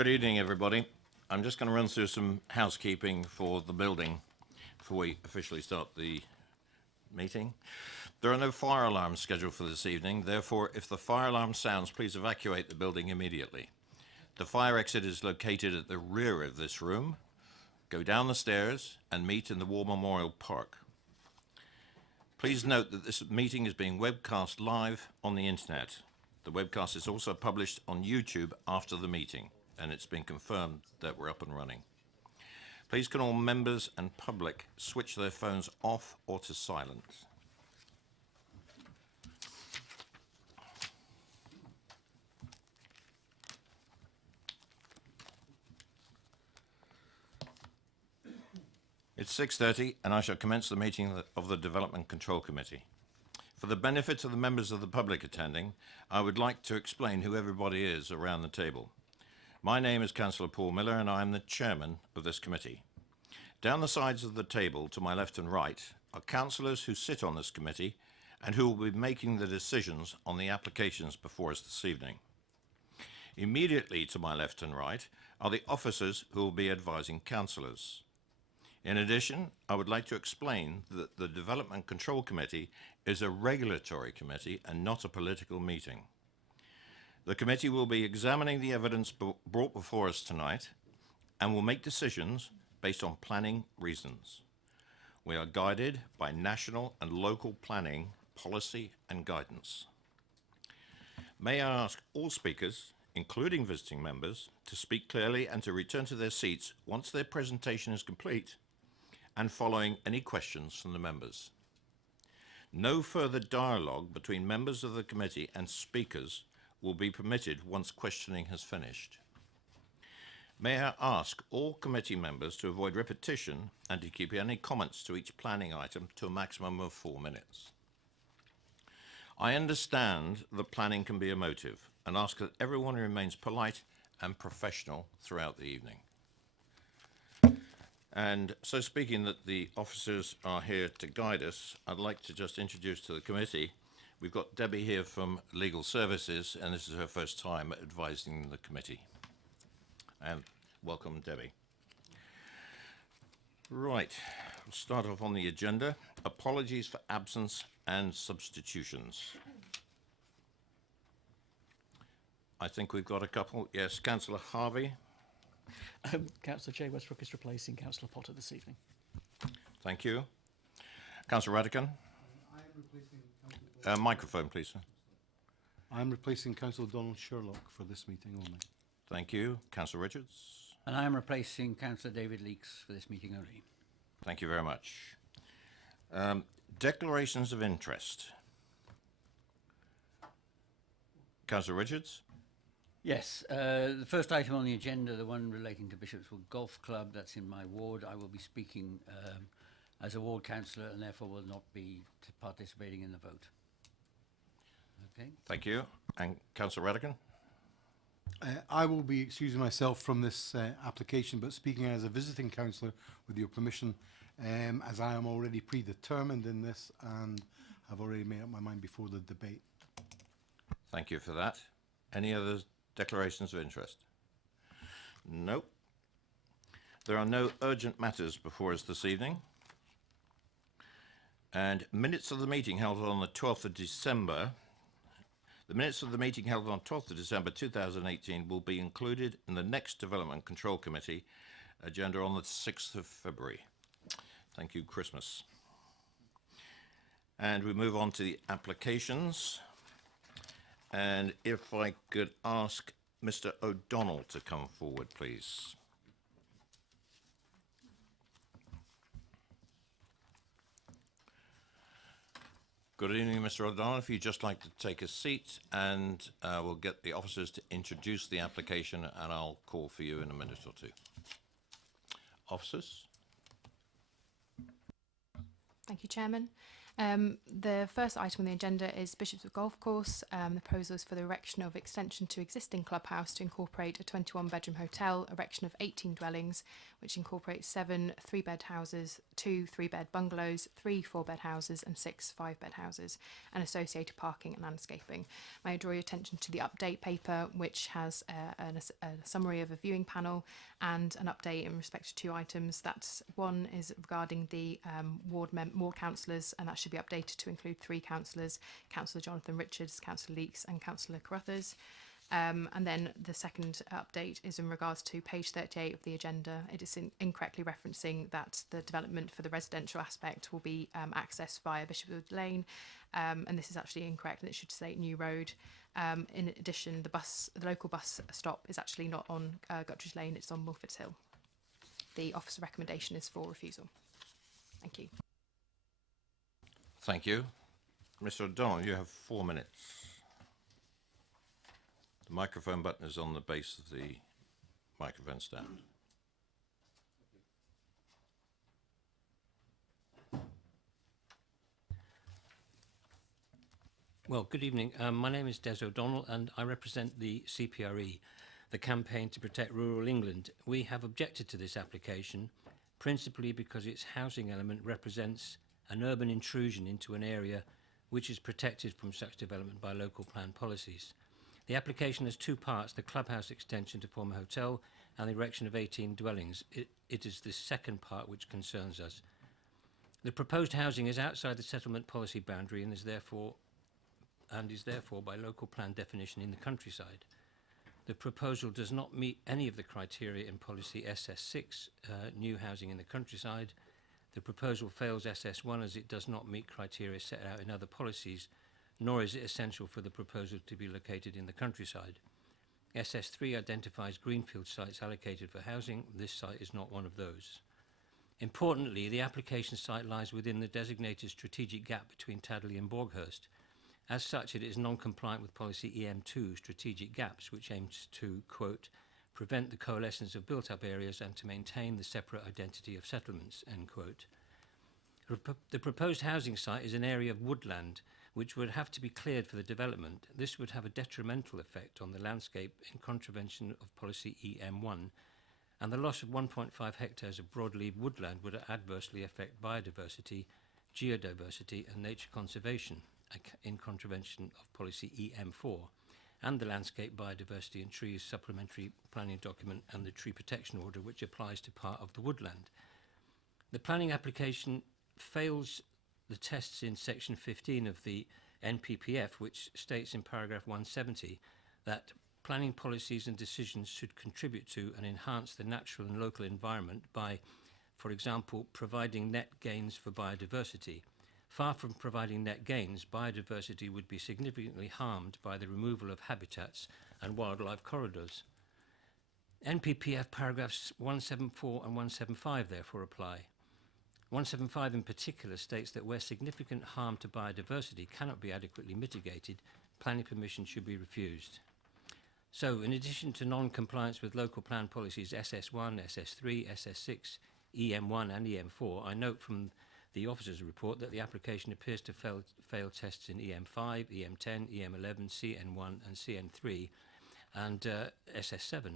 Good evening, everybody. I'm just going to run through some housekeeping for the building before we officially start the meeting. There are no fire alarms scheduled for this evening. Therefore, if the fire alarm sounds, please evacuate the building immediately. The fire exit is located at the rear of this room. Go down the stairs and meet in the War Memorial Park. Please note that this meeting is being webcast live on the internet. The webcast is also published on YouTube after the meeting, and it's been confirmed that we're up and running. Please can all members and public switch their phones off or to silent. It's 6:30 and I shall commence the meeting of the Development Control Committee. For the benefit of the members of the public attending, I would like to explain who everybody is around the table. My name is Councillor Paul Miller and I am the chairman of this committee. Down the sides of the table to my left and right are councillors who sit on this committee and who will be making the decisions on the applications before us this evening. Immediately to my left and right are the officers who will be advising councillors. In addition, I would like to explain that the Development Control Committee is a regulatory committee and not a political meeting. The committee will be examining the evidence brought before us tonight and will make decisions based on planning reasons. We are guided by national and local planning, policy and guidance. May I ask all speakers, including visiting members, to speak clearly and to return to their seats once their presentation is complete and following any questions from the members. No further dialogue between members of the committee and speakers will be permitted once questioning has finished. May I ask all committee members to avoid repetition and to keep any comments to each planning item to a maximum of 4 minutes. I understand that planning can be emotive and ask that everyone remains polite and professional throughout the evening. And so speaking that the officers are here to guide us, I'd like to just introduce to the committee, we've got Debbie here from Legal Services, and this is her first time advising the committee. And welcome, Debbie. Right, we'll start off on the agenda. Apologies for absence and substitutions. I think we've got a couple. Yes, Councillor Harvey. Councillor Jay Westbrook is replacing Councillor Potter this evening. Thank you. Councillor Radican. I am replacing microphone, please, sir. I'm replacing Councillor Donald Sherlock for this meeting only. Thank you. Councillor Richards. And I am replacing Councillor David Leakes for this meeting only. Thank you very much. Declarations of interest. Councillor Richards. Yes, the first item on the agenda, the one relating to Bishopswood Golf Club, that's in my ward. I will be speaking as a ward councillor and therefore will not be participating in the vote. Okay. Thank you. And Councillor Radican. I will be excusing myself from this application, but speaking as a visiting councillor with your permission, as I am already predetermined in this and have already made up my mind before the debate. Thank you for that. Any other declarations of interest? Nope. There are no urgent matters before us this evening. And minutes of the meeting held on the 12th of December. The minutes of the meeting held on 12th of December 2018 will be included in the next Development Control Committee agenda on the 6th of February. Thank you, Christmas. And we move on to the applications. And if I could ask Mr. O'Donnell to come forward, please. Good evening, Mr. O'Donnell. If you'd just like to take a seat, and we'll get the officers to introduce the application, and I'll call for you in a minute or two. Officers. Thank you, Chairman. The first item on the agenda is Bishopswood Golf Course. The proposal is for the erection of extension to existing clubhouse to incorporate a 21-bedroom hotel, erection of 18 dwellings, which incorporates 7 3-bed houses, 2 3-bed bungalows, 3 4-bed houses and 6 5-bed houses, and associated parking and landscaping. May I draw your attention to the update paper, which has a summary of a viewing panel and an update in respect to 2 items. That's one is regarding the ward councillors, and that should be updated to include 3 councillors: Councillor Jonathan Richards, Councillor Leeks and Councillor Carruthers. And then the second update is in regards to page 38 of the agenda. It is incorrectly referencing that the development for the residential aspect will be accessed via Bishopswood Lane, and this is actually incorrect, and it should say New Road. In addition, the local bus stop is actually not on Guttridge Lane, it's on Milford's Hill. The officer recommendation is for refusal. Thank you. Thank you. Mr. O'Donnell, you have 4 minutes. The microphone button is on the base of the microphone stand. Well, good evening. My name is Des O'Donnell and I represent the CPRE, the Campaign to Protect Rural England. We have objected to this application principally because its housing element represents an urban intrusion into an area which is protected from such development by local plan policies. The application has 2 parts: the clubhouse extension to form a hotel and the erection of 18 dwellings. It is the second part which concerns us. The proposed housing is outside the settlement policy boundary and is therefore by local plan definition in the countryside. The proposal does not meet any of the criteria in policy SS6, new housing in the countryside. The proposal fails SS1 as it does not meet criteria set out in other policies, nor is it essential for the proposal to be located in the countryside. SS3 identifies greenfield sites allocated for housing. This site is not one of those. Importantly, the application site lies within the designated strategic gap between Tadley and Borghurst. As such, it is non-compliant with policy EM2 strategic gaps, which aims to, quote, prevent the coalescence of built-up areas and to maintain the separate identity of settlements, end quote. The proposed housing site is an area of woodland which would have to be cleared for the development. This would have a detrimental effect on the landscape in contravention of policy EM1, and the loss of 1.5 hectares of broadleaf woodland would adversely affect biodiversity, geodiversity and nature conservation in contravention of policy EM4, and the landscape, biodiversity and trees supplementary planning document and the tree protection order, which applies to part of the woodland. The planning application fails the tests in section 15 of the NPPF, which states in paragraph 170 that planning policies and decisions should contribute to and enhance the natural and local environment by, for example, providing net gains for biodiversity. Far from providing net gains, biodiversity would be significantly harmed by the removal of habitats and wildlife corridors. NPPF paragraphs 174 and 175 therefore apply. 175 in particular states that where significant harm to biodiversity cannot be adequately mitigated, planning permission should be refused. So, in addition to non-compliance with local plan policies SS1, SS3, SS6, EM1 and EM4, I note from the officer's report that the application appears to fail tests in EM5, EM10, EM11, CN1 and CN3 and SS7.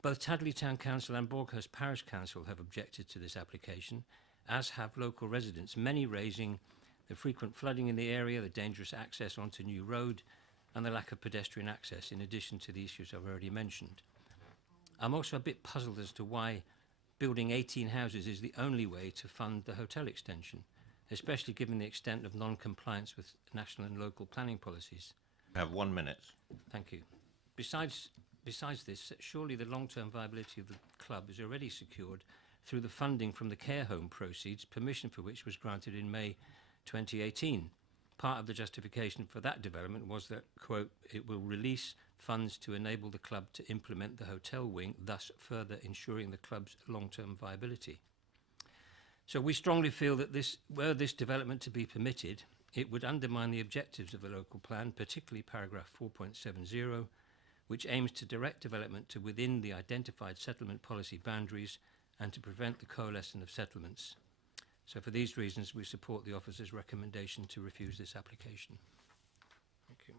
Both Tadley Town Council and Borghurst Parish Council have objected to this application, as have local residents, many raising the frequent flooding in the area, the dangerous access onto New Road and the lack of pedestrian access, in addition to the issues I've already mentioned. I'm also a bit puzzled as to why building 18 houses is the only way to fund the hotel extension, especially given the extent of non-compliance with national and local planning policies. You have 1 minute. Thank you. Besides this, surely the long-term viability of the club is already secured through the funding from the care home proceeds, permission for which was granted in May 2018. Part of the justification for that development was that, quote, it will release funds to enable the club to implement the hotel wing, thus further ensuring the club's long-term viability. So we strongly feel that were this development to be permitted, it would undermine the objectives of the local plan, particularly paragraph 4.70, which aims to direct development to within the identified settlement policy boundaries and to prevent the coalescence of settlements. So for these reasons, we support the officer's recommendation to refuse this application. Thank you.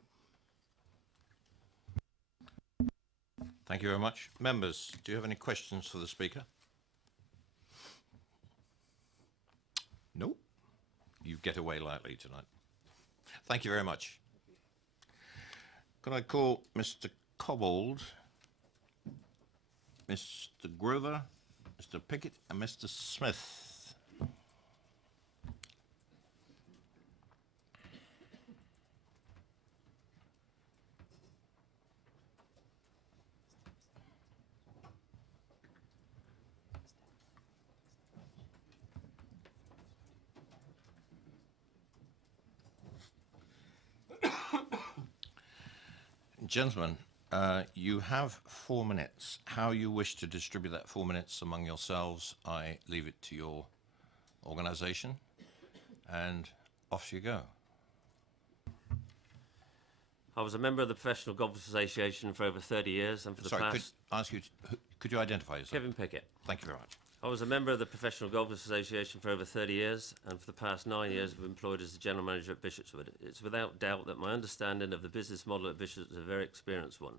Thank you very much. Members, do you have any questions for the speaker? No? You get away lightly tonight. Thank you very much. Could I call Mr. Cobbold, Mr. Grover, Mr. Pickett, and Mr. Smith? Gentlemen, you have 4 minutes. How you wish to distribute that 4 minutes among yourselves, I leave it to your organisation, and off you go. I was a member of the Professional Golf Association for over 30 years, and for the Sorry, could past... I ask you, could you identify yourself? Kevin Pickett. Thank you very much. I was a member of the Professional Golf Association for over 30 years, and for the past 9 years I've employed as the General Manager at Bishopswood. It's without doubt that my understanding of the business model at Bishopswood is a very experienced one.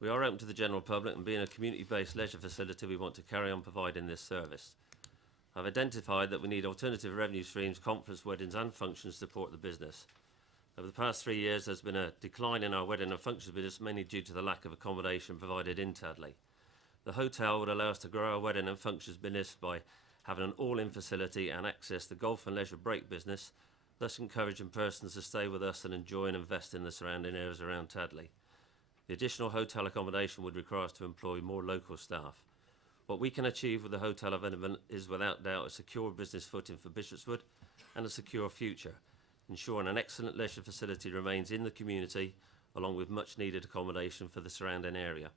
We are open to the general public, and being a community-based leisure facility, we want to carry on providing this service. I've identified that we need alternative revenue streams, conference, weddings and functions to support the business. Over the past 3 years, there's been a decline in our wedding and functions business, mainly due to the lack of accommodation provided in Tadley. The hotel would allow us to grow our wedding and functions business by having an all-in facility and access to golf and leisure break business, thus encouraging persons to stay with us and enjoy and invest in the surrounding areas around Tadley. The additional hotel accommodation would require us to employ more local staff. What we can achieve with the hotel development is without doubt a secure business footing for Bishopswood and a secure future, ensuring an excellent leisure facility remains in the community, along with much needed accommodation for the surrounding area.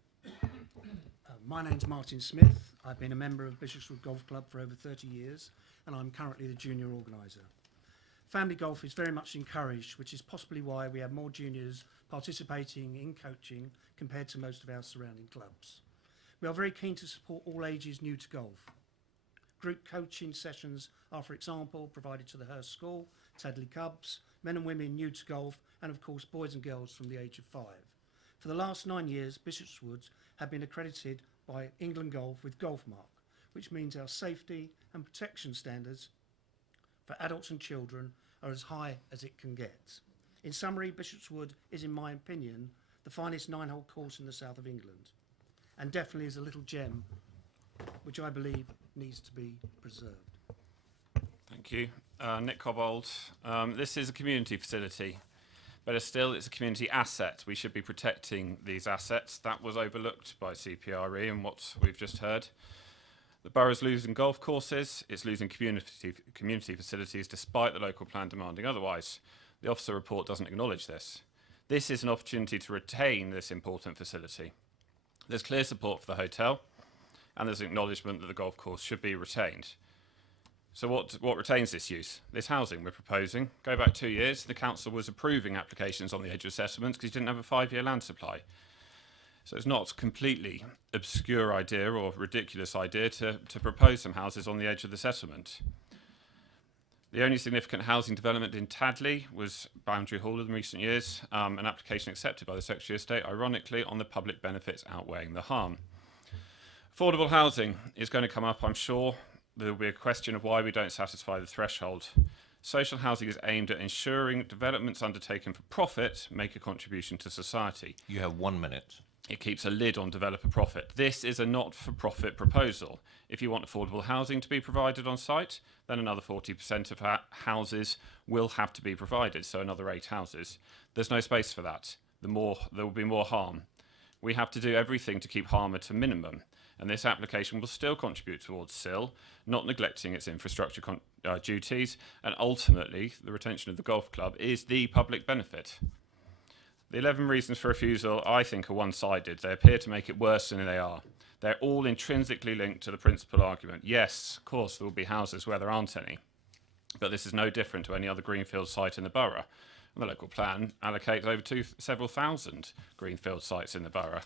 My name's Martin Smith. I've been a member of Bishopswood Golf Club for over 30 years, and I'm currently the junior organiser. Family golf is very much encouraged, which is possibly why we have more juniors participating in coaching compared to most of our surrounding clubs. We are very keen to support all ages new to golf. Group coaching sessions are, for example, provided to the Hurst School, Tadley Cubs, men and women new to golf, and of course boys and girls from the age of 5. For the last 9 years, Bishopswood have been accredited by England Golf with Golfmark, which means our safety and protection standards for adults and children are as high as it can get. In summary, Bishopswood is, in my opinion, the finest 9-hole course in the south of England, and definitely is a little gem which I believe needs to be preserved. Thank you. Nick Cobbold. This is a community facility. Better still, it's a community asset. We should be protecting these assets. That was overlooked by CPRE and what we've just heard. The borough's losing golf courses, it's losing community facilities despite the local plan demanding otherwise. The officer report doesn't acknowledge this. This is an opportunity to retain this important facility. There's clear support for the hotel, and there's acknowledgement that the golf course should be retained. So what retains this use? This housing we're proposing. Go back 2 years, the council was approving applications on the edge of settlements because you didn't have a 5-year land supply. So it's not a completely obscure idea or ridiculous idea to propose some houses on the edge of the settlement. The only significant housing development in Tadley was Boundary Hall in recent years, an application accepted by the Secretary of State, ironically, on the public benefits outweighing the harm. Affordable housing is going to come up, I'm sure. There will be a question of why we don't satisfy the threshold. Social housing is aimed at ensuring developments undertaken for profit make a contribution to society. You have 1 minute. It keeps a lid on developer profit. This is a not-for-profit proposal. If you want affordable housing to be provided on site, then another 40% of houses will have to be provided, so another 8 houses. There's no space for that. There will be more harm. We have to do everything to keep harm at a minimum, and this application will still contribute towards SIL, not neglecting its infrastructure duties, and ultimately the retention of the golf club is the public benefit. The 11 reasons for refusal, I think, are one-sided. They appear to make it worse than they are. They're all intrinsically linked to the principal argument. Yes, of course, there will be houses where there aren't any, but this is no different to any other greenfield site in the borough. The local plan allocates over several thousand greenfield sites in the borough.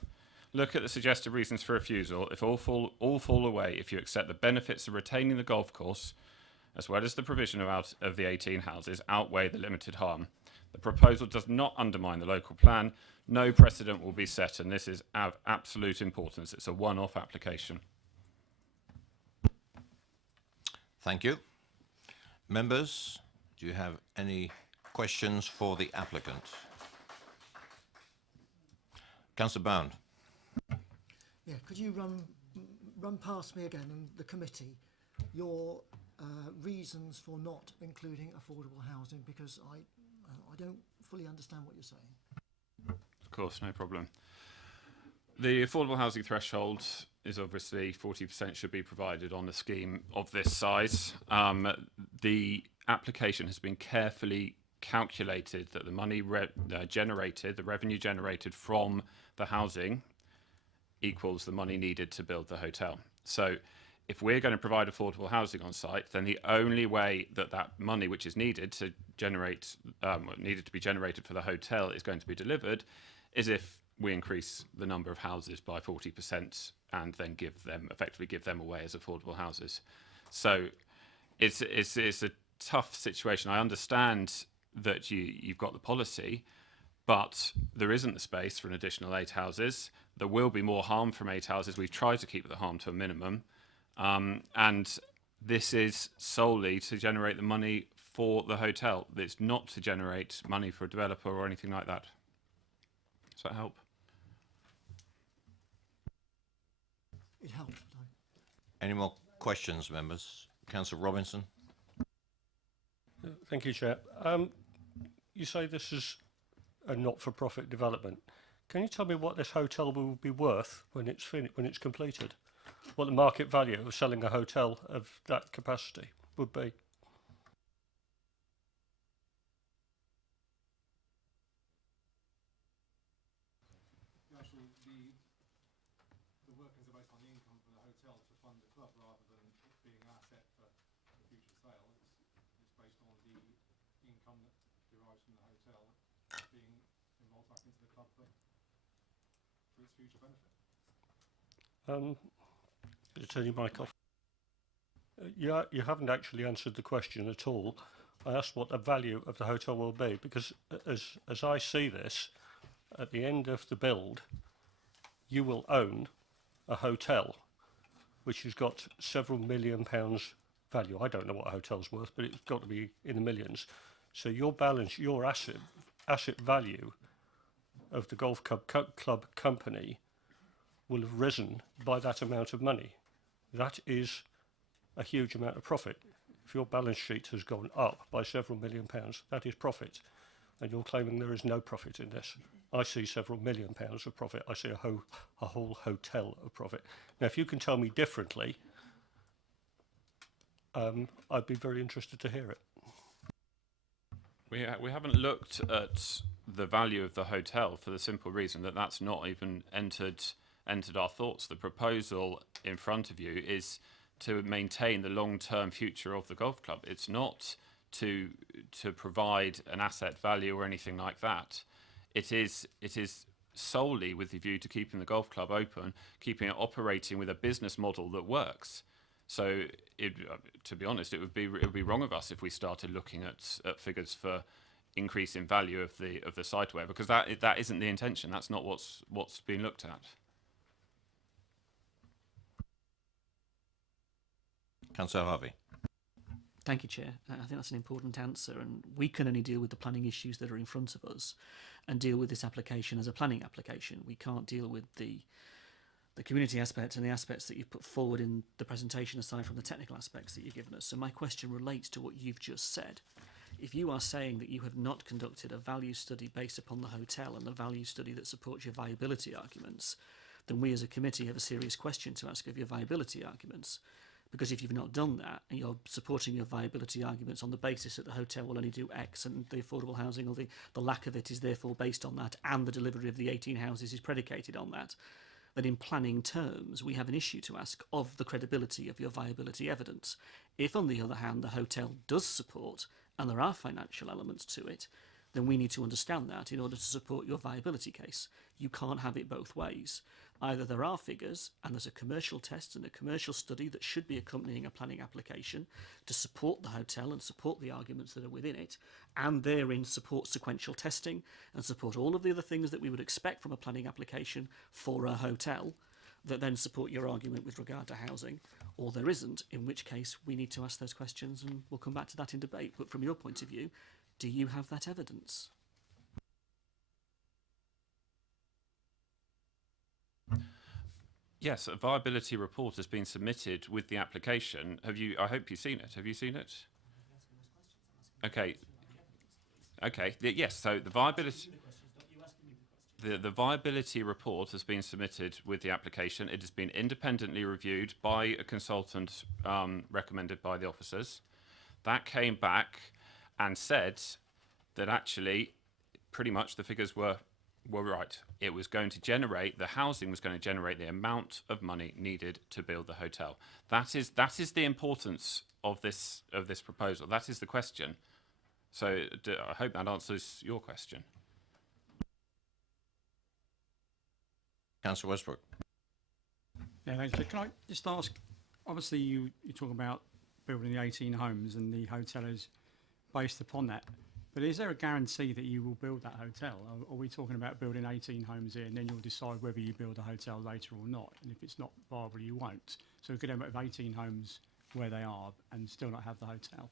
Look at the suggested reasons for refusal. If all fall away if you accept the benefits of retaining the golf course as well as the provision of the 18 houses, outweigh the limited harm. The proposal does not undermine the local plan. No precedent will be set, and this is of absolute importance. It's a one-off application. Thank you. Members, do you have any questions for the applicant? Councillor Bound. Yeah, could you run past me again and the committee your reasons for not including affordable housing, because I don't fully understand what you're saying. Of course, no problem. The affordable housing threshold is obviously 40% should be provided on a scheme of this size. The application has been carefully calculated that the money generated, the revenue generated from the housing equals the money needed to build the hotel. So if we're going to provide affordable housing on site, then the only way that that money which is needed to generate, needed to be generated for the hotel is going to be delivered is if we increase the number of houses by 40% and then effectively give them away as affordable houses. So it's a tough situation. I understand that you've got the policy, but there isn't the space for an additional 8 houses. There will be more harm from 8 houses. We've tried to keep the harm to a minimum. And this is solely to generate the money for the hotel. It's not to generate money for a developer or anything like that. Does that help? It helped. Any more questions, members? Councillor Robinson. Thank you, Chair. You say this is a not-for-profit development. Can you tell me what this hotel will be worth when it's completed? What the market value of selling a hotel of that capacity would be? The workings are based on the income from the hotel to fund the club rather than it being an asset for the future sale. It's based on the income that derives from the hotel being involved back into the club for its future benefit. Turn your mic off. You haven't actually answered the question at all. I asked what the value of the hotel will be, because as I see this, at the end of the build, you will own a hotel which has got several £1 million value. I don't know what a hotel's worth, but it's got to be in the millions. So your balance, your asset value of the golf club company will have risen by that amount of money. That is a huge amount of profit. If your balance sheet has gone up by several £1 million, that is profit. And you're claiming there is no profit in this. I see several £1 million of profit. I see a whole hotel of profit. Now, if you can tell me differently, I'd be very interested to hear it. We haven't looked at the value of the hotel for the simple reason that that's not even entered our thoughts. The proposal in front of you is to maintain the long-term future of the golf club. It's not to provide an asset value or anything like that. It is solely with the view to keeping the golf club open, keeping it operating with a business model that works. So, to be honest, it would be wrong of us if we started looking at figures for increase in value of the site aware, because that isn't the intention. That's not what's being looked at. Councillor Harvey. Thank you, Chair. I think that's an important answer, and we can only deal with the planning issues that are in front of us and deal with this application as a planning application. We can't deal with the community aspects and the aspects that you've put forward in the presentation aside from the technical aspects that you've given us. So my question relates to what you've just said. If you are saying that you have not conducted a value study based upon the hotel and the value study that supports your viability arguments, then we as a committee have a serious question to ask of your viability arguments. Because if you've not done that and you're supporting your viability arguments on the basis that the hotel will only do X and the affordable housing or the lack of it is therefore based on that and the delivery of the 18 houses is predicated on that, then in planning terms we have an issue to ask of the credibility of your viability evidence. If on the other hand the hotel does support and there are financial elements to it, then we need to understand that in order to support your viability case. You can't have it both ways. Either there are figures and there's a commercial test and a commercial study that should be accompanying a planning application to support the hotel and support the arguments that are within it, and therein support sequential testing and support all of the other things that we would expect from a planning application for a hotel that then support your argument with regard to housing, or there isn't, in which case we need to ask those questions, and we'll come back to that in debate. But from your point of view, do you have that evidence? Yes, a viability report has been submitted with the application. Have you? I hope you've seen it. Have you seen it? Okay. Okay. Yes. So the viability. The viability report has been submitted with the application. It has been independently reviewed by a consultant recommended by the officers. That came back and said that actually pretty much the figures were right. It was going to generate, the housing was going to generate the amount of money needed to build the hotel. That is the importance of this proposal. That is the question. So I hope that answers your question. Councillor Westbrook. Yeah, thanks. Can I just ask, obviously you talk about building the 18 homes and the hotel is based upon that, but is there a guarantee that you will build that hotel? Are we talking about building 18 homes here and then you'll decide whether you build a hotel later or not? And if it's not viable, you won't. So we could end up with 18 homes where they are and still not have the hotel.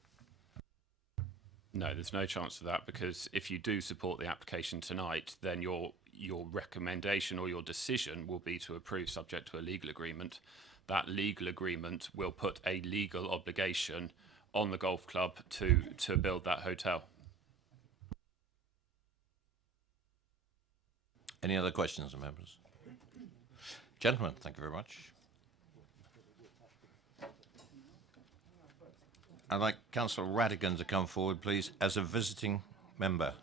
No, there's no chance of that, because if you do support the application tonight, then your recommendation or your decision will be to approve subject to a legal agreement. That legal agreement will put a legal obligation on the golf club to build that hotel. Any other questions, members? Gentlemen, thank you very much. I'd like Councillor Radigan to come forward, please, as a visiting member.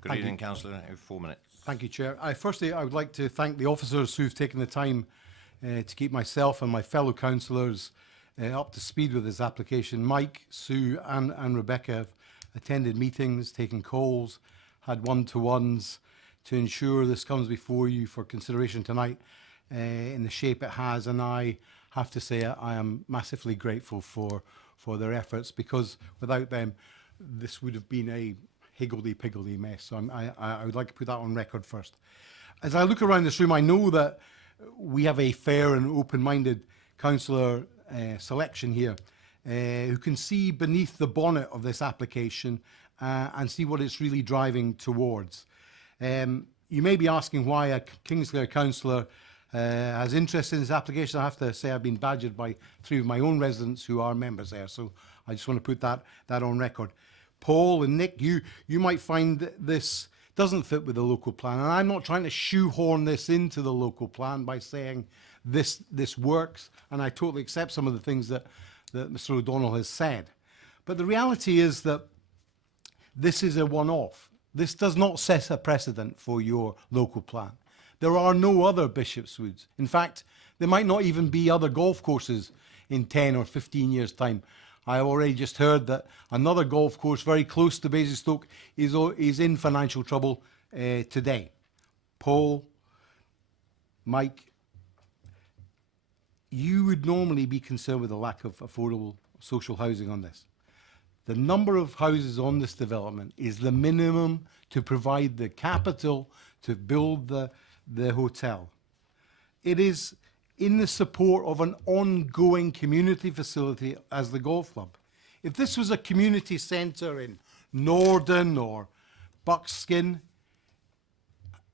Good evening, Councillor. You have 4 minutes. Thank you, Chair. Firstly, I would like to thank the officers who've taken the time to keep myself and my fellow councillors up to speed with this application. Mike, Sue and Rebecca have attended meetings, taken calls, had one-to-ones to ensure this comes before you for consideration tonight in the shape it has. And I have to say I am massively grateful for their efforts, because without them, this would have been a higgledy-piggledy mess. So I would like to put that on record first. As I look around this room, I know that we have a fair and open-minded councillor selection here who can see beneath the bonnet of this application and see what it's really driving towards. You may be asking why a Kingsclere councillor has interest in this application. I have to say I've been badgered by 3 of my own residents who are members there, so I just want to put that on record. Paul and Nick, you might find that this doesn't fit with the local plan, and I'm not trying to shoehorn this into the local plan by saying this works, and I totally accept some of the things that Mr. O'Donnell has said. But the reality is that this is a one-off. This does not set a precedent for your local plan. There are no other Bishopswoods. In fact, there might not even be other golf courses in 10 or 15 years' time. I have already just heard that another golf course very close to Basingstoke is in financial trouble today. Paul, Mike, you would normally be concerned with the lack of affordable social housing on this. The number of houses on this development is the minimum to provide the capital to build the hotel. It is in the support of an ongoing community facility as the golf club. If this was a community centre in Norden or Buckskin,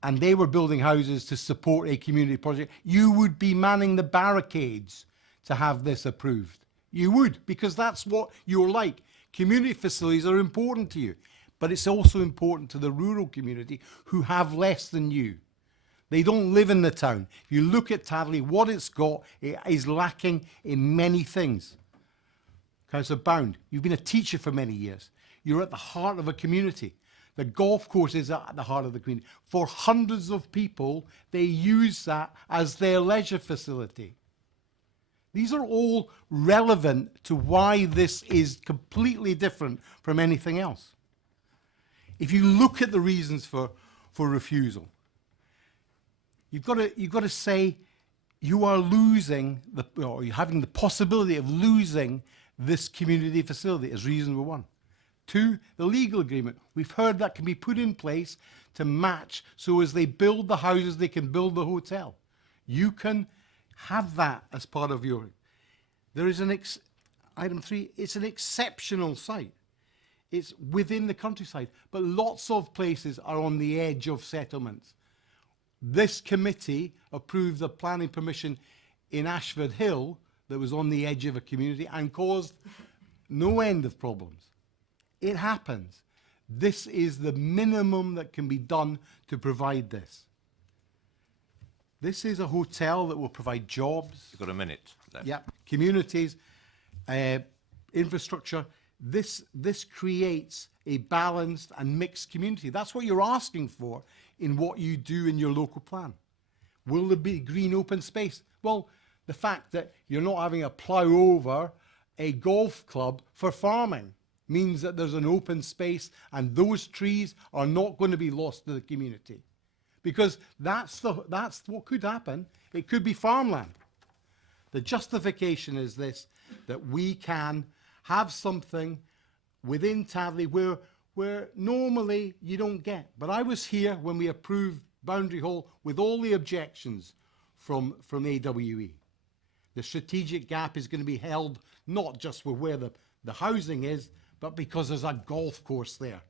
and they were building houses to support a community project, you would be manning the barricades to have this approved. You would, because that's what you're like. Community facilities are important to you, but it's also important to the rural community who have less than you. They don't live in the town. If you look at Tadley, what it's got, it is lacking in many things. Councillor Bound, you've been a teacher for many years. You're at the heart of a community. The golf course is at the heart of the community. For hundreds of people, they use that as their leisure facility. These are all relevant to why this is completely different from anything else. If you look at the reasons for refusal, you've got to say you are losing, or you're having the possibility of losing this community facility as reason number one. 2, the legal agreement. We've heard that can be put in place to match, so as they build the houses, they can build the hotel. You can have that as part of your... There is item 3, it's an exceptional site. It's within the countryside, but lots of places are on the edge of settlements. This committee approved the planning permission in Ashford Hill that was on the edge of a community and caused no end of problems. It happens. This is the minimum that can be done to provide this. This is a hotel that will provide jobs. You've got a minute left. Yeah, communities, infrastructure. This creates a balanced and mixed community. That's what you're asking for in what you do in your local plan. Will there be green open space? Well, the fact that you're not having to plough over a golf club for farming means that there's an open space, and those trees are not going to be lost to the community. Because that's what could happen. It could be farmland. The justification is this, that we can have something within Tadley where normally you don't get. But I was here when we approved Boundary Hall with all the objections from AWE. The strategic gap is going to be held not just with where the housing is, but because there's a golf course there.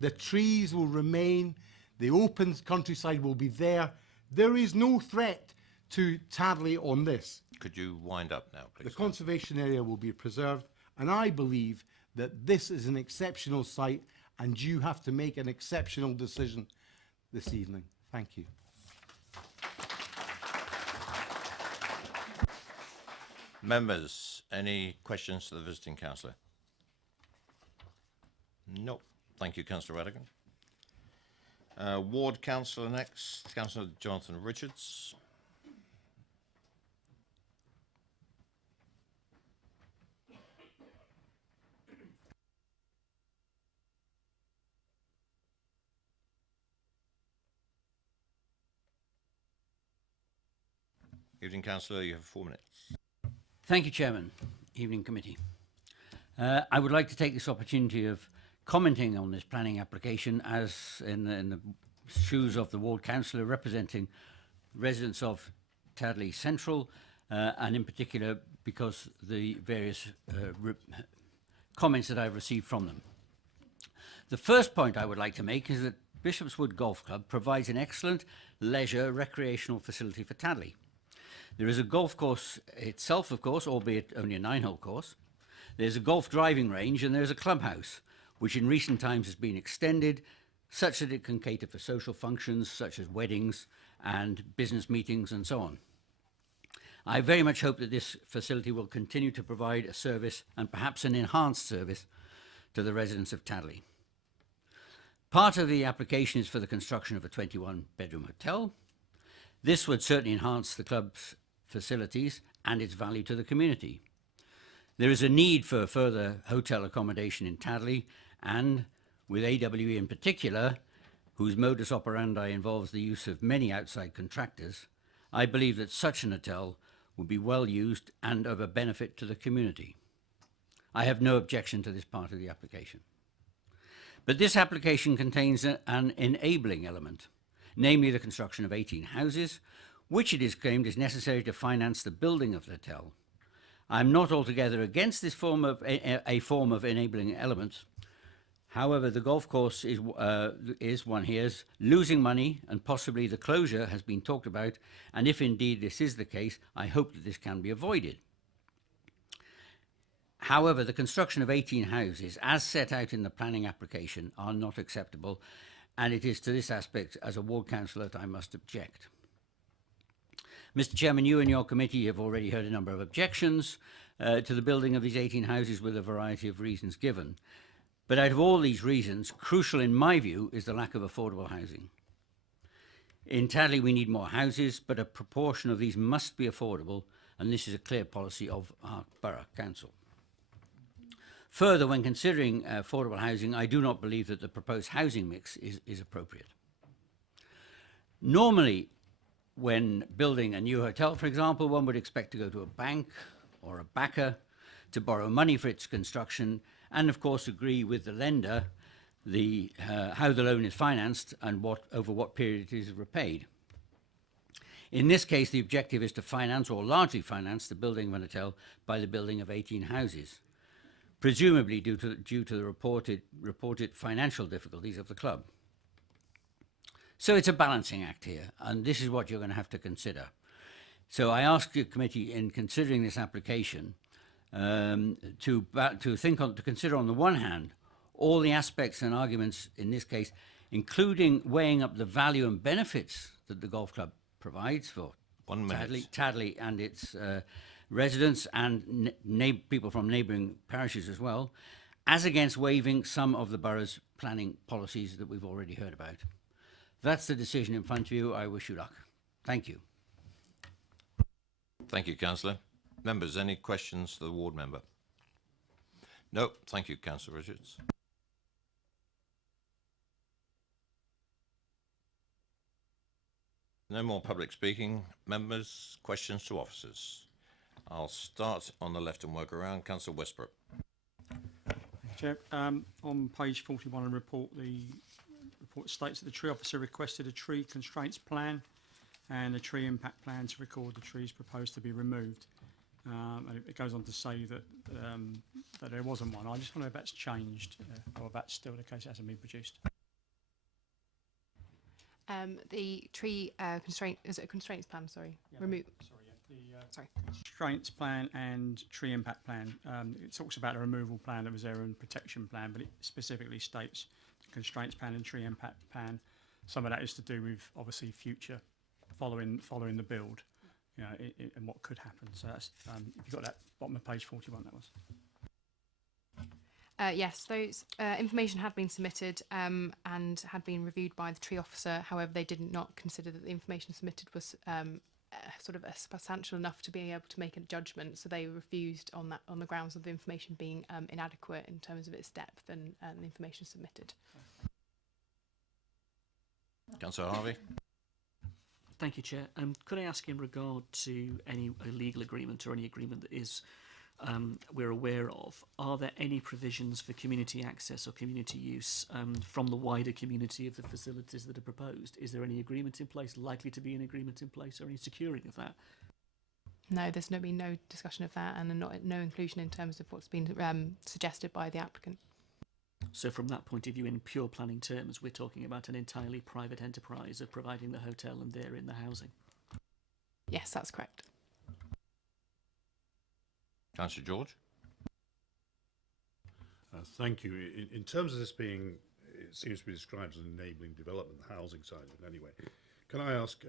The trees will remain, the open countryside will be there. There is no threat to Tadley on this. Could you wind up now, please? The conservation area will be preserved, and I believe that this is an exceptional site, and you have to make an exceptional decision this evening. Thank you. Members, any questions to the visiting councillor? No. Thank you, Councillor Radigan. Ward councillor next, Councillor Jonathan Richards. Evening, Councillor, you have 4 minutes. Thank you, Chairman. Evening Committee. I would like to take this opportunity of commenting on this planning application as in the shoes of the ward councillor representing residents of Tadley Central, and in particular because the various comments that I've received from them. The first point I would like to make is that Bishopswood Golf Club provides an excellent leisure recreational facility for Tadley. There is a golf course itself, of course, albeit only a 9-hole course. There's a golf driving range, and there's a clubhouse, which in recent times has been extended such that it can cater for social functions such as weddings and business meetings and so on. I very much hope that this facility will continue to provide a service, and perhaps an enhanced service, to the residents of Tadley. Part of the application is for the construction of a 21-bedroom hotel. This would certainly enhance the club's facilities and its value to the community. There is a need for further hotel accommodation in Tadley, and with AWE in particular, whose modus operandi involves the use of many outside contractors, I believe that such an hotel would be well used and of a benefit to the community. I have no objection to this part of the application. But this application contains an enabling element, namely the construction of 18 houses, which it is claimed is necessary to finance the building of the hotel. I'm not altogether against this form of a form of enabling element. However, the golf course is one hears losing money, and possibly the closure has been talked about, and if indeed this is the case, I hope that this can be avoided. However, the construction of 18 houses, as set out in the planning application, are not acceptable, and it is to this aspect, as a ward councillor, that I must object. Mr. Chairman, you and your committee have already heard a number of objections to the building of these 18 houses with a variety of reasons given. But out of all these reasons, crucial in my view is the lack of affordable housing. In Tadley, we need more houses, but a proportion of these must be affordable, and this is a clear policy of our borough council. Further, when considering affordable housing, I do not believe that the proposed housing mix is appropriate. Normally, when building a new hotel, for example, one would expect to go to a bank or a backer to borrow money for its construction and, of course, agree with the lender how the loan is financed and over what period it is repaid. In this case, the objective is to finance or largely finance the building of an hotel by the building of 18 houses, presumably due to the reported financial difficulties of the club. So it's a balancing act here, and this is what you're going to have to consider. So I ask the committee, in considering this application, to consider on the one hand all the aspects and arguments in this case, including weighing up the value and benefits that the golf club provides for Tadley and its residents and people from neighbouring parishes as well, as against waiving some of the borough's planning policies that we've already heard about. That's the decision in front of you. I wish you luck. Thank you. Thank you, Councillor. Members, any questions to the ward member? No, thank you, Councillor Richards. No more public speaking. Members, questions to officers. I'll start on the left and work around. Councillor Westbrook. Chair, on page 41 of the report, states that the tree officer requested a tree constraints plan and a tree impact plan to record the trees proposed to be removed. And it goes on to say that there wasn't one. I just wonder if that's changed or if that's still the case, it hasn't been produced. The tree is it a constraints plan? Sorry, Yeah, remove. Sorry, yeah. Sorry. Constraints plan and tree impact plan. It talks about a removal plan that was there and protection plan, but it specifically states the constraints plan and tree impact plan. Some of that is to do with obviously future following the build, you know, and what could happen. So that's if you've got that bottom of page 41, that was. Yes, those information had been submitted and had been reviewed by the tree officer. However, they did not consider that the information submitted was sort of substantial enough to be able to make a judgment. So they refused on the grounds of the information being inadequate in terms of its depth and the information submitted. Councillor Harvey. Thank you, Chair. Could I ask in regard to any legal agreement or any agreement that is we're aware of, are there any provisions for community access or community use from the wider community of the facilities that are proposed? Is there any agreement in place, likely to be an agreement in place, or any securing of that? No, there's been no discussion of that and no inclusion in terms of what's been suggested by the applicant. So from that point of view, in pure planning terms, we're talking about an entirely private enterprise of providing the hotel and therein the housing? Yes, that's correct. Councillor George. Thank you. In terms of this being, it seems to be described as an enabling development, the housing side of it anyway. Can I ask,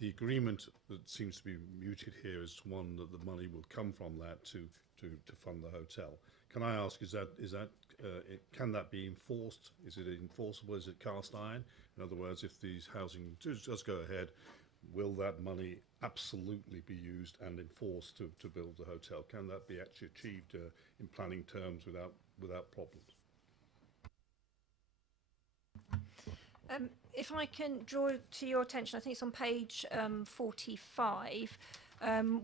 the agreement that seems to be muted here is one that the money will come from that to fund the hotel. Can I ask, can that be enforced? Is it enforceable? Is it cast iron? In other words, if these housing does go ahead, will that money absolutely be used and enforced to build the hotel? Can that be actually achieved in planning terms without problems? If I can draw to your attention, I think it's on page 45.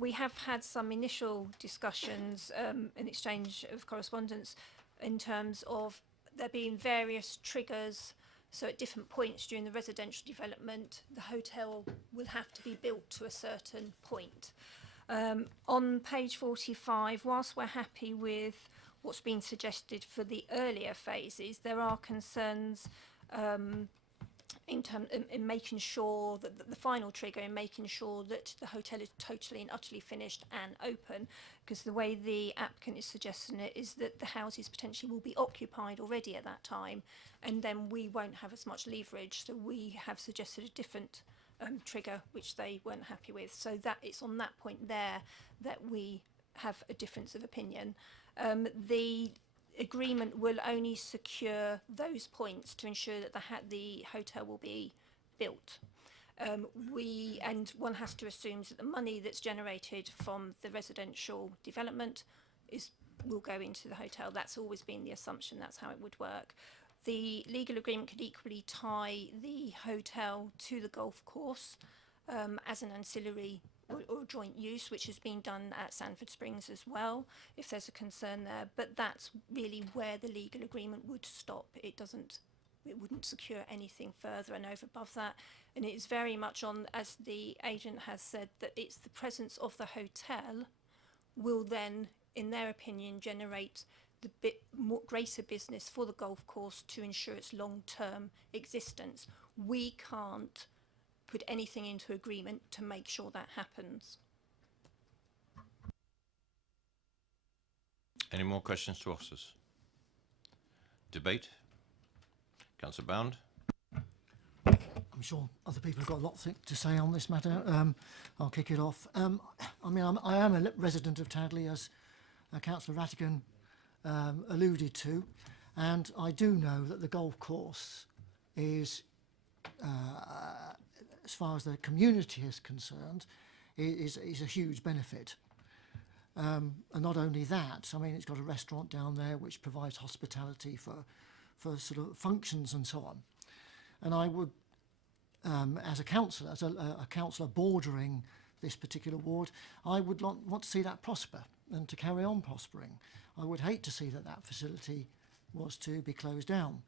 We have had some initial discussions in exchange of correspondence in terms of there being various triggers. So at different points during the residential development, the hotel will have to be built to a certain point. On page 45, whilst we're happy with what's been suggested for the earlier phases, there are concerns in making sure that the final trigger in making sure that the hotel is totally and utterly finished and open, because the way the applicant is suggesting it is that the houses potentially will be occupied already at that time, and then we won't have as much leverage. So we have suggested a different trigger which they weren't happy with. So that it's on that point there that we have a difference of opinion. agreement will only secure those points to ensure that the hotel will be built. And one has to assume that the money that's generated from the residential development will go into the hotel. That's always been the assumption. That's how it would work. The legal agreement could equally tie the hotel to the golf course as an ancillary or joint use, which has been done at Sandford Springs as well, if there's a concern there. But that's really where the legal agreement would stop. It wouldn't secure anything further and over above that. And it is very much on, as the agent has said, that it's the presence of the hotel will then, in their opinion, generate the bit more greater business for the golf course to ensure its long-term existence. We can't put anything into agreement to make sure that happens. Any more questions to officers? Debate? Councillor Bound? I'm sure other people have got a lot to say on this matter. I'll kick it off. I am a resident of Tadley, as Councillor Rattigan alluded to, and I do know that the golf course is, as far as the community is concerned, is a huge benefit. And not only that, I mean, it's got a restaurant down there which provides hospitality for sort of functions and so on. And I would, as a councillor, a councillor bordering this particular ward, I would want to see that prosper and to carry on prospering. I would hate to see that facility was to be closed down.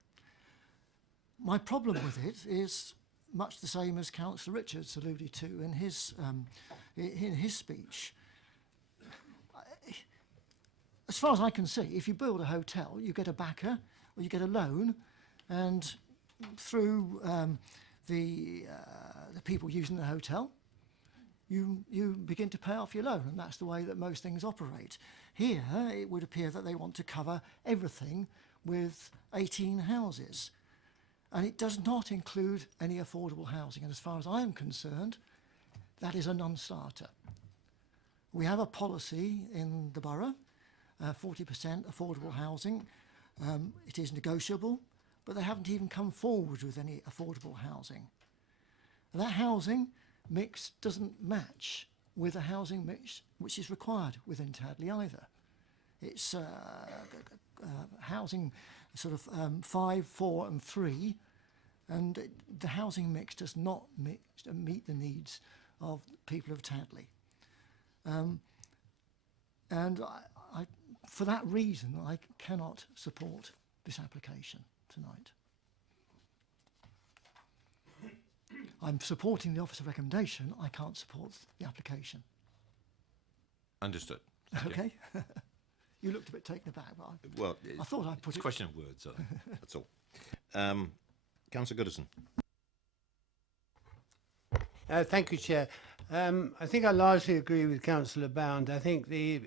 My problem with it is much the same as Councillor Richards alluded to in his speech. As far as I can see, if you build a hotel, you get a backer or you get a loan, and through the people using the hotel, you begin to pay off your loan, and that's the way that most things operate. Here, it would appear that they want to cover everything with 18 houses, and it does not include any affordable housing. And as far as I am concerned, that is a non-starter. We have a policy in the borough, 40% affordable housing. It is negotiable, but they haven't even come forward with any affordable housing. And that housing mix doesn't match with a housing mix which is required within Tadley either. It's housing sort of 5, 4 and 3, and the housing mix does not meet the needs of people of Tadley. And for that reason, I cannot support this application tonight. I'm supporting the officer recommendation. I can't support the application. Understood. Okay. You looked a bit taken aback, but Well, I thought I'd put it's it. a question of words, that's all. Councillor Goodison. Thank you, Chair. I think I largely agree with Councillor Bound. I think the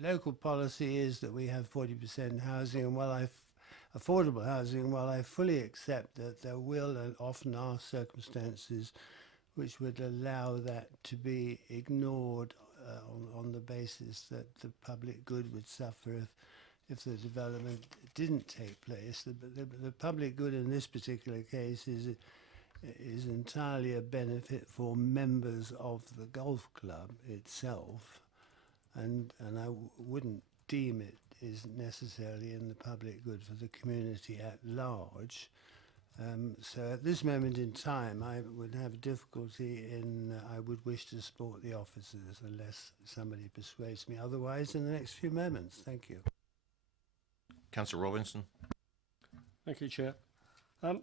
local policy is that we have 40% housing, and affordable housing. While I fully accept that there will and often are circumstances which would allow that to be ignored on the basis that the public good would suffer if the development didn't take place. The public good in this particular case is entirely a benefit for members of the golf club itself, and I wouldn't deem it is necessarily in the public good for the community at large. So at this moment in time, I would have difficulty I would wish to support the officers unless somebody persuades me otherwise in the next few moments. Thank you. Councillor Robinson. Thank you, Chair. I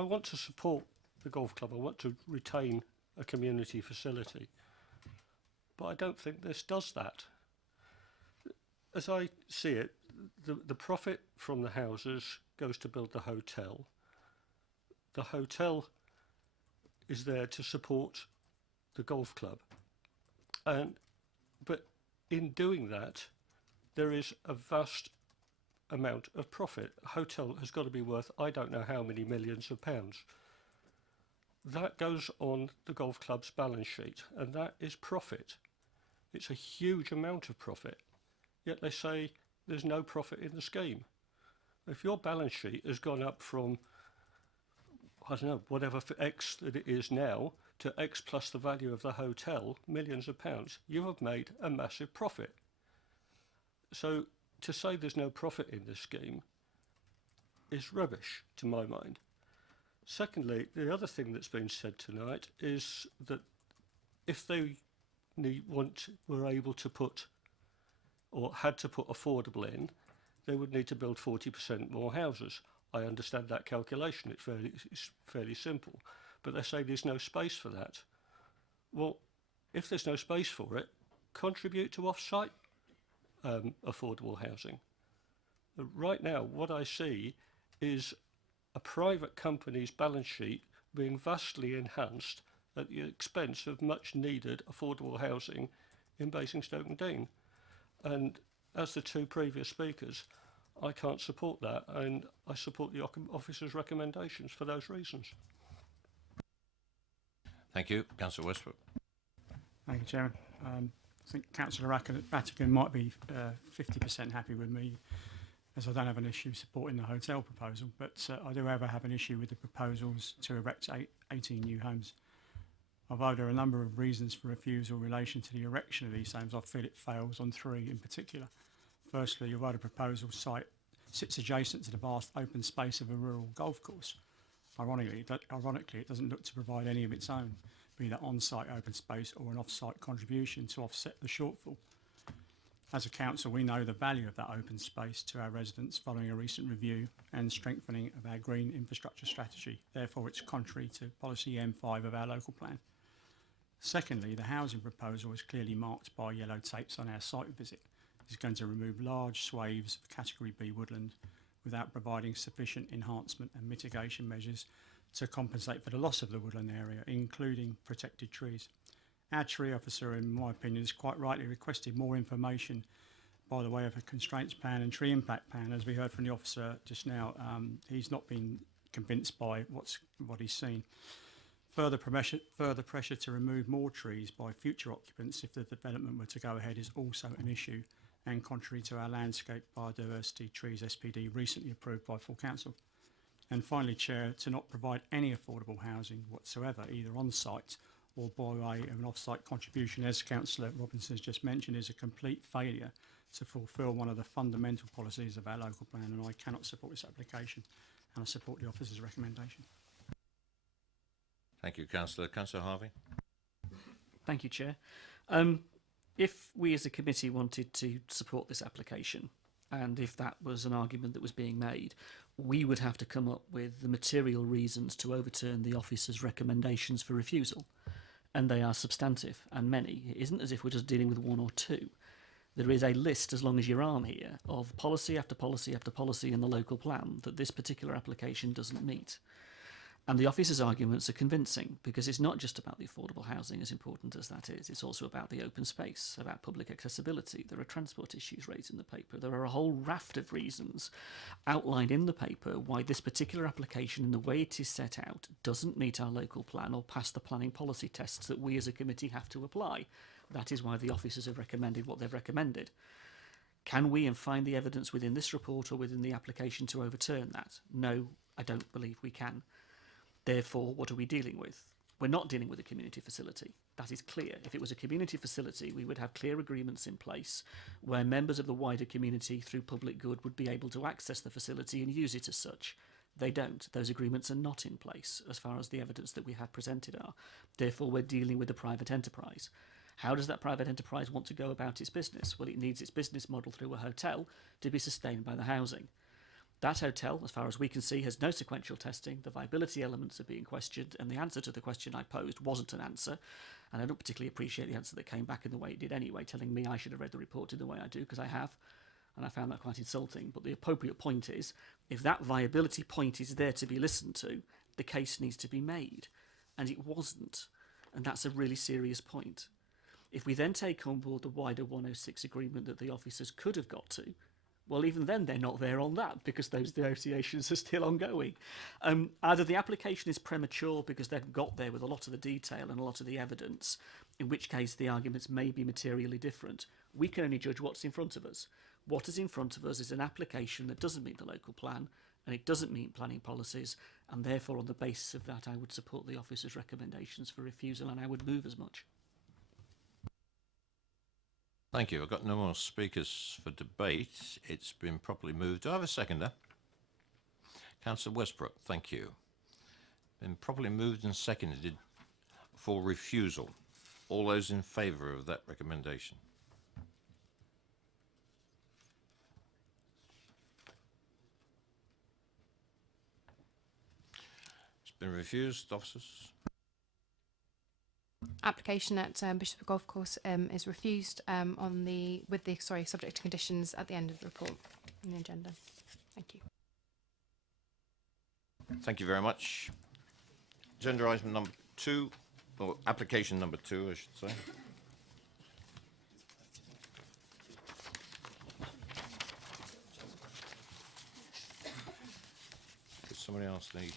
want to support the golf club. I want to retain a community facility. But I don't think this does that. As I see it, the profit from the houses goes to build the hotel. The hotel is there to support the golf club. But in doing that, there is a vast amount of profit. A hotel has got to be worth I don't know how many millions of pounds. That goes on the golf club's balance sheet, and that is profit. It's a huge amount of profit, yet they say there's no profit in the scheme. If your balance sheet has gone up from, I don't know, whatever for X that it is now, to X plus the value of the hotel, millions of pounds, you have made a massive profit. So to say there's no profit in this scheme is rubbish, to my mind. Secondly, the other thing that's been said tonight is that if they were able to put, or had to put affordable in, they would need to build 40% more houses. I understand that calculation, it's fairly simple. But they say there's no space for that. Well, if there's no space for it, contribute to off-site affordable housing. Right now, what I see is a private company's balance sheet being vastly enhanced at the expense of much needed affordable housing in Basingstoke-Dean. And as the two previous speakers, I can't support that, and I support the officer's recommendations for those reasons. Thank you. Councillor Westbrook. Thank you, Chairman. I think Councillor Rattigan might be 50% happy with me, as I don't have an issue supporting the hotel proposal, but I do have an issue with the proposals to erect 18 new homes. Although there are a number of reasons for refusal in relation to the erection of these homes, I feel it fails on three in particular. Firstly, although the proposal site sits adjacent to the vast open space of a rural golf course, ironically, it doesn't look to provide any of its own, be that on-site open space or an off-site contribution to offset the shortfall. As a council, we know the value of that open space to our residents following a recent review and strengthening of our green infrastructure strategy. Therefore, it's contrary to policy M5 of our local plan. Secondly, the housing proposal is clearly marked by yellow tapes on our site visit. It's going to remove large swathes of Category B woodland without providing sufficient enhancement and mitigation measures to compensate for the loss of the woodland area, including protected trees. Our tree officer, in my opinion, has quite rightly requested more information by the way of a constraints plan and tree impact plan. As we heard from the officer just now, he's not been convinced by what he's seen. Further pressure to remove more trees by future occupants if the development were to go ahead is also an issue, and contrary to our landscape biodiversity trees SPD recently approved by full council. And finally, Chair, to not provide any affordable housing whatsoever, either on site or by way of an off-site contribution, as Councillor Robinson has just mentioned, is a complete failure to fulfil one of the fundamental policies of our local plan, and I cannot support this application, and I support the officer's recommendation. Thank you, Councillor. Councillor Harvey. Thank you, Chair. If we as a committee wanted to support this application, and if that was an argument that was being made, we would have to come up with the material reasons to overturn the officer's recommendations for refusal. And they are substantive and many. It isn't as if we're just dealing with one or two. There is a list, as long as your arm here, of policy after policy after policy in the local plan that this particular application doesn't meet. And the officer's arguments are convincing, because it's not just about the affordable housing, as important as that is. It's also about the open space, about public accessibility. There are transport issues raised in the paper. There are a whole raft of reasons outlined in the paper why this particular application, in the way it is set out, doesn't meet our local plan or pass the planning policy tests that we as a committee have to apply. That is why the officers have recommended what they've recommended. Can we find the evidence within this report or within the application to overturn that? No, I don't believe we can. Therefore, what are we dealing with? We're not dealing with a community facility. That is clear. If it was a community facility, we would have clear agreements in place where members of the wider community, through public good, would be able to access the facility and use it as such. They don't. Those agreements are not in place, as far as the evidence that we have presented are. Therefore, we're dealing with a private enterprise. How does that private enterprise want to go about its business? Well, it needs its business model through a hotel to be sustained by the housing. That hotel, as far as we can see, has no sequential testing. The viability elements are being questioned, and the answer to the question I posed wasn't an answer. And I don't particularly appreciate the answer that came back in the way it did anyway, telling me I should have read the report in the way I do, because I have. And I found that quite insulting. But the appropriate point is, if that viability point is there to be listened to, the case needs to be made. And it wasn't. And that's a really serious point. If we then take on board the wider 106 agreement that the officers could have got to, well, even then they're not there on that, because those negotiations are still ongoing. Either the application is premature because they've got there with a lot of the detail and a lot of the evidence, in which case the arguments may be materially different. We can only judge what's in front of us. What is in front of us is an application that doesn't meet the local plan, and it doesn't meet planning policies, and therefore on the basis of that I would support the officer's recommendations for refusal, and I would move as much. Thank you. I've got no more speakers for debate. It's been properly moved. Do I have a seconder? Councillor Westbrook, thank you. Been properly moved and seconded for refusal. All those in favour of that recommendation? It's been refused, officers. Application at Bishop Golf Course is refused subject to conditions at the end of the report in the agenda. Thank you. Thank you very much. Agenda item number 2, or application number 2, I should say. Does somebody else need?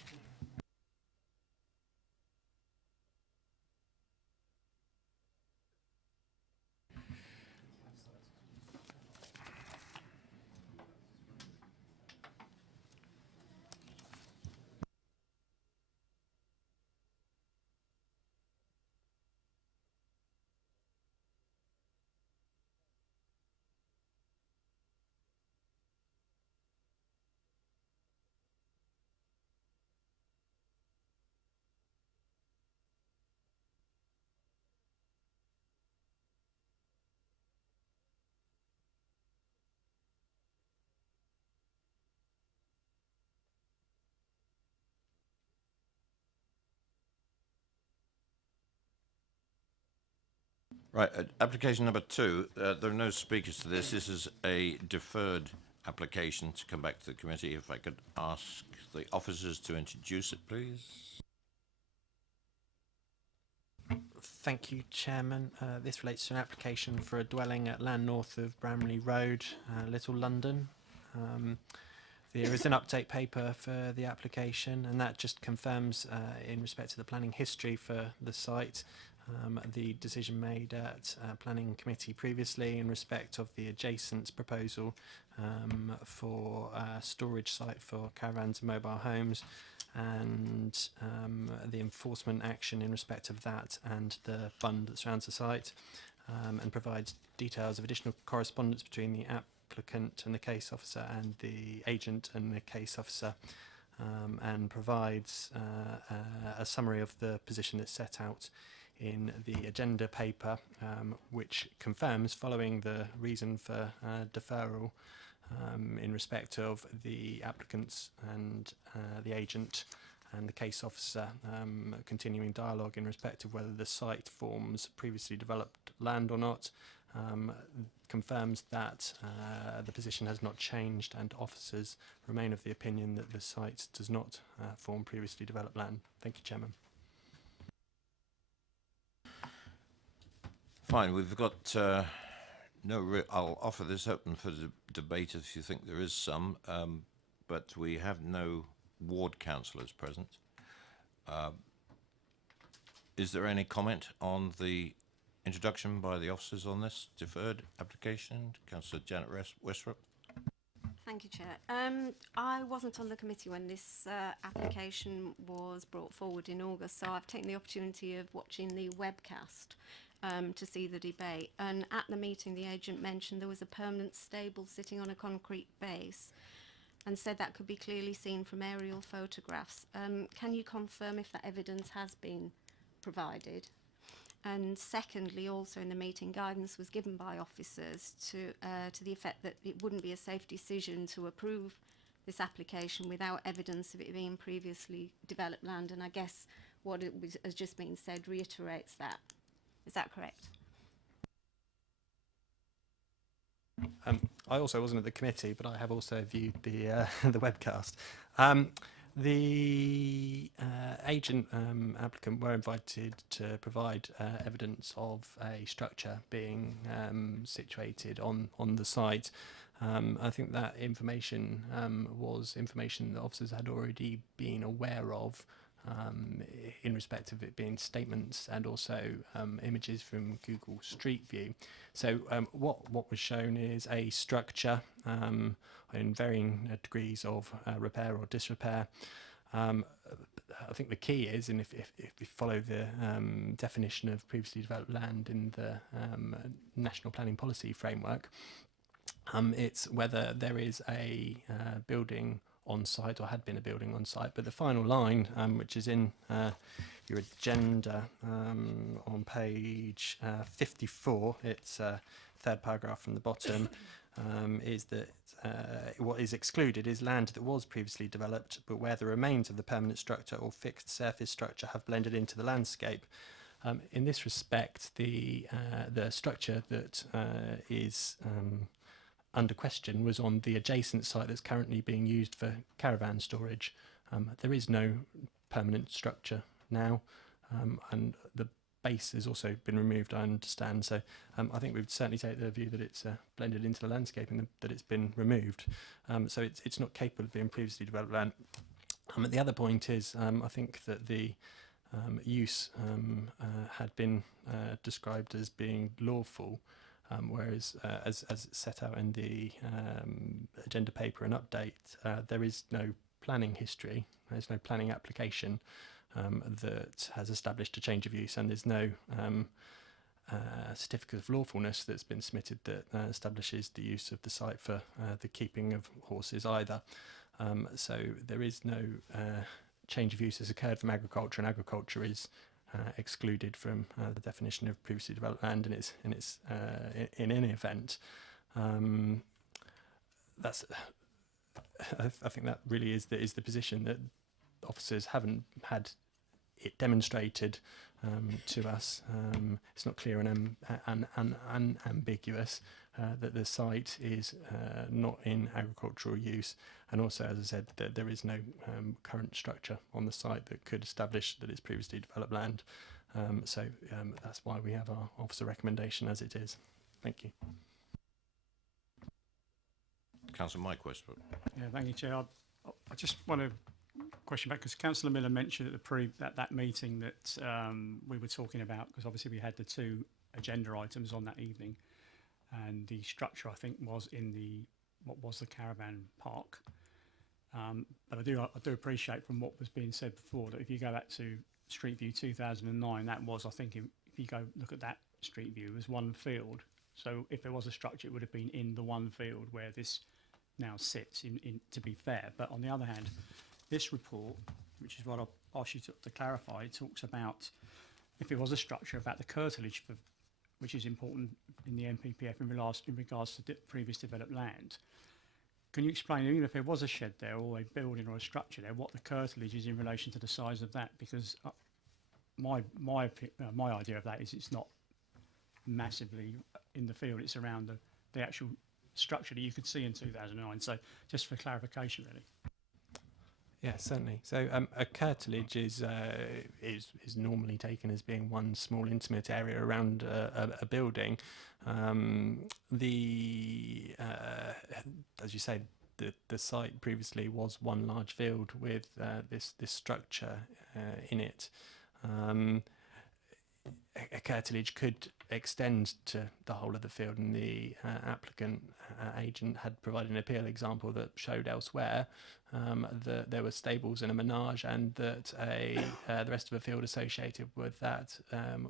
Right, application number 2, there are no speakers to this. This is a deferred application to come back to the committee. If I could ask the officers to introduce it, please. Thank you, Chairman. This relates to an application for a dwelling at land north of Bramley Road, Little London. There is an update paper for the application, and that just confirms, in respect to the planning history for the site, the decision made at planning committee previously in respect of the adjacent proposal for a storage site for caravans and mobile homes, and the enforcement action in respect of that and the fund that surrounds the site, and provides details of additional correspondence between the applicant and the case officer and the agent and the case officer, and provides a summary of the position that's set out in the agenda paper, which confirms, following the reason for deferral in respect of the applicants and the agent and the case officer continuing dialogue in respect of whether the site forms previously developed land or not, confirms that the position has not changed and officers remain of the opinion that the site does not form previously developed land. Thank you, Chairman. Fine, we've got I'll offer this open for debate if you think there is some, but we have no ward councillors present. Is there any comment on the introduction by the officers on this deferred application? Councillor Janet Westbrook. Thank you, Chair. I wasn't on the committee when this application was brought forward in August, so I've taken the opportunity of watching the webcast to see the debate. And at the meeting, the agent mentioned there was a permanent stable sitting on a concrete base and said that could be clearly seen from aerial photographs. Can you confirm if that evidence has been provided? And secondly, also in the meeting, guidance was given by officers to the effect that it wouldn't be a safe decision to approve this application without evidence of it being previously developed land. And I guess what has just been said reiterates that. Is that correct? I also wasn't at the committee, but I have also viewed the the webcast. The agent applicant were invited to provide evidence of a structure being situated on the site. I think that information was information that officers had already been aware of in respect of it being statements and also images from Google Street View. So what was shown is a structure in varying degrees of repair or disrepair. I think the key is, and if you follow the definition of previously developed land in the National Planning Policy Framework, it's whether there is a building on site or had been a building on site. But the final line, which is in your agenda on page 54, it's third paragraph from the bottom, is that what is excluded is land that was previously developed, but where the remains of the permanent structure or fixed surface structure have blended into the landscape. In this respect, the structure that is under question was on the adjacent site that's currently being used for caravan storage. There is no permanent structure now, and the base has also been removed, I understand. So I think we would certainly take the view that it's blended into the landscape and that it's been removed. So it's not capable of being previously developed land. The other point is, I think that the use had been described as being lawful, whereas as set out in the agenda paper and update, there is no planning history, there's no planning application that has established a change of use, and there's no certificate of lawfulness that's been submitted that establishes the use of the site for the keeping of horses either. So there is no change of use has occurred from agriculture, and agriculture is excluded from the definition of previously developed land, and it's in any event. That's I think that really is the position, that officers haven't had it demonstrated to us. It's not clear and unambiguous that the site is not in agricultural use, and also, as I said, that there is no current structure on the site that could establish that it's previously developed land. So that's why we have our officer recommendation as it is. Thank you. Councillor Mike Westbrook. Yeah, thank you, Chair. I just want to question back, because Councillor Miller mentioned at that meeting that we were talking about, because obviously we had the two agenda items on that evening, and the structure, I think, was in what was the caravan park. But I do appreciate from what was being said before that if you go back to Street View 2009, that was, I think, if you go look at that Street View, as one field. So if there was a structure, it would have been in the one field where this now sits, to be fair. But on the other hand, this report, which is what I'll ask you to clarify, talks about, if it was a structure, about the curtilage, which is important in the NPPF in regards to previous developed land. Can you explain, even if there was a shed there or a building or a structure there, what the curtilage is in relation to the size of that? Because my idea of that is it's not massively in the field, it's around the actual structure that you could see in 2009. So just for clarification, really. Yeah, certainly. So a curtilage is normally taken as being one small intimate area around a building. As you say, the site previously was one large field with this structure in it. A curtilage could extend to the whole of the field, and the applicant agent had provided an appeal example that showed elsewhere that there were stables and a menage, and that the rest of the field associated with that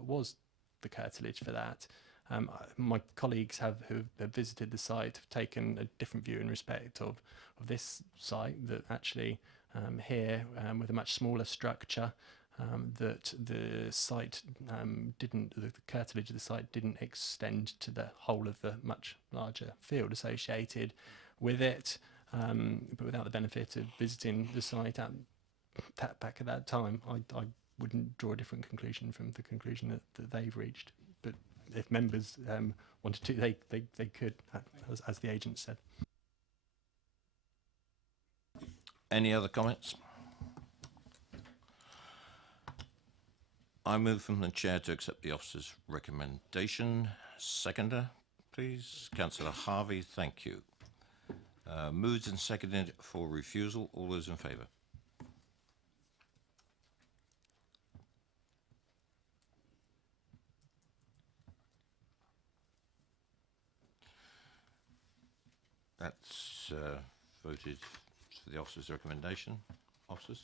was the curtilage for that. My colleagues who have visited the site have taken a different view in respect of this site, that actually here with a much smaller structure, that the site the curtilage of the site didn't extend to the whole of the much larger field associated with it, but without the benefit of visiting the site back at that time, I wouldn't draw a different conclusion from the conclusion that they've reached. But if members wanted to, they could, as the agent said. Any other comments? I move from the chair to accept the officer's recommendation. Seconder, please. Councillor Harvey, thank you. Moved and seconded for refusal. All those in favour? That's voted for the officer's recommendation. Officers?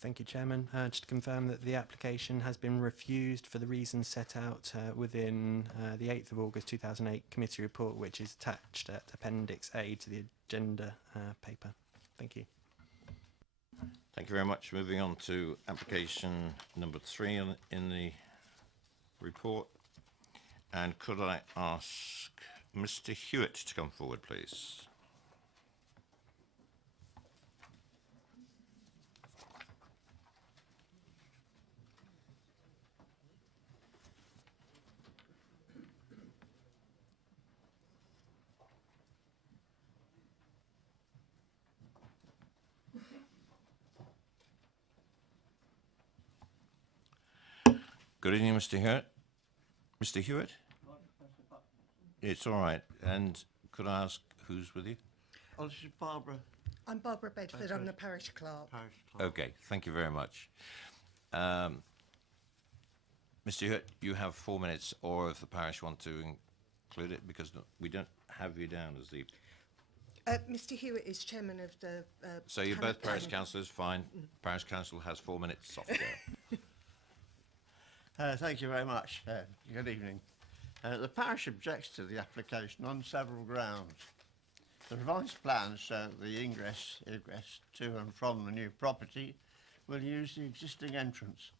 Thank you, Chairman. Just to confirm that the application has been refused for the reasons set out within the 8th of August 2008 committee report, which is attached at Appendix A to the agenda paper. Thank you. Thank you very much. Moving on to application number 3 in the report. And could I ask Mr. Hewitt to come forward, please? Good evening, Mr. Hewitt. Mr. Hewitt? It's all right. And could I ask who's with you? Oh, this is Barbara. I'm Barbara Bedford. I'm the parish clerk. Okay, thank you very much. Mr. Hewitt, you have 4 minutes, or if the parish want to include it, because we don't have you down as the... Mr. Hewitt is chairman of the... So you're both parish councillors, fine. Parish council has 4 minutes, off you go. Thank you very much. Good evening. The parish objects to the application on several grounds. The revised plans show the egress to and from the new property will use the existing entrance,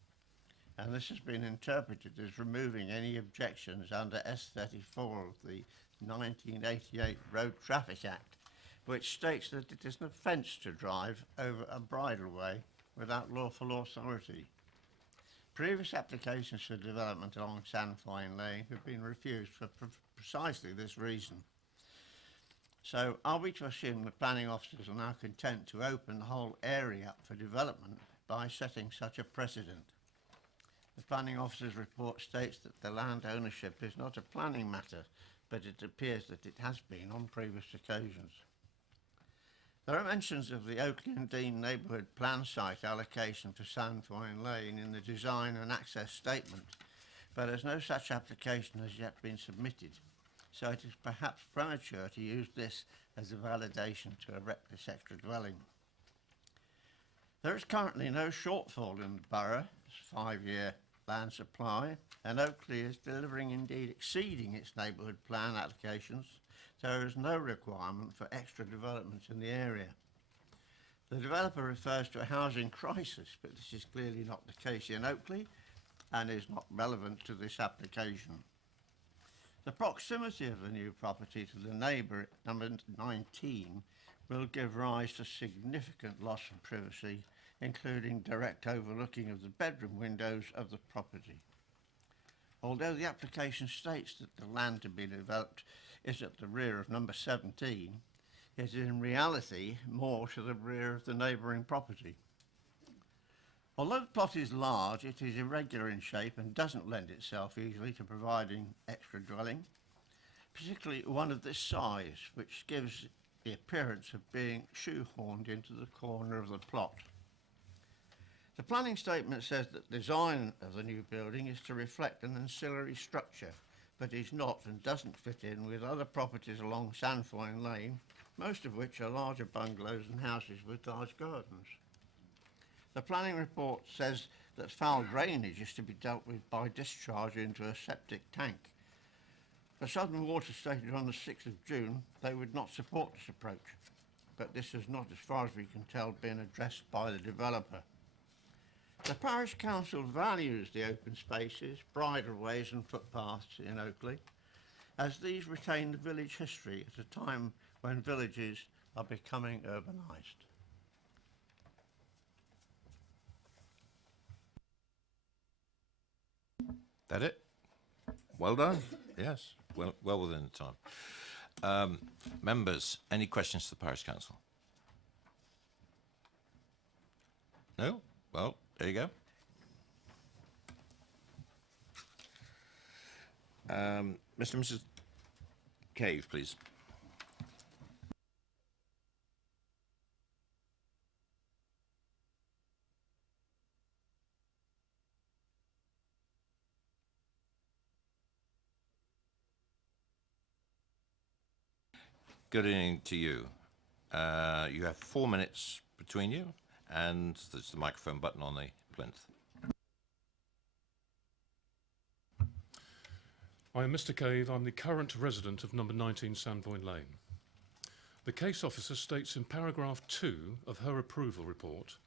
and this has been interpreted as removing any objections under S34 of the 1988 Road Traffic Act, which states that it is an offence to drive over a bridleway without lawful authority. Previous applications for development along Sandfine Lane have been refused for precisely this reason. So are we to assume the planning officers are now content to open the whole area up for development by setting such a precedent? The planning officer's report states that the land ownership is not a planning matter, but it appears that it has been on previous occasions. There are mentions of the Oakley and Dean neighbourhood plan site allocation for Sandfine Lane in the design and access statement, but as no such application has yet been submitted, so it is perhaps premature to use this as a validation to erect this extra dwelling. There is currently no shortfall in the borough's 5-year land supply, and Oakley is delivering, indeed exceeding, its neighbourhood plan applications. There is no requirement for extra development in the area. The developer refers to a housing crisis, but this is clearly not the case in Oakley and is not relevant to this application. The proximity of the new property to the neighbour at number 19 will give rise to significant loss of privacy, including direct overlooking of the bedroom windows of the property. Although the application states that the land to be developed is at the rear of number 17, it is in reality more to the rear of the neighbouring property. Although the plot is large, it is irregular in shape and doesn't lend itself easily to providing extra dwelling, particularly one of this size, which gives the appearance of being shoehorned into the corner of the plot. The planning statement says that the design of the new building is to reflect an ancillary structure, but is not and doesn't fit in with other properties along Sandfine Lane, most of which are larger bungalows and houses with large gardens. The planning report says that foul drainage is to be dealt with by discharge into a septic tank. The Southern Water stated on the 6th of June they would not support this approach, but this has not, as far as we can tell, been addressed by the developer. The parish council values the open spaces, bridleways and footpaths in Oakley, as these retain the village history at a time when villages are becoming urbanised. That it? Well done. Yes, well within the time. Members, any questions to the parish council? No? Well, there you go. Mr. and Mrs. Cave, please. Good evening to you. You have 4 minutes between you, and there's the microphone button on the plinth. I am Mr. Cave. I'm the current resident of number 19 Sandbourne Lane. The case officer states in paragraph 2 of her approval report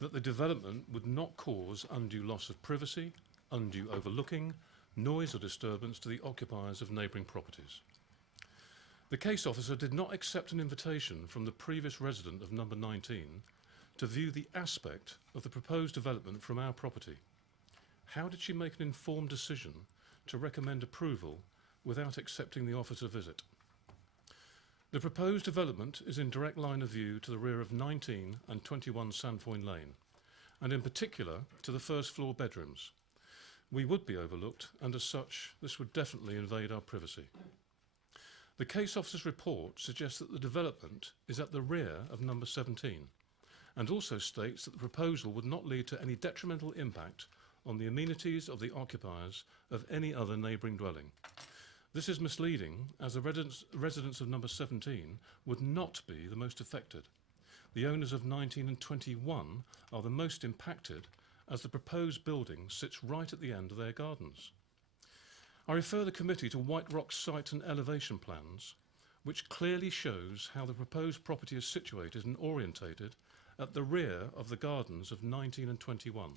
that the development would not cause undue loss of privacy, undue overlooking, noise or disturbance to the occupiers of neighbouring properties. The case officer did not accept an invitation from the previous resident of number 19 to view the aspect of the proposed development from our property. How did she make an informed decision to recommend approval without accepting the offer to visit? The proposed development is in direct line of view to the rear of 19 and 21 Sandfoyne Lane, and in particular to the first floor bedrooms. We would be overlooked, and as such, this would definitely invade our privacy. The case officer's report suggests that the development is at the rear of number 17, and also states that the proposal would not lead to any detrimental impact on the amenities of the occupiers of any other neighbouring dwelling. This is misleading, as the residents of number 17 would not be the most affected. The owners of 19 and 21 are the most impacted, as the proposed building sits right at the end of their gardens. I refer the committee to White Rock's site and elevation plans, which clearly shows how the proposed property is situated and orientated at the rear of the gardens of 19 and 21,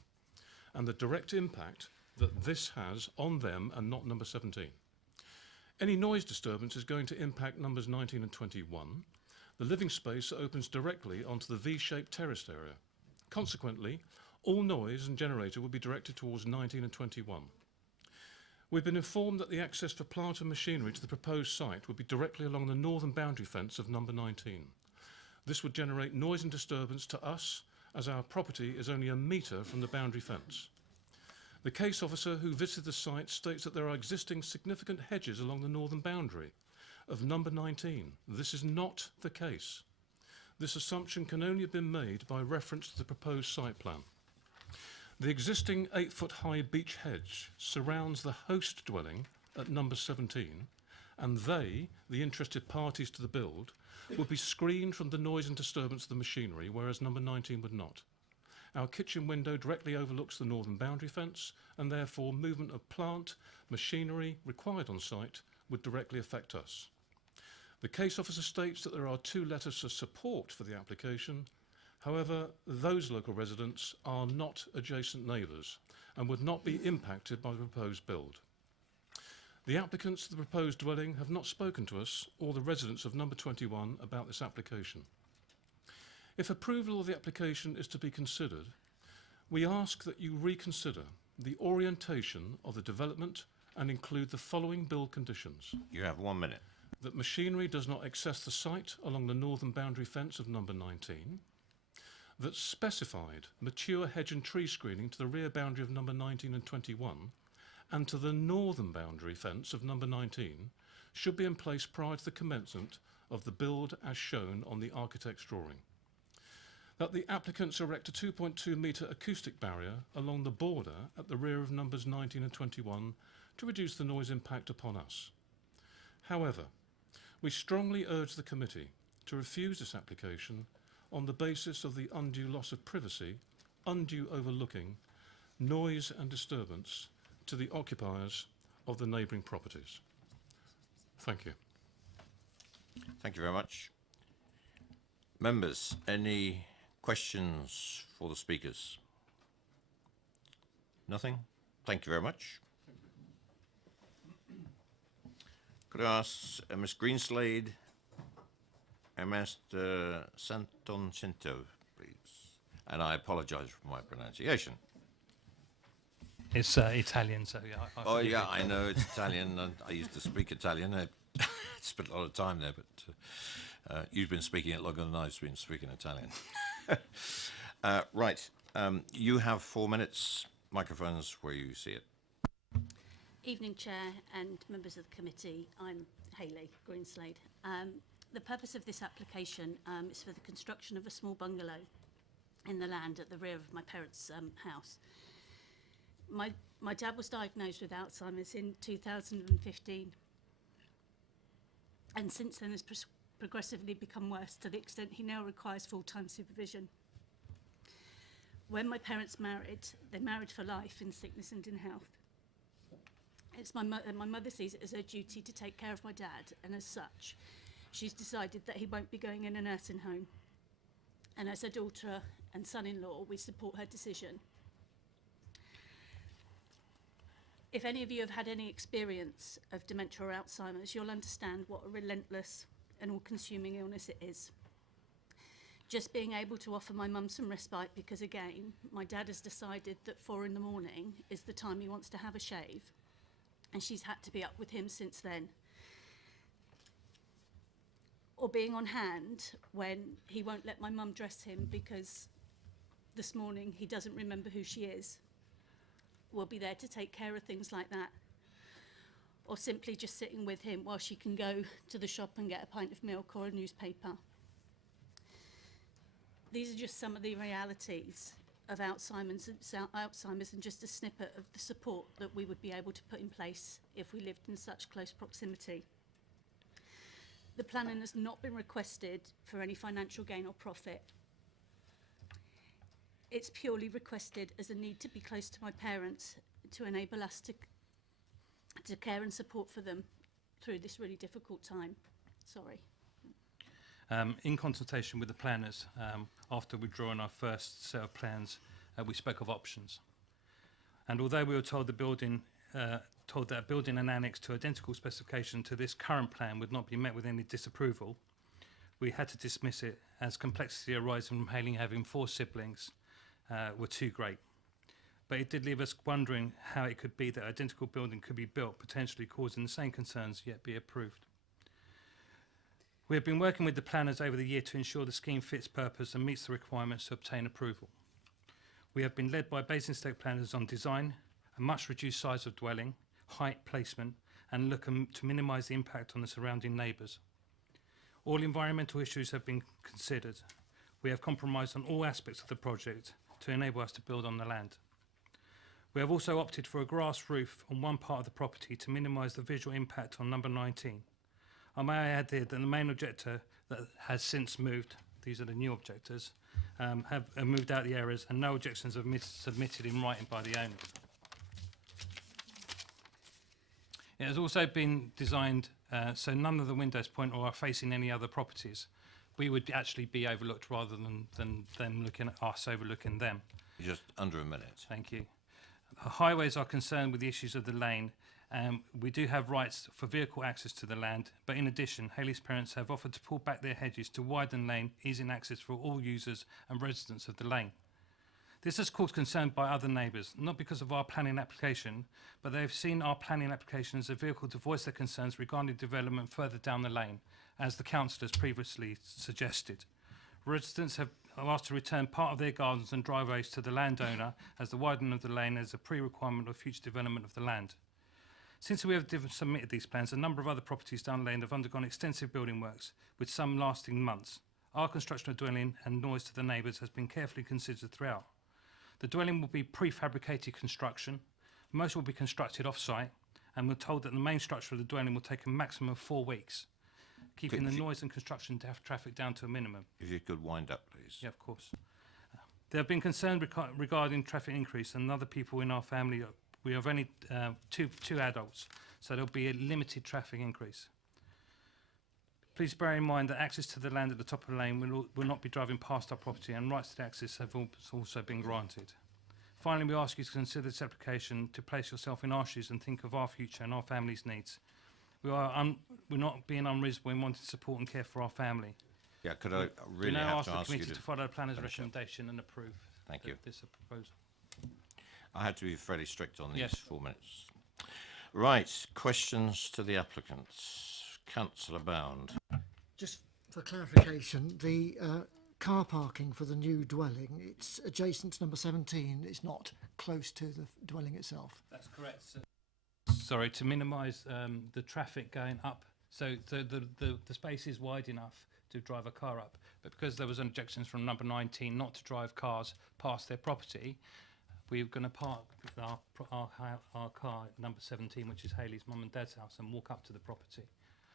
and the direct impact that this has on them and not number 17. Any noise disturbance is going to impact numbers 19 and 21. The living space opens directly onto the V-shaped terraced area. Consequently, all noise and generator will be directed towards 19 and 21. We've been informed that the access for plant and machinery to the proposed site would be directly along the northern boundary fence of number 19. This would generate noise and disturbance to us, as our property is only a metre from the boundary fence. The case officer who visited the site states that there are existing significant hedges along the northern boundary of number 19. This is not the case. This assumption can only have been made by reference to the proposed site plan. The existing 8-foot-high beech hedge surrounds the host dwelling at number 17, and they, the interested parties to the build, would be screened from the noise and disturbance of the machinery, whereas number 19 would not. Our kitchen window directly overlooks the northern boundary fence, and therefore movement of plant, machinery required on site would directly affect us. The case officer states that there are 2 letters of support for the application. However, those local residents are not adjacent neighbours and would not be impacted by the proposed build. The applicants to the proposed dwelling have not spoken to us or the residents of number 21 about this application. If approval of the application is to be considered, we ask that you reconsider the orientation of the development and include the following build conditions. You have 1 minute. That machinery does not access the site along the northern boundary fence of number 19. That specified mature hedge and tree screening to the rear boundary of number 19 and 21 and to the northern boundary fence of number 19 should be in place prior to the commencement of the build as shown on the architect's drawing. That the applicants erect a 2.2 metre acoustic barrier along the border at the rear of numbers 19 and 21 to reduce the noise impact upon us. However, we strongly urge the committee to refuse this application on the basis of the undue loss of privacy, undue overlooking, noise and disturbance to the occupiers of the neighbouring properties. Thank you. Thank you very much. Members, any questions for the speakers? Nothing? Thank you very much. Could I ask Ms. Greenslade and Mr. Santoncento, please? And I apologise for my pronunciation. It's Italian, so yeah. Oh yeah, I know it's Italian. And I used to speak Italian. I spent a lot of time there, but you've been speaking it longer than I've been speaking Italian. Right, you have 4 minutes. Microphones where you see it. Evening, Chair and members of the committee. I'm Hayley Greenslade. The purpose of this application is for the construction of a small bungalow in the land at the rear of my parents' house. My dad was diagnosed with Alzheimer's in 2015, and since then has progressively become worse to the extent he now requires full-time supervision. When my parents married, they married for life in sickness and in health. It's my mother sees it as her duty to take care of my dad, and as such, she's decided that he won't be going in a nursing home. And as her daughter and son-in-law, we support her decision. If any of you have had any experience of dementia or Alzheimer's, you'll understand what a relentless and all-consuming illness it is. Just being able to offer my mum some respite because, again, my dad has decided that 4 in the morning is the time he wants to have a shave, and she's had to be up with him since then. Or being on hand when he won't let my mum dress him because this morning he doesn't remember who she is. We'll be there to take care of things like that. Or simply just sitting with him while she can go to the shop and get a pint of milk or a newspaper. These are just some of the realities of Alzheimer's and just a snippet of the support that we would be able to put in place if we lived in such close proximity. The planning has not been requested for any financial gain or profit. It's purely requested as a need to be close to my parents to enable us to care and support for them through this really difficult time. Sorry. In consultation with the planners, after withdrawing our first set of plans, we spoke of options. And although we were told that building an annex to identical specification to this current plan would not be met with any disapproval, we had to dismiss it as complexity arising from Hayley having 4 siblings were too great. But it did leave us wondering how it could be that identical building could be built, potentially causing the same concerns, yet be approved. We have been working with the planners over the year to ensure the scheme fits purpose and meets the requirements to obtain approval. We have been led by Basingstoke planners on design, a much reduced size of dwelling, height, placement, and look to minimise the impact on the surrounding neighbours. All environmental issues have been considered. We have compromised on all aspects of the project to enable us to build on the land. We have also opted for a grass roof on one part of the property to minimise the visual impact on number 19. I may add here that the main objector that has since moved, these are the new objectors, have moved out the areas and no objections have been submitted in writing by the owner. It has also been designed so none of the windows point or are facing any other properties. We would actually be overlooked rather than them looking at us overlooking them. Just under a minute. Thank you. Highways are concerned with the issues of the lane. We do have rights for vehicle access to the land, but in addition, Hayley's parents have offered to pull back their hedges to widen lane, easing access for all users and residents of the lane. This has caused concern by other neighbours, not because of our planning application, but they have seen our planning application as a vehicle to voice their concerns regarding development further down the lane, as the council has previously suggested. Residents have asked to return part of their gardens and driveways to the landowner, as the widening of the lane is a pre-requirement of future development of the land. Since we have submitted these plans, a number of other properties down the lane have undergone extensive building works, with some lasting months. Our construction of dwelling and noise to the neighbours has been carefully considered throughout. The dwelling will be prefabricated construction. Most will be constructed off-site, and we're told that the main structure of the dwelling will take a maximum of 4 weeks, keeping the noise and construction traffic down to a minimum. If you could wind up, please. Yeah, of course. There have been concerns regarding traffic increase, and other people in our family. We have only two adults, so there'll be a limited traffic increase. Please bear in mind that access to the land at the top of the lane will not be driving past our property, and rights to access have also been granted. Finally, we ask you to consider this application to place yourself in our shoes and think of our future and our family's needs. We're not being unreasonable in wanting to support and care for our family. Yeah, could I really we now have ask to the ask you committee to follow the planner's finish up? recommendation and approve Thank you. this proposal. I had to be fairly strict on these Yes. 4 minutes. Right, questions to the applicants. Councillor Bound. Just for clarification, the car parking for the new dwelling, it's adjacent to number 17, it's not close to the dwelling itself. That's correct. Sorry, to minimise the traffic going up. So the space is wide enough to drive a car up, but because there was objections from number 19 not to drive cars past their property, we're going to park our car at number 17, which is Hayley's mum and dad's house, and walk up to the property.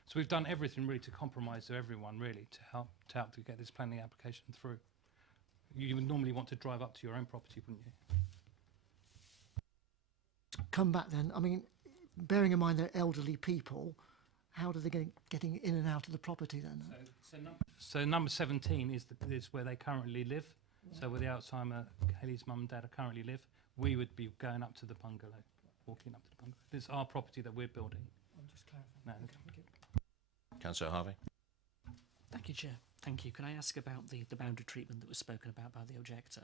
So we've done everything really to compromise to everyone, really, to help to get this planning application through. You would normally want to drive up to your own property, wouldn't you? Come back then. I mean, bearing in mind they're elderly people, how do they getting in and out of the property then? So number 17 is where they currently live. So where the Alzheimer, Haley's mum and dad currently live, we would be going up to the bungalow, walking up to the bungalow. This is our property that we're building. I'm just clarifying. No, Okay, okay. thank you. Councillor Harvey. Thank you, Chair. Thank you. Can I ask about the boundary treatment that was spoken about by the objector?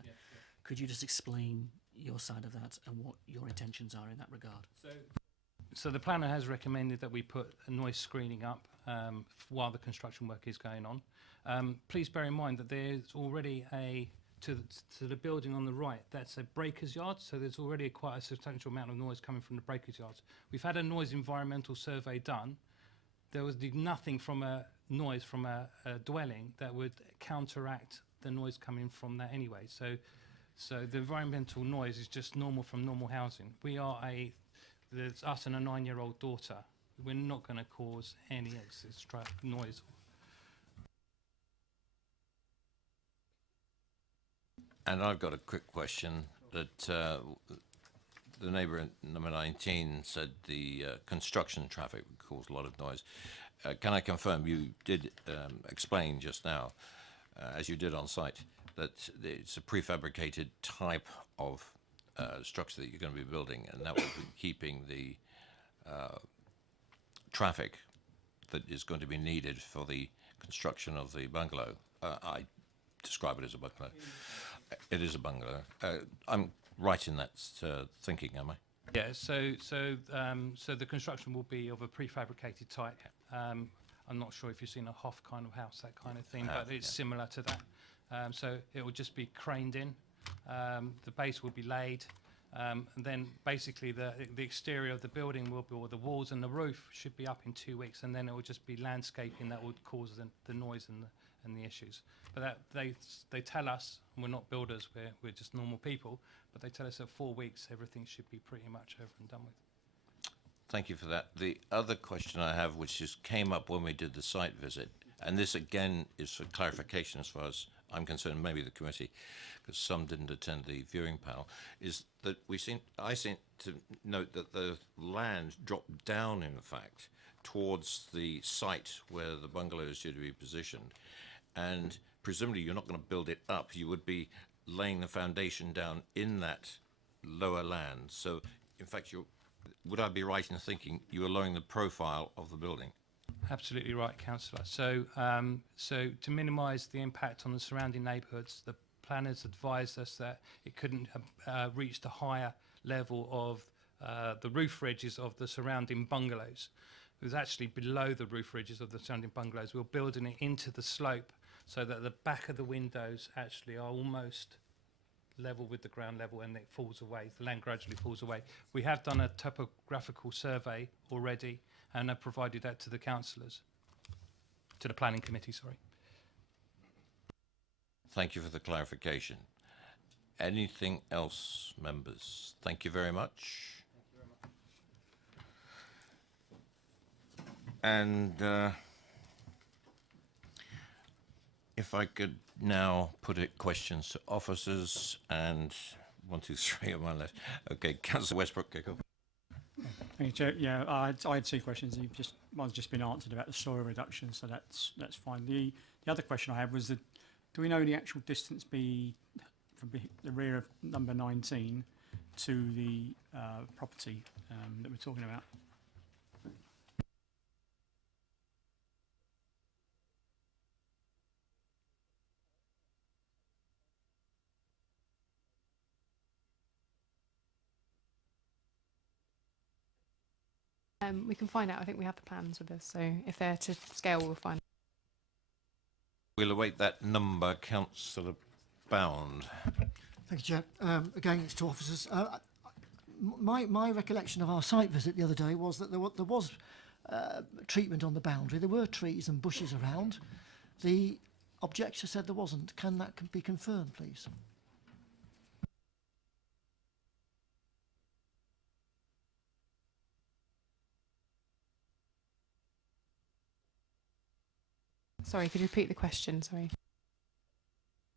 Could you just explain your side of that and what your intentions are in that regard? So the planner has recommended that we put a noise screening up while the construction work is going on. Please bear in mind that there's already to the building on the right, that's a breaker's yard, so there's already quite a substantial amount of noise coming from the breaker's yards. We've had a noise environmental survey done. There was nothing from a noise from a dwelling that would counteract the noise coming from that anyway. So the environmental noise is just normal from normal housing. There's us and a 9-year-old daughter. We're not going to cause any extra noise. And I've got a quick question that the neighbour at number 19 said the construction traffic would cause a lot of noise. Can I confirm you did explain just now, as you did on site, that it's a prefabricated type of structure that you're going to be building, and that will be keeping the traffic that is going to be needed for the construction of the bungalow. I describe it as a bungalow. It is a bungalow. I'm right in that thinking, am I? Yeah. So the construction will be of a prefabricated type. I'm not sure if you've seen a Hoff kind of house, that kind of thing, but it's similar to that. So it will just be craned in. The base will be laid. And then basically the exterior of the building will be, or the walls and the roof should be up in 2 weeks, and then it will just be landscaping that would cause the noise and the issues. But that they tell us, and we're not builders, we're just normal people, but they tell us that 4 weeks everything should be pretty much over and done with. Thank you for that. The other question I have, which just came up when we did the site visit, and this again is for clarification as far as I'm concerned, maybe the committee, because some didn't attend the viewing panel, is that I seem to note that the land dropped down, in fact, towards the site where the bungalow is due to be positioned. And presumably you're not going to build it up. You would be laying the foundation down in that lower land. So, in fact, would I be right in thinking you are lowering the profile of the building? Absolutely right, Councillor. So to minimise the impact on the surrounding neighbourhoods, the planners advised us that it couldn't have reached a higher level of the roof ridges of the surrounding bungalows. It was actually below the roof ridges of the surrounding bungalows. We were building it into the slope so that the back of the windows actually are almost level with the ground level, and it falls away. The land gradually falls away. We have done a topographical survey already and have provided that to the councillors, to the planning committee, sorry. Thank you for the clarification. Anything else, members? Thank you very much. And if I could now put it questions to officers, and 1, 2, 3 on my left. Okay, Councillor Westbrook, kick off. Thank you, Chair. Yeah, I had 2 questions. One's just been answered about the soil reduction, so that's fine. The other question I had was that, do we know the actual distance from the rear of number 19 to the property that we're talking about? We can find out. I think we have the plans with us, so if they're to scale, we'll find. We'll await that number, Councillor Bound. Thank you, Chair. Again, it's to officers. My recollection of our site visit the other day was that there was treatment on the boundary. There were trees and bushes around. The objector said there wasn't. Can that be confirmed, please? Sorry, could you repeat the question? Sorry.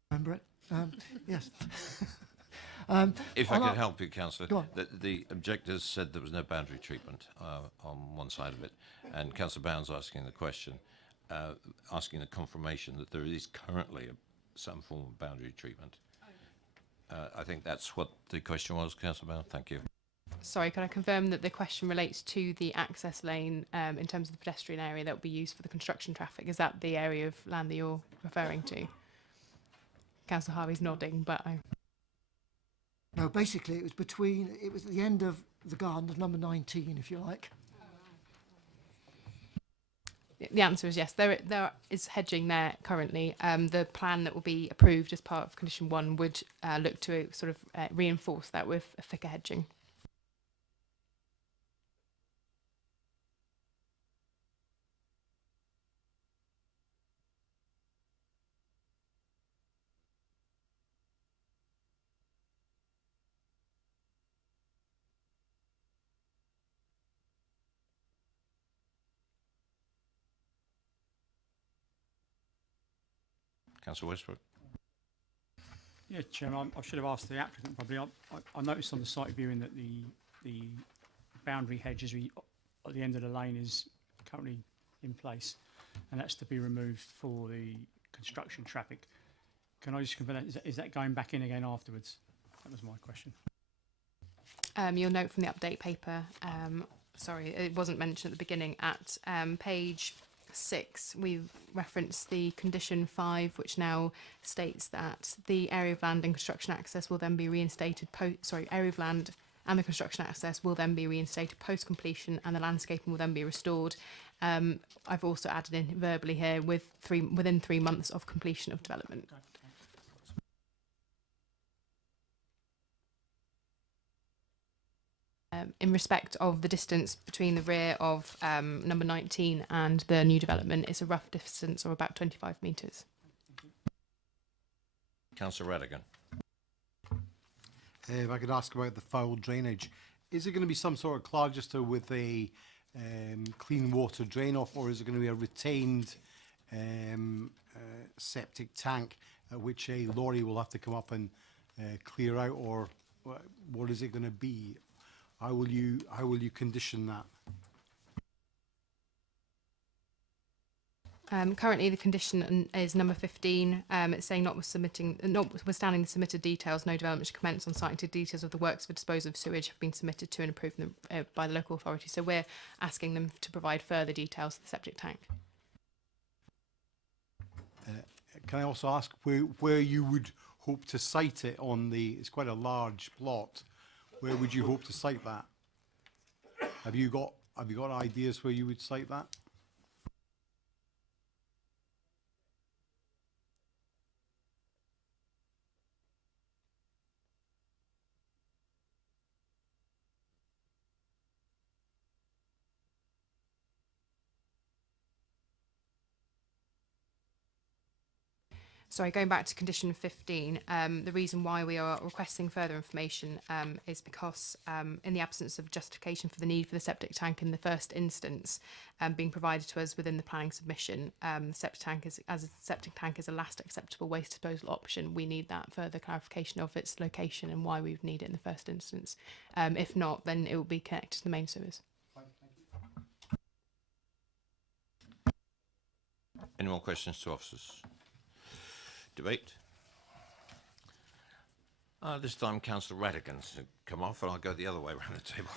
Remember it? Yes. If I on could our- help you, Councillor, Go on. the objectors said there was no boundary treatment on one side of it, and Councillor Bounds asking the question, asking the confirmation that there is currently some form of boundary treatment. I think that's what the question was, Councillor Bounds. Thank you. Sorry, can I confirm that the question relates to the access lane in terms of the pedestrian area that will be used for the construction traffic? Is that the area of land that you're referring to? Councillor Harvey's nodding, but No, basically it was at the end of the garden of number 19, if you like. the answer is yes. There is hedging there currently. The plan that will be approved as part of condition 1 would look to sort of reinforce that with a thicker hedging. Councillor Westbrook. Yeah, Chairman, I should have asked the applicant probably. I noticed on the site viewing that the boundary hedge at the end of the lane is currently in place, and that's to be removed for the construction traffic. Can I just confirm that? Is that going back in again afterwards? That was my question. You'll note from the update paper, sorry, it wasn't mentioned at the beginning, at page 6, we've referenced the condition 5, which now states that the area of land and construction access will then be reinstated, area of land and the construction access will then be reinstated post completion, and the landscaping will then be restored. I've also added in verbally here within 3 months of completion of development. In respect of the distance between the rear of number 19 and the new development, it's a rough distance of about 25 metres. Councillor Radigan. If I could ask about the foul drainage, is it going to be some sort of clogister with a clean water drain off, or is it going to be a retained septic tank at which a lorry will have to come up and clear out, or what is it going to be? How will you condition that? Currently, the condition is number 15. It's saying notwithstanding the submitted details, no development should commence on site until details of the works for disposal of sewage have been submitted to and approved by the local authority. So we're asking them to provide further details to the septic tank. Can I also ask where you would hope to site it on the? It's quite a large plot. Where would you hope to site that? Have you got ideas where you would site that? Sorry, going back to condition 15, the reason why we are requesting further information is because in the absence of justification for the need for the septic tank in the first instance being provided to us within the planning submission, the septic tank is a last acceptable waste disposal option. We need that further clarification of its location and why we would need it in the first instance. If not, then it will be connected to the main sewers. Any more questions to officers? Debate. This time Councillor Radigan's come off, and I'll go the other way around the table.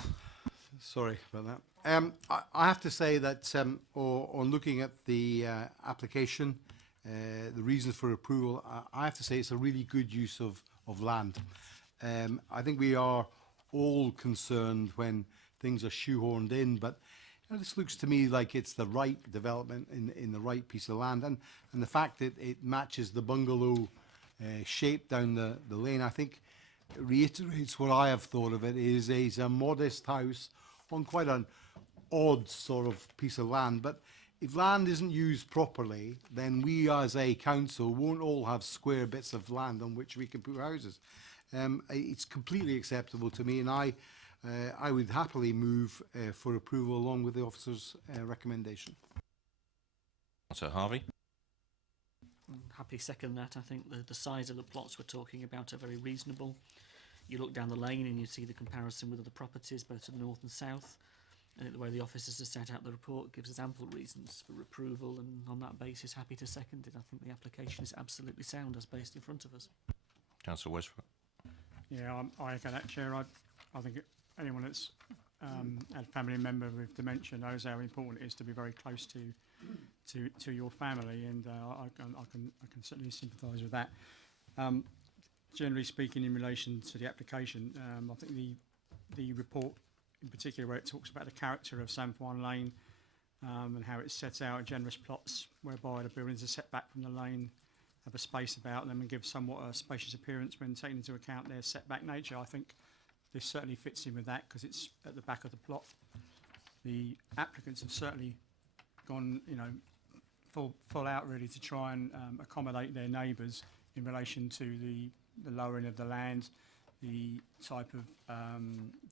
Sorry about that. I have to say that on looking at the application, the reasons for approval, I have to say it's a really good use of land. I think we are all concerned when things are shoehorned in, but this looks to me like it's the right development in the right piece of land, and the fact that it matches the bungalow shape down the lane, I think reiterates what I have thought of it is a modest house on quite an odd sort of piece of land. But if land isn't used properly, then we as a council won't all have square bits of land on which we can put houses. It's completely acceptable to me, and I would happily move for approval along with the officer's recommendation. So Harvey? Happily second that. I think the size of the plots we're talking about are very reasonable. You look down the lane and you see the comparison with other properties, both to the north and south. And the way the officers have set out the report gives us ample reasons for approval, and on that basis, happy to second it. I think the application is absolutely sound as based in front of us. Councillor Westbrook. Yeah, I echo that, Chair. I think anyone that's had a family member with dementia knows how important it is to be very close to your family, and I can certainly sympathise with that. Generally speaking, in relation to the application, I think the report, in particular, where it talks about the character of Sanfone Lane and how it's set out generous plots whereby the buildings are set back from the lane, have a space about them and give somewhat a spacious appearance when taking into account their setback nature. I think this certainly fits in with that because it's at the back of the plot. The applicants have certainly gone, full out really to try and accommodate their neighbours in relation to the lowering of the land, the type of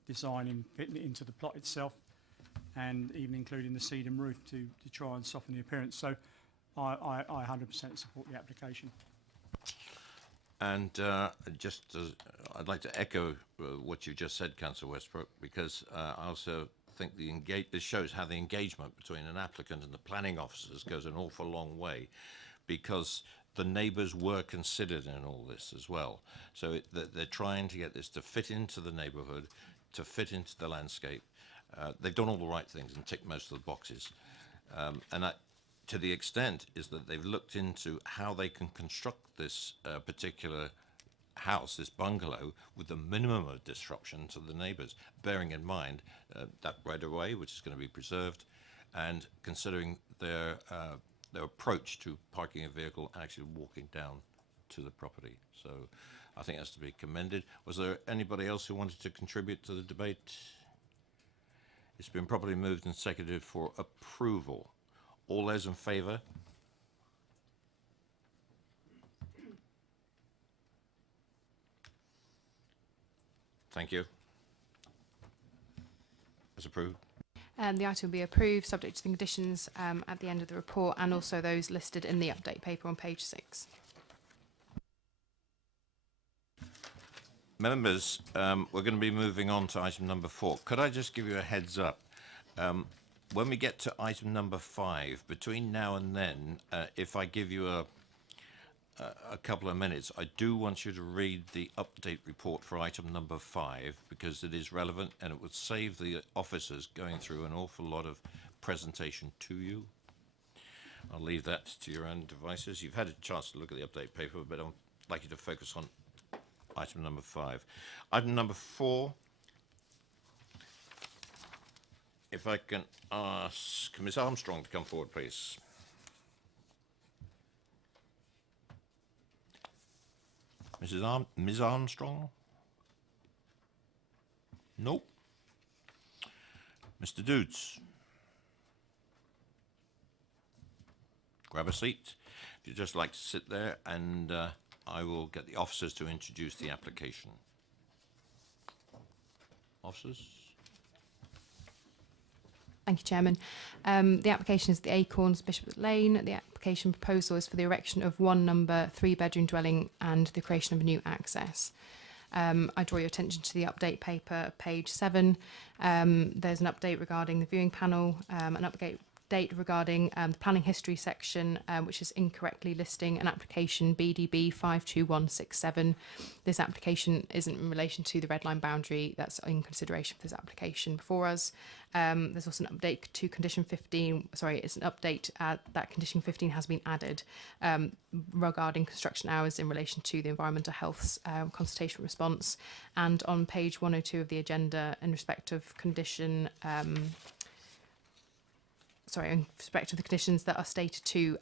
design in fitting it into the plot itself, and even including the cedar roof to try and soften the appearance. So I 100% support the application. And I'd like to echo what you just said, Councillor Westbrook, because I also think this shows how the engagement between an applicant and the planning officers goes an awful long way, because the neighbours were considered in all this as well. So they're trying to get this to fit into the neighbourhood, to fit into the landscape. They've done all the right things and ticked most of the boxes. To the extent is that they've looked into how they can construct this particular house, this bungalow, with the minimum of disruption to the neighbours, bearing in mind that right-of-way, which is going to be preserved, and considering their approach to parking a vehicle and actually walking down to the property. So I think that's to be commended. Was there anybody else who wanted to contribute to the debate? It's been properly moved and seconded for approval. All those in favour? Thank you. It's approved. The item will be approved, subject to the conditions at the end of the report, and also those listed in the update paper on page 6. Members, we're going to be moving on to item number 4. Could I just give you a heads up? When we get to item number 5, between now and then, if I give you a couple of minutes, I do want you to read the update report for item number 5, because it is relevant and it would save the officers going through an awful lot of presentation to you. I'll leave that to your own devices. You've had a chance to look at the update paper, but I'd like you to focus on item number 5. Item number 4, if I can ask Ms. Armstrong to come forward, please. Ms. Armstrong? Nope. Mr. Dudes? Grab a seat. If you'd just like to sit there, and I will get the officers to introduce the application. Officers? Thank you, Chairman. The application is the Acorns, Bishop Lane. The application proposal is for the erection of one number 3-bedroom dwelling and the creation of a new access. I draw your attention to the update paper, page 7. There's an update regarding the viewing panel, an update regarding the planning history section, which is incorrectly listing an application BDB 52167. This application isn't in relation to the red line boundary that's in consideration for this application before us. There's also an update to condition 15. Sorry, it's an update that condition 15 has been added regarding construction hours in relation to the environmental health's consultation response. And on page 102 of the agenda, in respect of condition in respect of the conditions that are stated to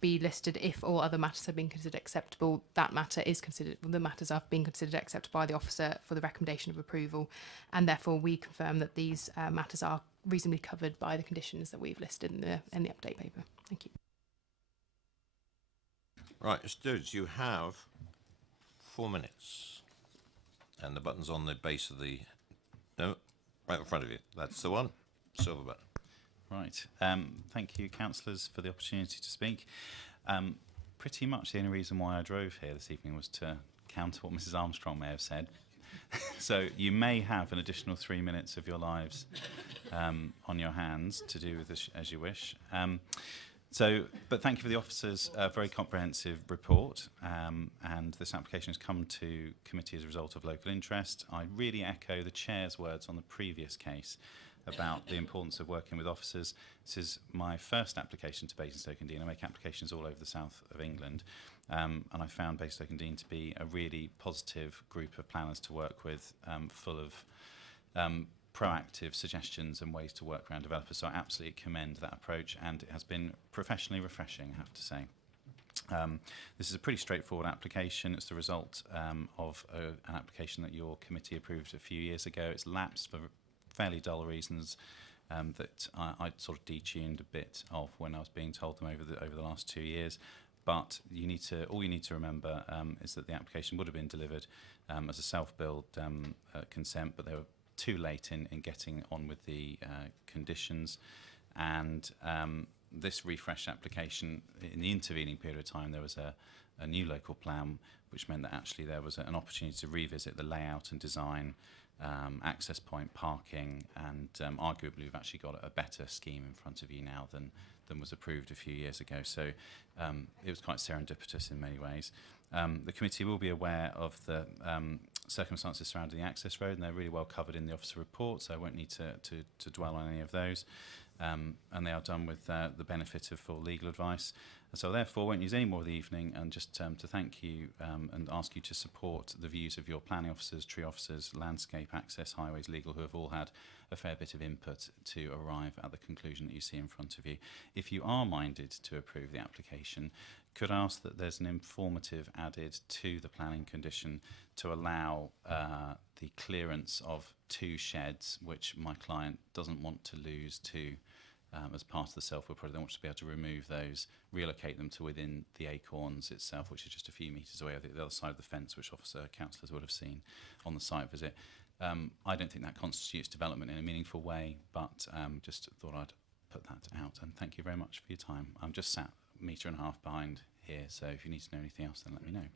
be listed if all other matters have been considered acceptable, that matter is considered, the matters have been considered acceptable by the officer for the recommendation of approval, and therefore we confirm that these matters are reasonably covered by the conditions that we've listed in the update paper. Thank you. Right, students, you have 4 minutes, and the button's on the base of the, no, right in front of you. That's the one, silver button. Right. Thank you, councillors, for the opportunity to speak. pretty much the only reason why I drove here this evening was to counter what Mrs. Armstrong may have said. So you may have an additional 3 minutes of your lives on your hands to do with this as you wish. But thank you for the officer's very comprehensive report, and this application has come to committee as a result of local interest. I really echo the chair's words on the previous case about the importance of working with officers. This is my first application to Basingstoke-on-Dean. I make applications all over the south of England, and I found Basingstoke-on-Dean to be a really positive group of planners to work with, full of proactive suggestions and ways to work around developers. So I absolutely commend that approach, and it has been professionally refreshing, I have to say. This is a pretty straightforward application. It's the result of an application that your committee approved a few years ago. It's lapsed for fairly dull reasons that I sort of detuned a bit of when I was being told them over the last 2 years. But all you need to remember is that the application would have been delivered as a self-build consent, but they were too late in getting on with the conditions. And this refreshed application, in the intervening period of time, there was a new local plan, which meant that actually there was an opportunity to revisit the layout and design, access point, parking, and arguably we've actually got a better scheme in front of you now than was approved a few years ago. So it was quite serendipitous in many ways. The committee will be aware of the circumstances surrounding the access road, and they're really well covered in the officer report, so I won't need to dwell on any of those. And they are done with the benefit of full legal advice. And so therefore, won't use any more of the evening, and just to thank you and ask you to support the views of your planning officers, tree officers, landscape, access, highways, legal, who have all had a fair bit of input to arrive at the conclusion that you see in front of you. If you are minded to approve the application, could I ask that there's an informative added to the planning condition to allow the clearance of 2 sheds, which my client doesn't want to lose to as part of the self-build project. They want to be able to remove those, relocate them to within the acorns itself, which is just a few metres away on the other side of the fence, which councillors would have seen on the site visit. I don't think that constitutes development in a meaningful way, but just thought I'd put that out. And thank you very much for your time. I'm just sat a metre and a half behind here, so if you need to know anything else, then let me know.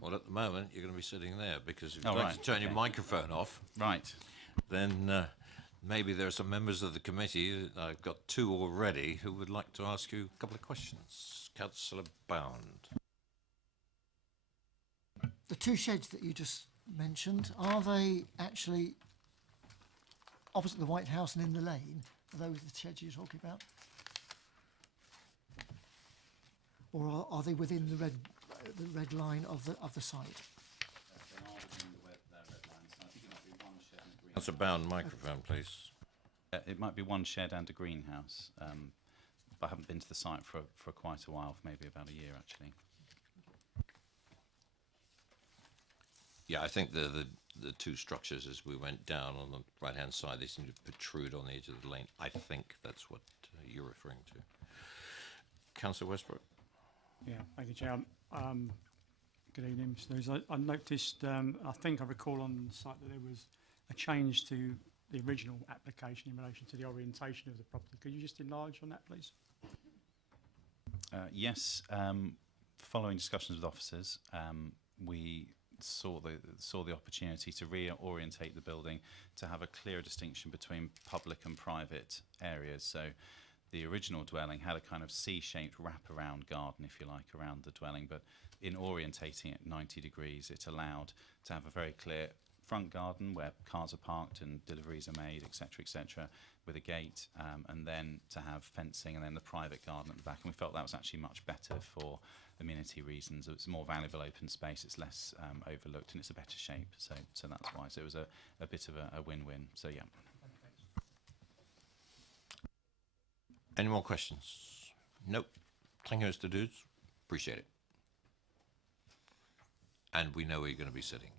Well, at the moment, you're going to be sitting there, because if Oh, you'd like right, to turn your okay. microphone off, Right. then maybe there are some members of the committee, I've got 2 already, who would like to ask you a couple of questions. Councillor Bound. The 2 sheds that you just mentioned, are they actually opposite the White House and in the lane? Are those the sheds you're talking about? Or are they within the red line of the site? Councillor Bound, microphone, please. It might be 1 shed and a greenhouse, but I haven't been to the site for quite a while, for maybe about a year actually. Yeah, I think the 2 structures as we went down on the right-hand side, they seem to protrude on the edge of the lane. I think that's what you're referring to. Councillor Westbrook. Yeah, thank you, Chair. Good evening, Mr. News. I noticed, I think I recall on the site that there was a change to the original application in relation to the orientation of the property. Could you just enlarge on that, please? Yes, following discussions with officers, we saw the opportunity to reorientate the building to have a clear distinction between public and private areas. So the original dwelling had a kind of C-shaped wraparound garden, if you like, around the dwelling, but in orientating it 90 degrees, it allowed to have a very clear front garden where cars are parked and deliveries are made, etc., with a gate, and then to have fencing, and then the private garden at the back. And we felt that was actually much better for amenity reasons. It's more valuable open space, it's less overlooked, and it's a better shape. So that's why. So it was a bit of a win-win. So yeah. Any more questions? Nope. Thank you, Mr. Dudes. Appreciate it. And we know where you're going to be sitting.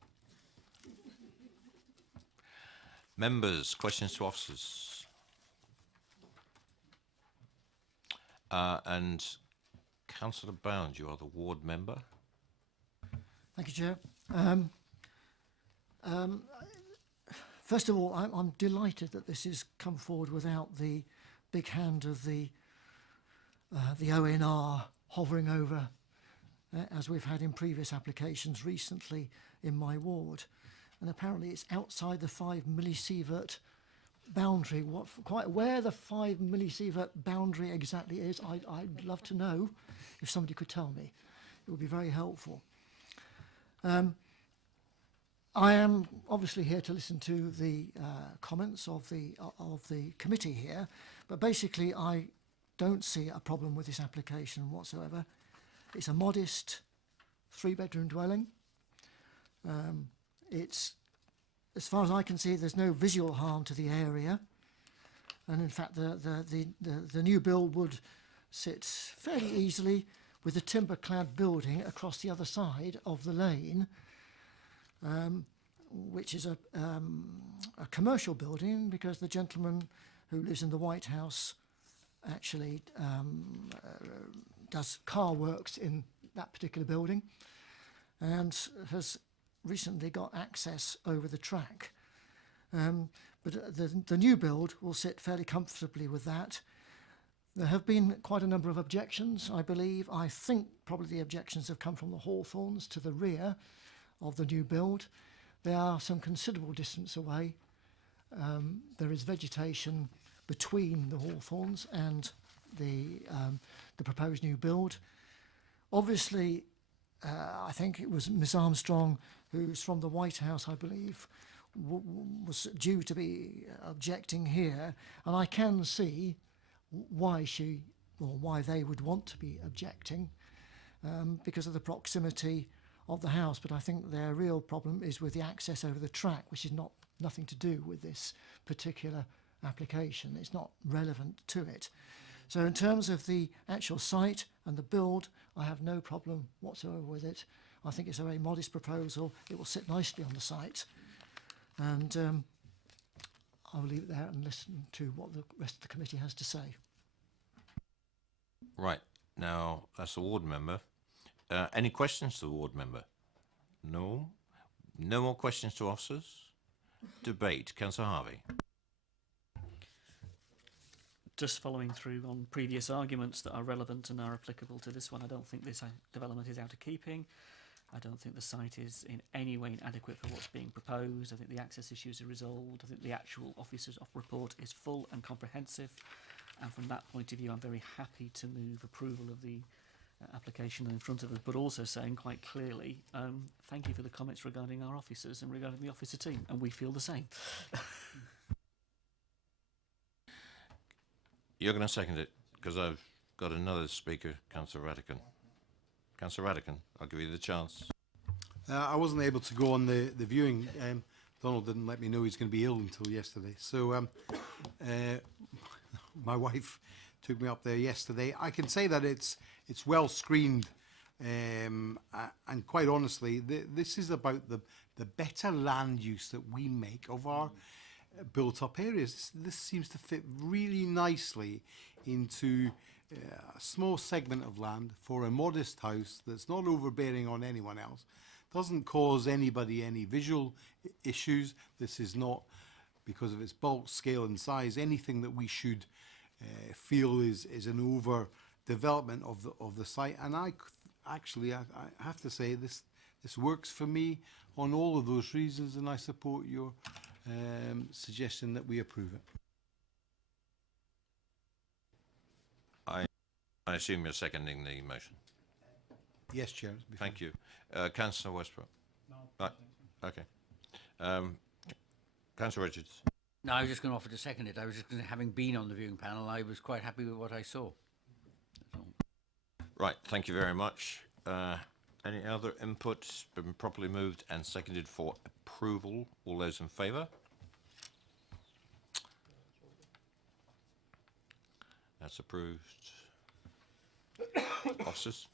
Members, questions to officers? And Councillor Bound, you are the ward member. Thank you, Chair. First of all, I'm delighted that this has come forward without the big hand of the ONR hovering over, as we've had in previous applications recently in my ward. And apparently it's outside the 5 millisievert boundary. Quite where the 5 millisievert boundary exactly is, I'd love to know. If somebody could tell me, it would be very helpful. I am obviously here to listen to the comments of the committee here, but basically I don't see a problem with this application whatsoever. It's a modest 3-bedroom dwelling. It's, as far as I can see, there's no visual harm to the area, and in fact the new build would sit fairly easily with the timber-clad building across the other side of the lane, which is a commercial building, because the gentleman who lives in the White House actually does car works in that particular building and has recently got access over the track. But the new build will sit fairly comfortably with that. There have been quite a number of objections, I believe. I think probably the objections have come from the hawthorns to the rear of the new build. They are some considerable distance away. There is vegetation between the hawthorns and the proposed new build. Obviously, I think it was Miss Armstrong, who's from the White House, I believe, was due to be objecting here, and I can see why why they would want to be objecting, because of the proximity of the house. But I think their real problem is with the access over the track, which is nothing to do with this particular application. It's not relevant to it. So in terms of the actual site and the build, I have no problem whatsoever with it. I think it's a very modest proposal. It will sit nicely on the site. And I will leave it there and listen to what the rest of the committee has to say. Right, now that's the ward member. Any questions to the ward member? No? No more questions to officers? Debate. Councillor Harvey. Just following through on previous arguments that are relevant and are applicable to this one, I don't think this development is out of keeping. I don't think the site is in any way inadequate for what's being proposed. I think the access issues are resolved. I think the actual officer's report is full and comprehensive. And from that point of view, I'm very happy to move approval of the application in front of us, but also saying quite clearly, thank you for the comments regarding our officers and regarding the officer team, and we feel the same. You're going to second it, because I've got another speaker, Councillor Radican. Councillor Radican, I'll give you the chance. I wasn't able to go on the viewing. Donald didn't let me know he's going to be ill until yesterday. So my wife took me up there yesterday. I can say that it's well screened, and quite honestly, this is about the better land use that we make of our built-up areas. This seems to fit really nicely into a small segment of land for a modest house that's not overbearing on anyone else, doesn't cause anybody any visual issues. This is not, because of its bulk, scale and size, anything that we should feel is an over development of the site. And I have to say this works for me on all of those reasons, and I support your suggestion that we approve it. I assume you're seconding the motion. Yes, Chair. Thank you. Councillor Westbrook. No. Right. Okay. Councillor Richards. No, I was just going to offer to second it. I was just going to, having been on the viewing panel, I was quite happy with what I saw. Right. Thank you very much. Any other inputs? Been properly moved and seconded for approval. All those in favour? That's approved. Officers?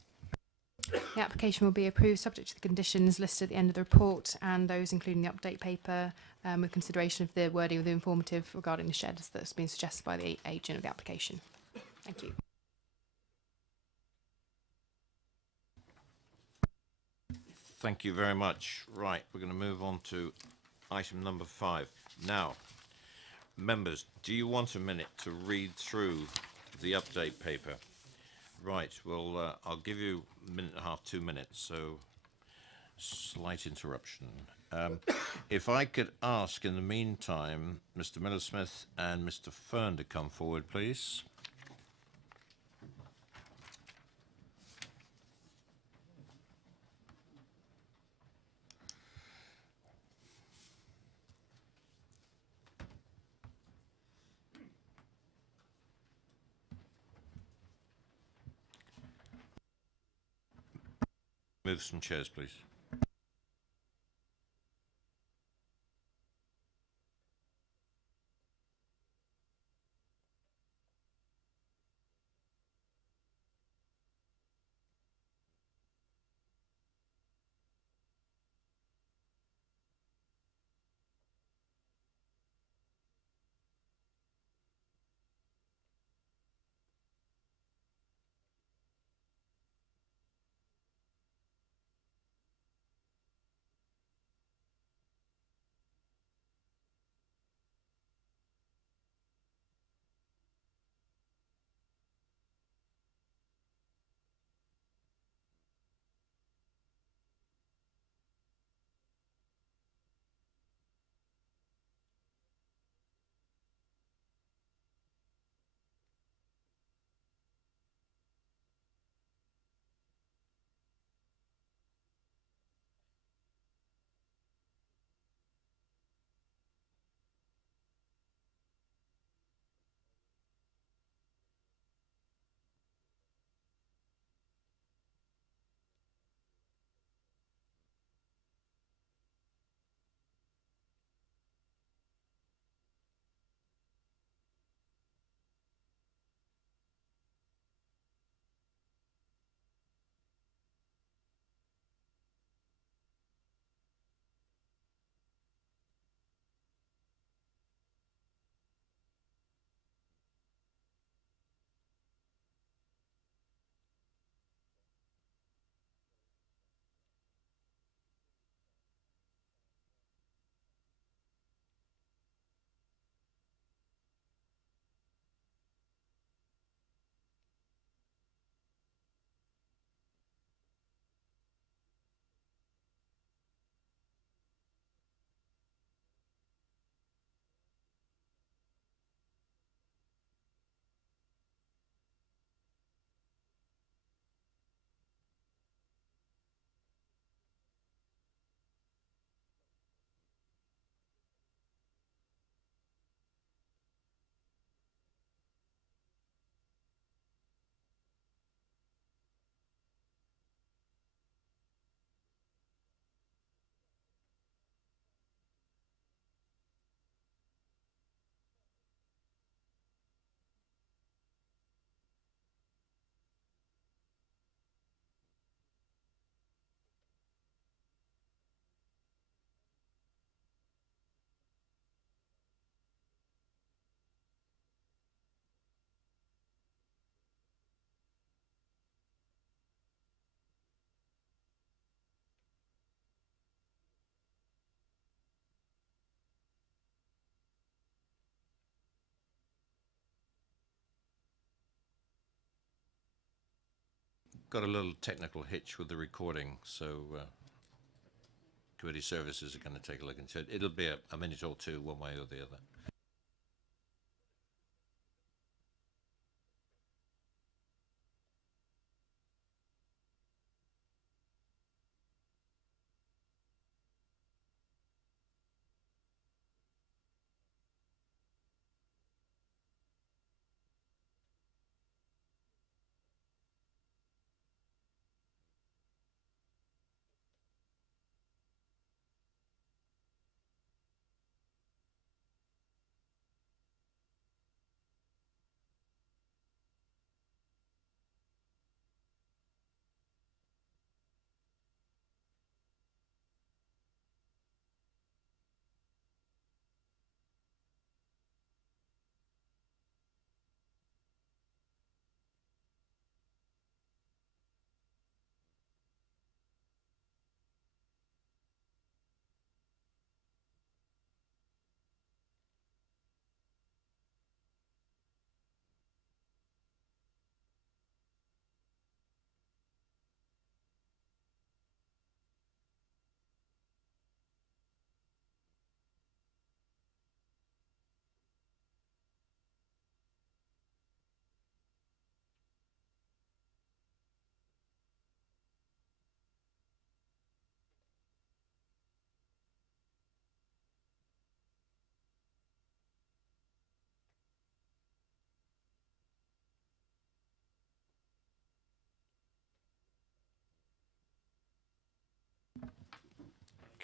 The application will be approved subject to the conditions listed at the end of the report, and those including the update paper, with consideration of the wording of the informative regarding the sheds that's been suggested by the agent of the application. Thank you. Thank you very much. Right, we're going to move on to item number 5. Now, members, do you want a minute to read through the update paper? Right, well, I'll give you a minute and a half, 2 minutes, so slight interruption. If I could ask in the meantime, Mr. Miller-Smith and Mr. Fern to come forward, please. Move some chairs, please. Got a little technical hitch with the recording, so committee services are going to take a look into it. It'll be a minute or two, one way or the other.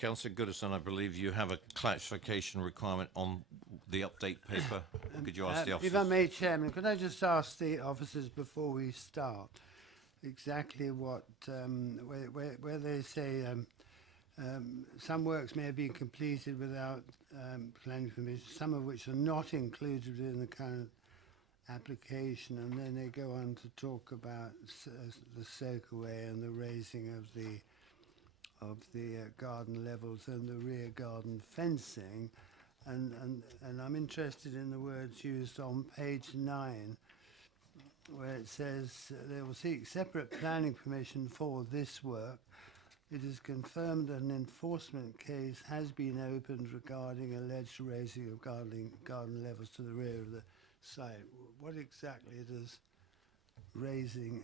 Councillor Goodison, I believe you have a clarification requirement on the update paper. Could you ask the officers? If I may, Chairman, could I just ask the officers before we start exactly what, where they say some works may have been completed without planning permission, some of which are not included in the current application, and then they go on to talk about the soakaway and the raising of the garden levels and the rear garden fencing, and I'm interested in the words used on page 9, where it says they will seek separate planning permission for this work. It is confirmed that an enforcement case has been opened regarding alleged raising of garden levels to the rear of the site. What exactly does raising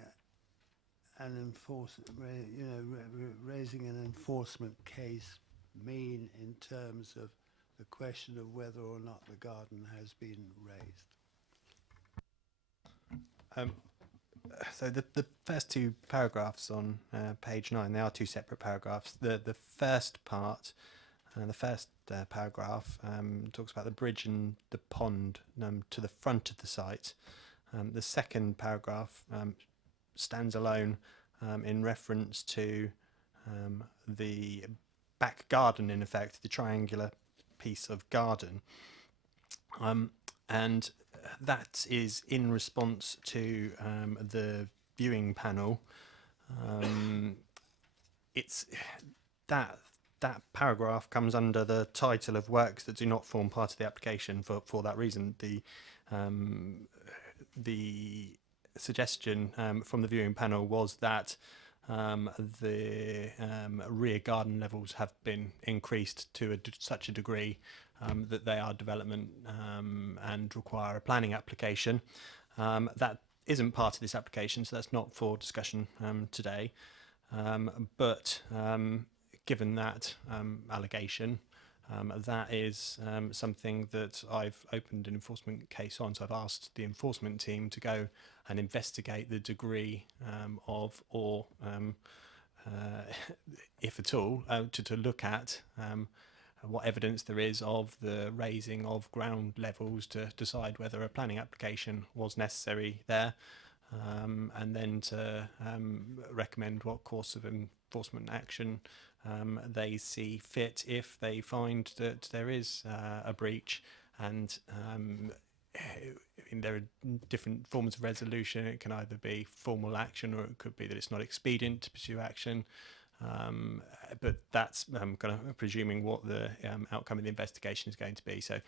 an raising an enforcement case mean in terms of the question of whether or not the garden has been raised? So the first two paragraphs on page 9, they are two separate paragraphs. The first part, the first paragraph talks about the bridge and the pond to the front of the site. The second paragraph stands alone in reference to the back garden, in effect, the triangular piece of garden. And that is in response to the viewing panel. It's that paragraph comes under the title of works that do not form part of the application for that reason. The suggestion from the viewing panel was that the rear garden levels have been increased to such a degree that they are development and require a planning application. That isn't part of this application, so that's not for discussion today. But given that allegation, that is something that I've opened an enforcement case on. So I've asked the enforcement team to go and investigate the degree of, or if at all, to look at what evidence there is of the raising of ground levels to decide whether a planning application was necessary there, and then to recommend what course of enforcement action they see fit if they find that there is a breach. And there are different forms of resolution. It can either be formal action, or it could be that it's not expedient to pursue action. But that's kind of presuming what the outcome of the investigation is going to be. So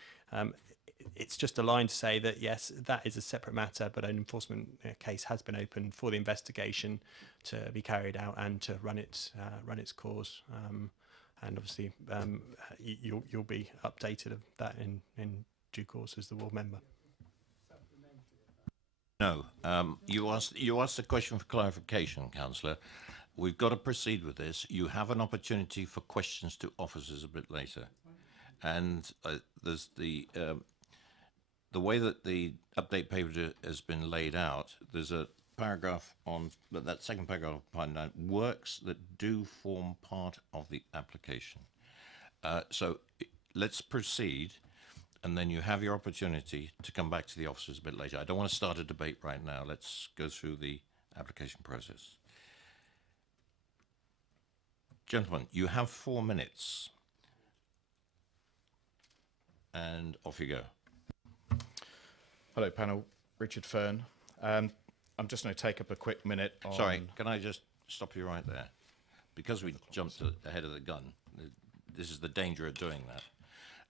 it's just a line to say that, yes, that is a separate matter, but an enforcement case has been opened for the investigation to be carried out and to run its course. And obviously, you'll be updated of that in due course as the ward member. No, you asked a question for clarification, Councillor. We've got to proceed with this. You have an opportunity for questions to officers a bit later, and there's the way that the update paper has been laid out. There's a paragraph on that second paragraph on 9, works that do form part of the application. So let's proceed, and then you have your opportunity to come back to the officers a bit later. I don't want to start a debate right now. Let's go through the application process. Gentlemen, you have 4 minutes, and off you go. Hello, panel. Richard Fern. I'm just going to take up a quick minute on... Sorry, can I just stop you right there? Because we jumped ahead of the gun, this is the danger of doing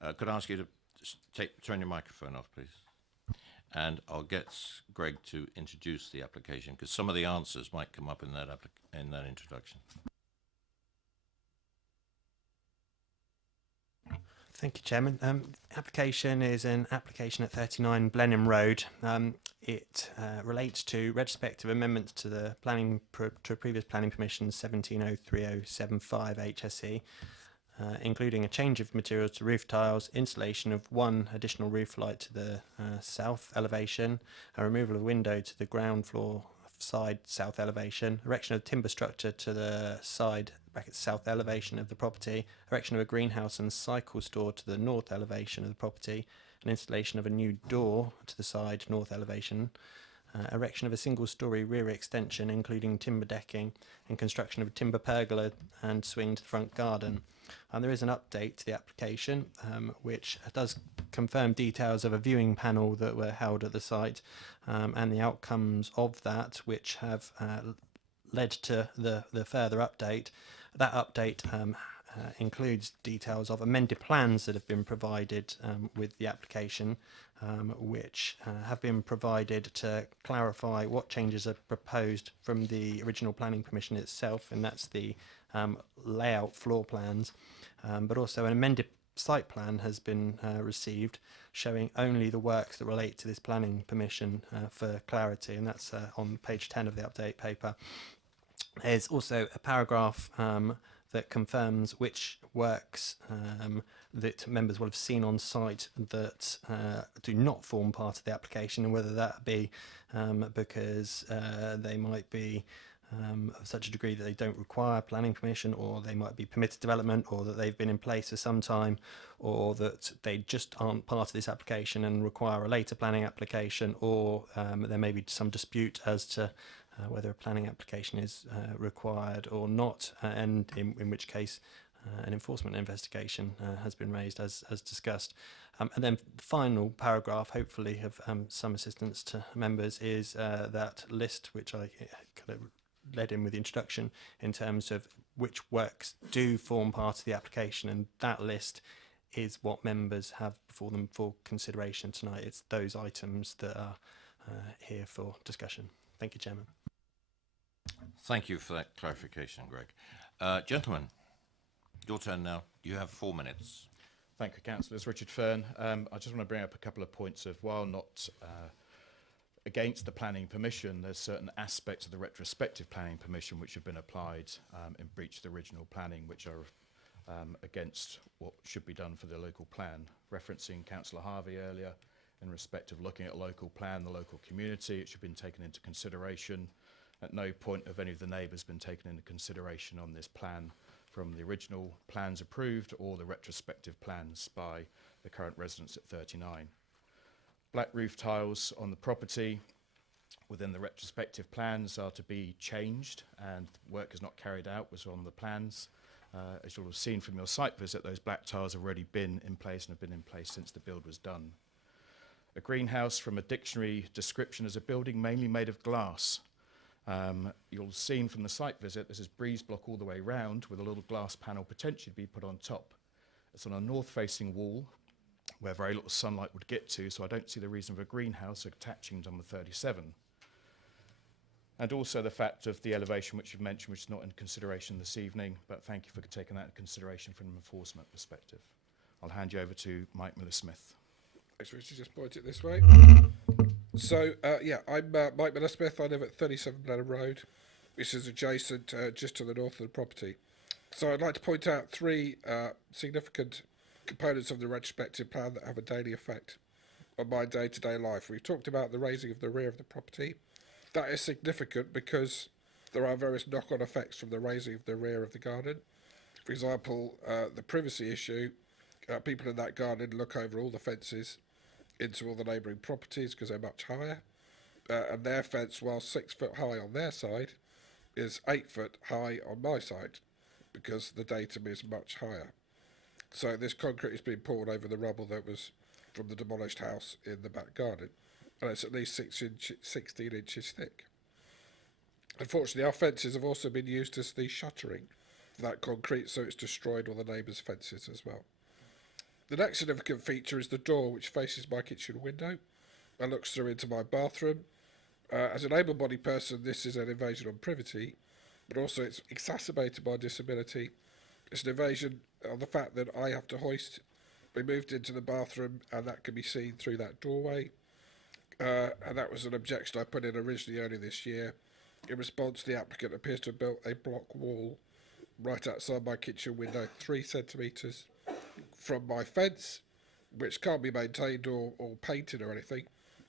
that. Could I ask you to turn your microphone off, please? And I'll get Greg to introduce the application, because some of the answers might come up in that introduction. Thank you, Chairman. Application is an application at 39 Blenheim Road. It relates to retrospective amendments to the to a previous planning permission 1703-075 HSE, including a change of materials to roof tiles, installation of one additional roof light to the south elevation, a removal of window to the ground floor side south elevation, erection of timber structure to the side brackets south elevation of the property, erection of a greenhouse and cycle store to the north elevation of the property, and installation of a new door to the side north elevation, erection of a single-storey rear extension including timber decking, and construction of a timber pergola and swing to the front garden. And there is an update to the application which does confirm details of a viewing panel that were held at the site and the outcomes of that, which have led to the further update. That update includes details of amended plans that have been provided with the application, which have been provided to clarify what changes are proposed from the original planning permission itself, and that's the layout floor plans, but also an amended site plan has been received showing only the works that relate to this planning permission for clarity, and that's on page 10 of the update paper. There's also a paragraph that confirms which works that members will have seen on site that do not form part of the application, and whether that be because they might be of such a degree that they don't require planning permission, or they might be permitted development, or that they've been in place for some time, or that they just aren't part of this application and require a later planning application, or there may be some dispute as to whether a planning application is required or not, and in which case an enforcement investigation has been raised as discussed. And then the final paragraph, hopefully of some assistance to members, is that list which I kind of led in with the introduction in terms of which works do form part of the application, and that list is what members have before them for consideration tonight. It's those items that are here for discussion. Thank you, Chairman. Thank you for that clarification, Greg. Gentlemen, your turn now. You have 4 minutes. Thank you, Councillors. Richard Fern. I just want to bring up a couple of points of, while not against the planning permission, there's certain aspects of the retrospective planning permission which have been applied in breach of the original planning, which are against what should be done for the local plan. Referencing Councillor Harvey earlier in respect of looking at a local plan, the local community, it should have been taken into consideration. At no point have any of the neighbours been taken into consideration on this plan from the original plans approved or the retrospective plans by the current residents at 39. Black roof tiles on the property within the retrospective plans are to be changed, and work is not carried out was on the plans. As you'll have seen from your site visit, those black tiles have already been in place and have been in place since the build was done. A greenhouse, from a dictionary description, is a building mainly made of glass. You'll have seen from the site visit, this is breeze block all the way round with a little glass panel potentially to be put on top. It's on a north-facing wall where very little sunlight would get to, so I don't see the reason for a greenhouse attaching to number 37. And also the fact of the elevation which you've mentioned, which is not in consideration this evening, but thank you for taking that into consideration from an enforcement perspective. I'll hand you over to Mike Miller-Smith. Thanks, Richard. Just point it this way. So, I'm Mike Miller-Smith. I live at 37 Blenheim Road, which is adjacent just to the north of the property. So I'd like to point out 3 significant components of the retrospective plan that have a daily effect on my day-to-day life. We've talked about the raising of the rear of the property. That is significant because there are various knock-on effects from the raising of the rear of the garden. For example, the privacy issue, people in that garden look over all the fences into all the neighbouring properties because they're much higher, and their fence, while 6 foot high on their side, is 8 foot high on my side because the datum is much higher. So this concrete has been poured over the rubble that was from the demolished house in the back garden, and it's at least 16 inches thick. Unfortunately, our fences have also been used as the shuttering for that concrete, so it's destroyed all the neighbours' fences as well. The next significant feature is the door which faces my kitchen window and looks through into my bathroom. As an able-bodied person, this is an invasion on privity, but also it's exacerbated by disability. It's an invasion on the fact that I have to be moved into the bathroom, and that can be seen through that doorway. And that was an objection I put in originally earlier this year. In response, the applicant appears to have built a block wall right outside my kitchen window, 3 centimetres from my fence, which can't be maintained or painted or anything.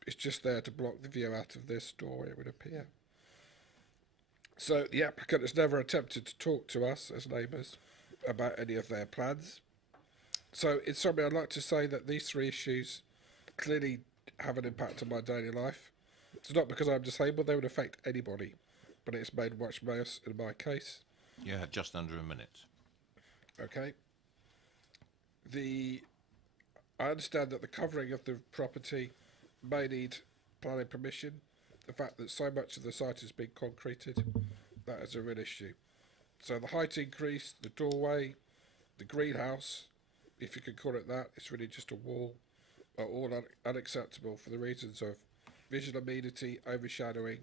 It's just there to block the view out of this door, it would appear. So the applicant has never attempted to talk to us as neighbours about any of their plans. So in summary, I'd like to say that these three issues clearly have an impact on my daily life. It's not because I'm disabled, they would affect anybody, but it's made much worse in my case. You have just under a minute. Okay. I understand that the covering of the property may need planning permission. The fact that so much of the site has been concreted, that is a real issue. So the height increase, the doorway, the greenhouse, if you can call it that, it's really just a wall, are all unacceptable for the reasons of visual amenity, overshadowing,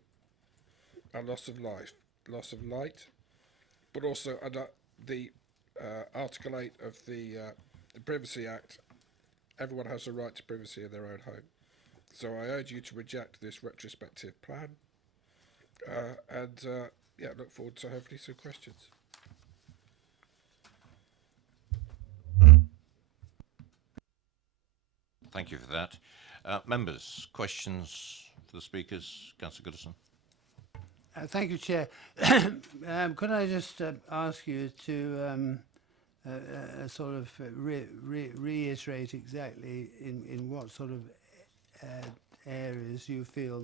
and loss of light, but also under the Article 8 of the Privacy Act, everyone has a right to privacy in their own home. So I urge you to reject this retrospective plan, yeah, look forward to hopefully some questions. Thank you for that. Members, questions for the speakers? Councillor Goodison. Thank you, Chair. Could I just ask you to sort of reiterate exactly in what sort of areas you feel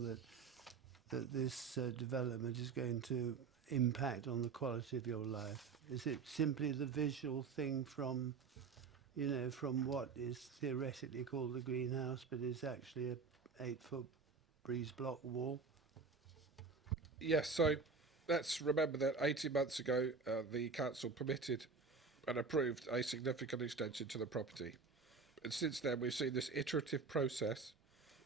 that this development is going to impact on the quality of your life? Is it simply the visual thing from, you know, from what is theoretically called the greenhouse, but is actually a 8-foot breeze block wall? Yes, so let's remember that 18 months ago the council permitted and approved a significant extension to the property. And since then we've seen this iterative process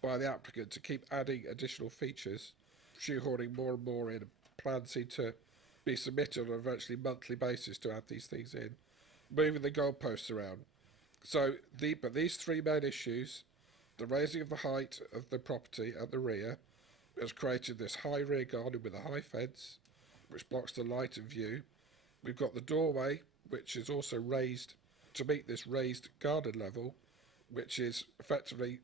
by the applicant to keep adding additional features, shoehorning more and more in. Plans seem to be submitted on a virtually monthly basis to add these things in, moving the goalposts around. So but these three main issues, the raising of the height of the property at the rear, has created this high rear garden with a high fence, which blocks the light and view. We've got the doorway, which is also raised to meet this raised garden level, which is effectively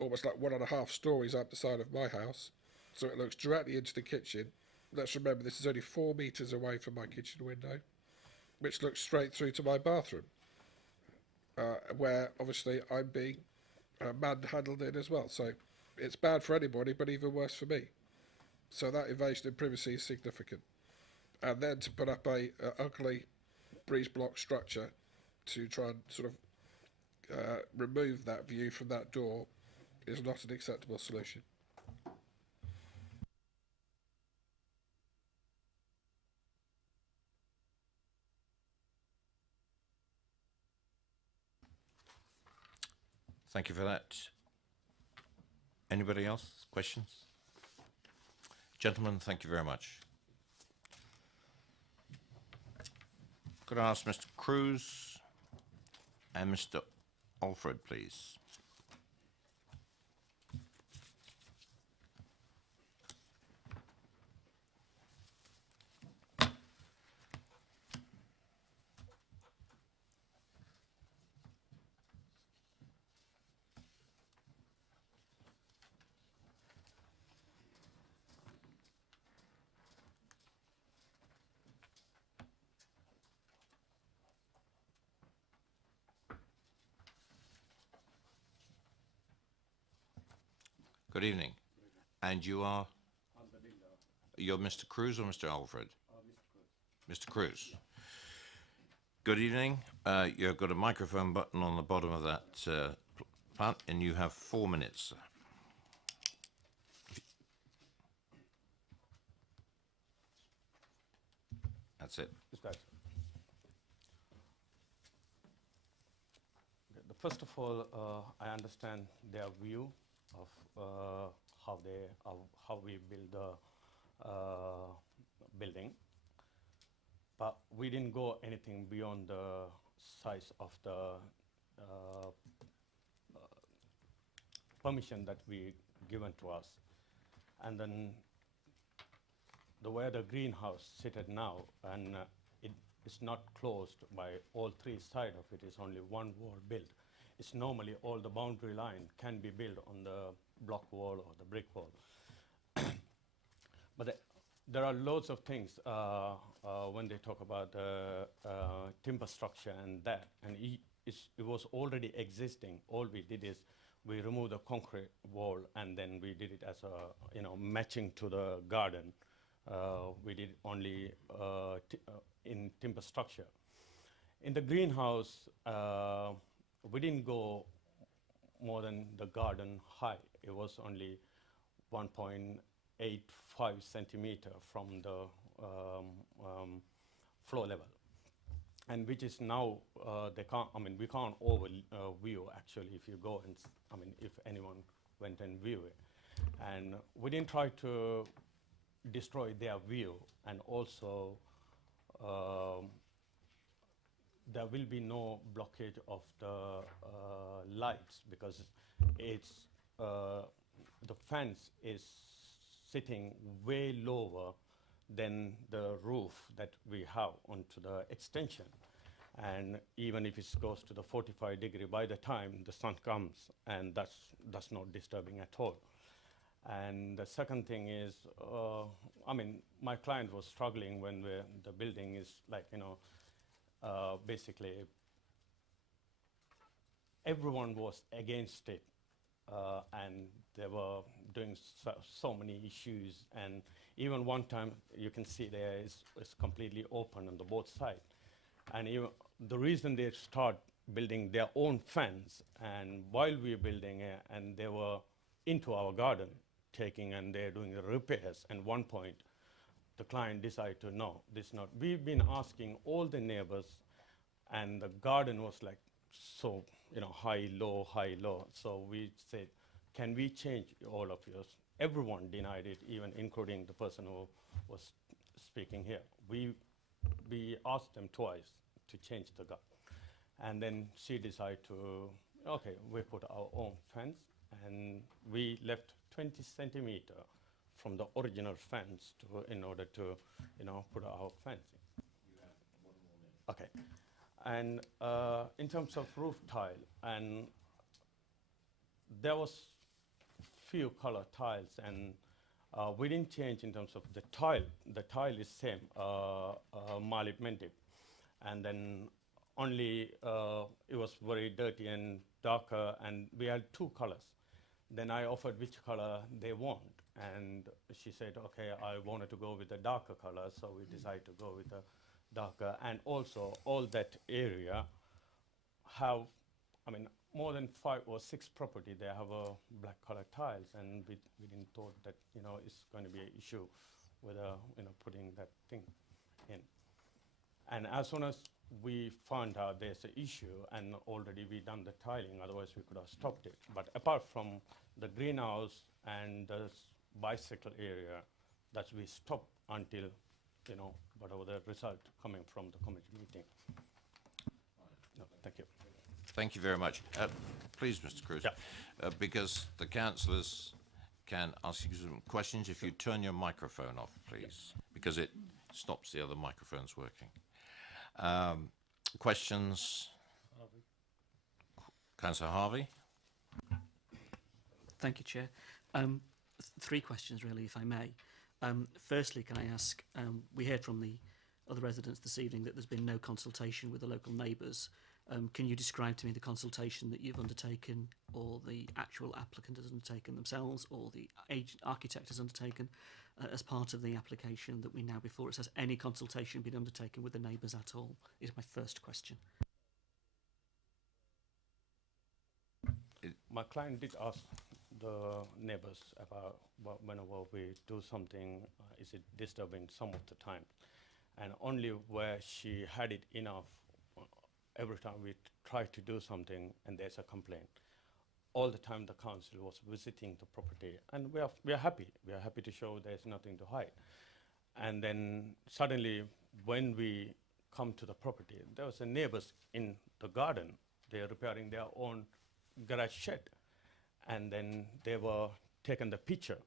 almost like 1.5 stories up the side of my house. So it looks directly into the kitchen. Let's remember this is only 4 metres away from my kitchen window, which looks straight through to my bathroom, where obviously I'm being manhandled in as well. So it's bad for anybody, but even worse for me. So that invasion of privacy is significant. And then to put up a ugly breeze block structure to try and sort of remove that view from that door is not an acceptable solution. Thank you for that. Anybody else? Questions? Gentlemen, thank you very much. Could I ask Mr. Cruz and Mr. Alfred, please? Good evening. And you are? You're Mr. Cruz or Mr. Alfred? Mr. Cruz. Good evening. You've got a microphone button on the bottom of that plant, and you have 4 minutes. That's it. First of all, I understand their view of how we build the building, but we didn't go anything beyond the size of the permission that we given to us, and then the way the greenhouse seated now, and it is not closed by all 3 sides of it. Is only one wall built. It's normally all the boundary line can be built on the block wall or the brick wall. But there are loads of things when they talk about timber structure and that, and it was already existing. All we did is we removed the concrete wall, and then we did it as a matching to the garden. We did only in timber structure. In the greenhouse, we didn't go more than the garden height. It was only 1.85 centimeter from the floor level, and which is now they can't. I mean, we can't view actually. If you go and if anyone went and view it, and we didn't try to destroy their view, and also there will be no blockage of the lights, because it's the fence is sitting way lower than the roof that we have onto the extension. And even if it goes to the 45-degree, by the time the sun comes, and that's not disturbing at all. And the second thing is, my client was struggling when the building is like, basically everyone was against it, and they were doing so many issues. And even one time, you can see there is completely open on the both sides. And even the reason they start building their own fence, and while we were building it, and they were into our garden, and they're doing the repairs. And one point, the client decided to no, this not. We've been asking all the neighbors, and the garden was like so, high, low, high, low. So we said, can we change all of yours? Everyone denied it, even including the person who was speaking here. We asked them twice to change the garden. And then she decided to, okay, we put our own fence, and we left 20 centimeter from the original fence in order to, put our fence in. You have one more minute. Okay. And in terms of roof tile, and there was few color tiles, and we didn't change in terms of the tile. The tile is same, Malib Mentib. And then only it was very dirty and darker, and we had two colors. Then I offered which color they want, and she said, okay, I wanted to go with a darker color, so we decided to go with a darker. And also, all that area have, more than 5 or 6 property, they have a black color tiles, and we didn't thought that, it's going to be an issue with, putting that thing in. And as soon as we found out there's an issue, and already we done the tiling, otherwise we could have stopped it. But apart from the greenhouse and the bicycle area, that we stopped until, whatever the result coming from the committee meeting. No, thank you. Thank you very much. Please, Mr. Cruz, because the councillors can ask you some questions if you turn your microphone off, please, because it stops the other microphones working. Questions? Councillor Harvey. Thank you, Chair. 3 questions, really, if I may. Firstly, can I ask, we heard from the other residents this evening that there's been no consultation with the local neighbours. Can you describe to me the consultation that you've undertaken, or the actual applicant has undertaken themselves, or the architect has undertaken as part of the application that we now before us? Has any consultation been undertaken with the neighbours at all, is my first question. My client did ask the neighbors about whenever we do something, is it disturbing some of the time? And only where she had it enough, every time we try to do something and there's a complaint. All the time the council was visiting the property, and we are happy. We are happy to show there's nothing to hide. And then suddenly, when we come to the property, there was a neighbors in the garden. They are repairing their own garage shed. And then they were taking the picture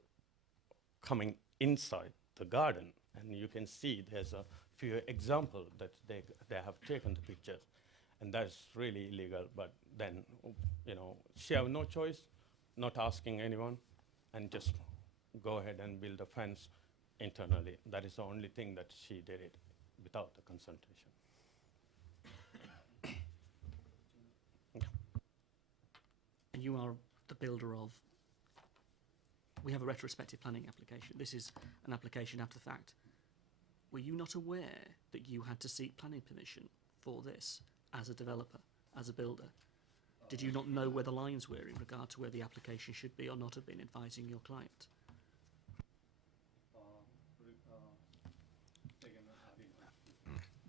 coming inside the garden. And you can see there's a few examples that they have taken the pictures. And that's really illegal. But then, she have no choice, not asking anyone, and just go ahead and build a fence internally. That is the only thing that she did it without the consultation. And you are the builder of. We have a retrospective planning application. This is an application after the fact. Were you not aware that you had to seek planning permission for this as a developer, as a builder? Did you not know where the lines were in regard to where the application should be or not have been advising your client?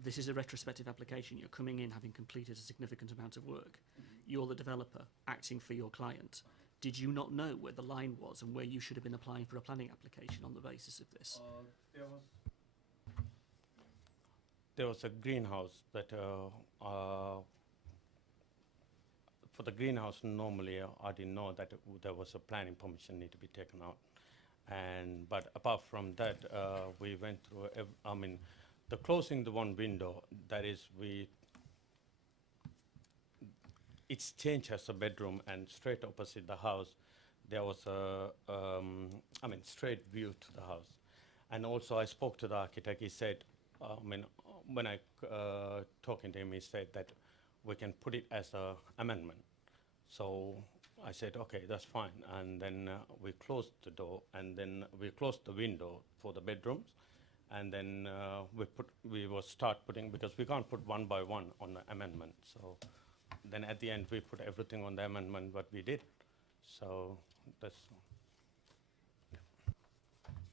This is a retrospective application. You're coming in having completed a significant amount of work. You're the developer acting for your client. Did you not know where the line was and where you should have been applying for a planning application on the basis of this? There was a greenhouse that for the greenhouse normally I didn't know that there was a planning permission need to be taken out, and but apart from that we went through the closing the one window, that is it's changed as a bedroom, and straight opposite the house there was a straight view to the house. And also I spoke to the architect. He said when I talking to him, he said that we can put it as a amendment. So I said, okay, that's fine. And then we closed the door, and then we closed the window for the bedrooms, and then we will start putting, because we can't put one by one on the amendment. So then at the end we put everything on the amendment what we did. So that's.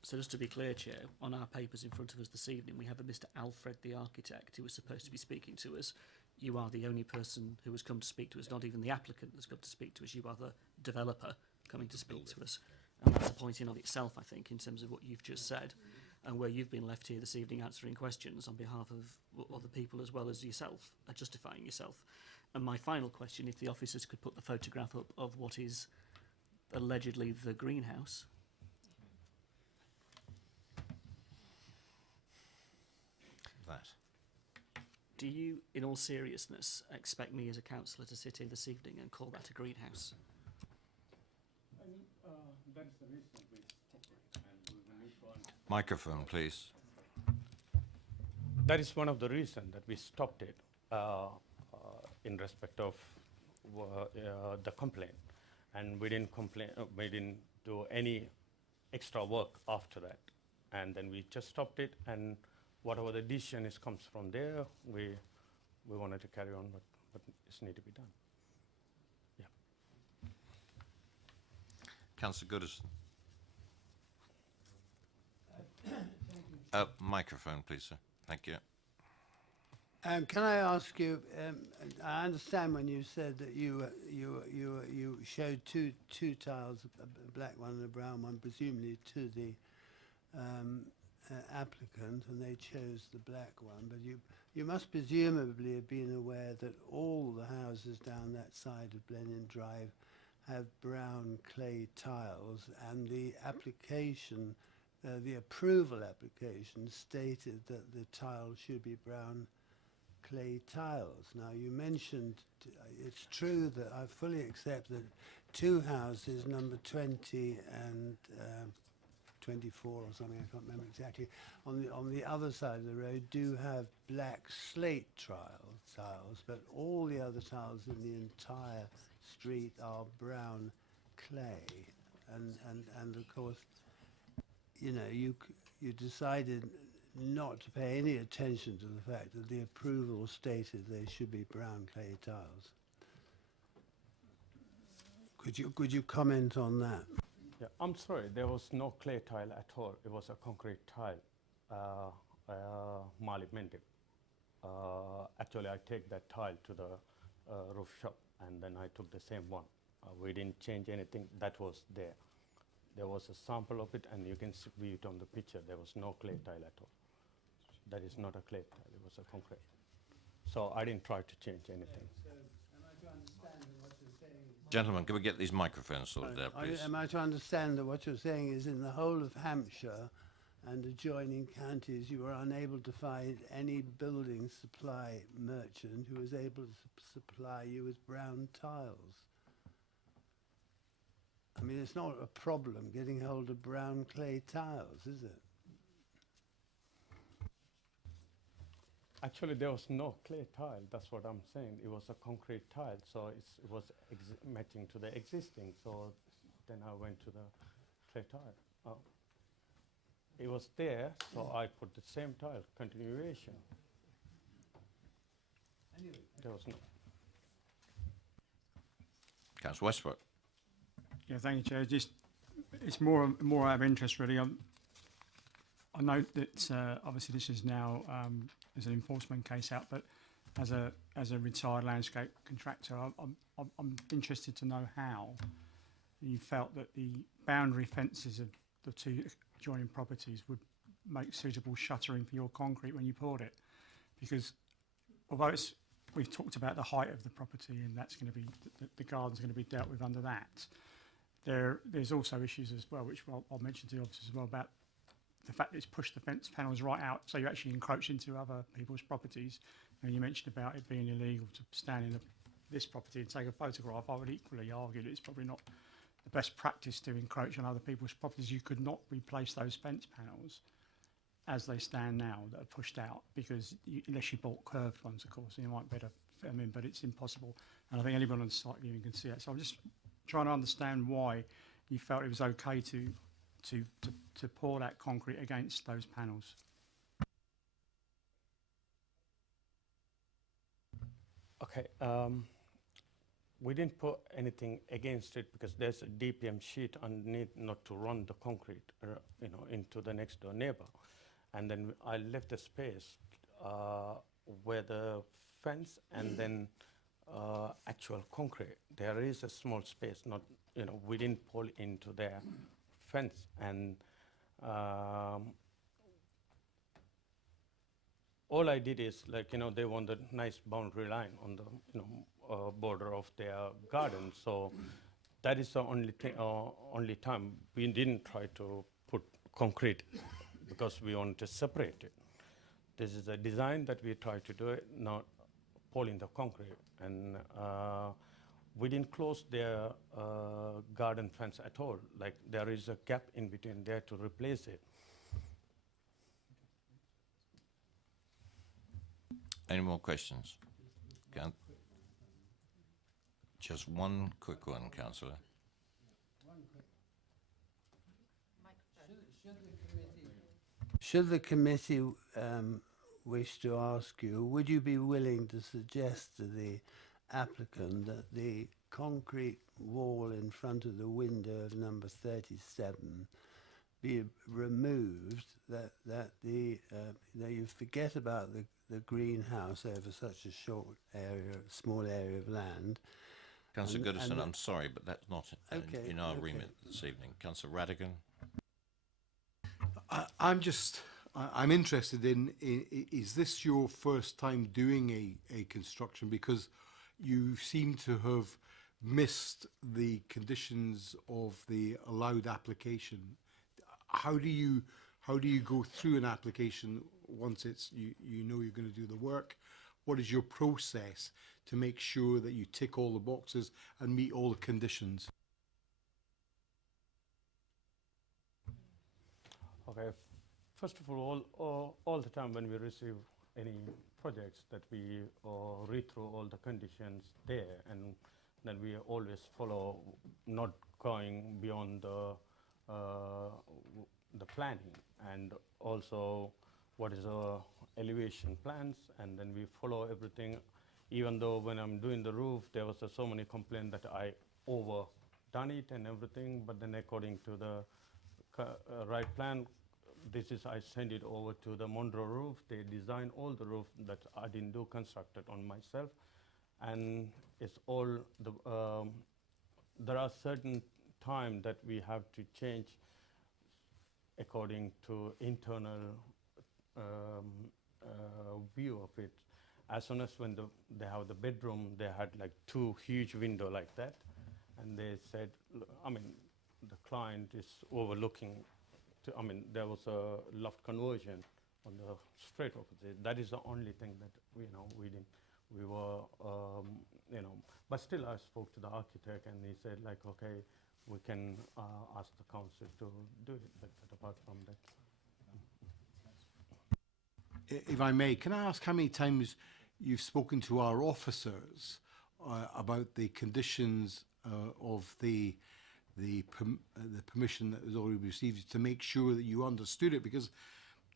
So just to be clear, Chair, on our papers in front of us this evening, we have a Mr. Alfred the architect who was supposed to be speaking to us. You are the only person who has come to speak to us, not even the applicant has come to speak to us. You are the developer coming to speak to us. And that's a point in of itself, I think, in terms of what you've just said, and where you've been left here this evening answering questions on behalf of other people as well as yourself, justifying yourself. And my final question, if the officers could put the photograph up of what is allegedly the greenhouse. That. Do you, in all seriousness, expect me as a councillor to sit here this evening and call that a greenhouse? That is the reason we stopped it, and we will need to. Microphone, please. That is one of the reasons that we stopped it in respect of the complaint, and we didn't complain. We didn't do any extra work after that, and then we just stopped it. And whatever the decision is comes from there, we wanted to carry on what is need to be done. Yeah. Councillor Goodison. Microphone, please, sir. Thank you. Can I ask you? I understand when you said that you showed two tiles, a black one and a brown one, presumably to the applicant, and they chose the black one. But you must presumably have been aware that all the houses down that side of Blenheim Drive have brown clay tiles, and the application, the approval application, stated that the tiles should be brown clay tiles. Now, you mentioned, it's true that I fully accept that two houses, number 20 and 24 or something, I can't remember exactly, on the other side of the road do have black slate tiles, but all the other tiles in the entire street are brown clay. And of course, you know, you decided not to pay any attention to the fact that the approval stated they should be brown clay tiles. Could you comment on that? Yeah, I'm sorry, there was no clay tile at all. It was a concrete tile. Mali meant it. Actually, I take that tile to the roof shop, and then I took the same one. We didn't change anything. That was there. There was a sample of it, and you can see it on the picture. There was no clay tile at all. That is not a clay tile. It was a concrete. So I didn't try to change anything. So, am I to understand that what you're saying is... Gentlemen, can we get these microphones sorted out, please? Am I to understand that what you're saying is in the whole of Hampshire and adjoining counties you were unable to find any building supply merchant who was able to supply you with brown tiles? I mean, it's not a problem getting hold of brown clay tiles, is it? Actually, there was no clay tile. That's what I'm saying. It was a concrete tile, so it was matching to the existing. So then I went to the clay tile. It was there, so I put the same tile, continuation. There was no. Councillor Westbrook. Yeah, thank you, Chair. Just, it's more out of interest, really. I note that obviously this is now there's an enforcement case out, but as a retired landscape contractor, I'm interested to know how you felt that the boundary fences of the two adjoining properties would make suitable shuttering for your concrete when you poured it, because although we've talked about the height of the property and that's going to be the garden's going to be dealt with under that. There's also issues as well, which I'll mention to the officers as well, about the fact that it's pushed the fence panels right out, so you actually encroach into other people's properties. And you mentioned about it being illegal to stand in this property and take a photograph. I would equally argue that it's probably not the best practice to encroach on other people's properties. You could not replace those fence panels as they stand now that are pushed out, because unless you bought curved ones, of course, and you might better fit them in, but it's impossible. And I think anyone on the site even can see it. So I'm just trying to understand why you felt it was okay to pour that concrete against those panels. Okay, we didn't put anything against it because there's a DPM sheet underneath not to run the concrete, into the next door neighbor. And then I left the space where the fence and then actual concrete. There is a small space, not, we didn't pull into their fence. And all I did is, they want a nice boundary line on the, border of their garden. So that is the only time we didn't try to put concrete, because we want to separate it. This is a design that we try to do it, not pulling the concrete. And we didn't close their garden fence at all. Like, there is a gap in between there to replace it. Any more questions? Just one quick one, Councillor. Should the committee wish to ask you, would you be willing to suggest to the applicant that the concrete wall in front of the window of number 37 be removed, that you forget about the greenhouse over such a small area of land? Councillor Goodison, I'm sorry, but that's not in our okay. remit this evening. Councillor Radigan. I'm interested in, is this your first time doing a construction? Because you seem to have missed the conditions of the allowed application. How do you go through an application once you know you're going to do the work? What is your process to make sure that you tick all the boxes and meet all the conditions? Okay, first of all the time when we receive any projects, that we read through all the conditions there, and then we always follow, not going beyond the planning, and also what is elevation plans, and then we follow everything. Even though when I'm doing the roof, there was so many complaints that I overdone it and everything, but then according to the right plan, I send it over to the Monroe Roof. They design all the roof that I didn't do, constructed on myself, and it's all there are certain time that we have to change according to internal view of it. As soon as when they have the bedroom, they had like 2 huge windows like that, and they said, the client is overlooking. There was a loft conversion on the straight opposite. That is the only thing that we didn't. We were, but still I spoke to the architect, and he said okay, we can ask the council to do it. But apart from that. If I may, can I ask how many times you've spoken to our officers about the conditions of the permission that was already received, to make sure that you understood it? Because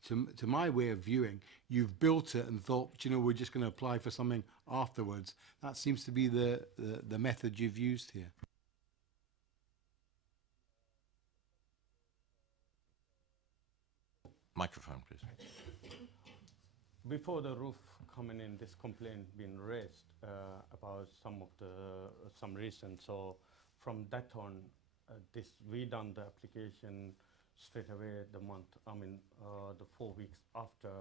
to my way of viewing, you've built it and thought, you know, we're just going to apply for something afterwards. That seems to be the method you've used here. Microphone, please. Before the roof coming in, this complaint been raised about some reason. So from that on, we done the application straight away the 4 weeks after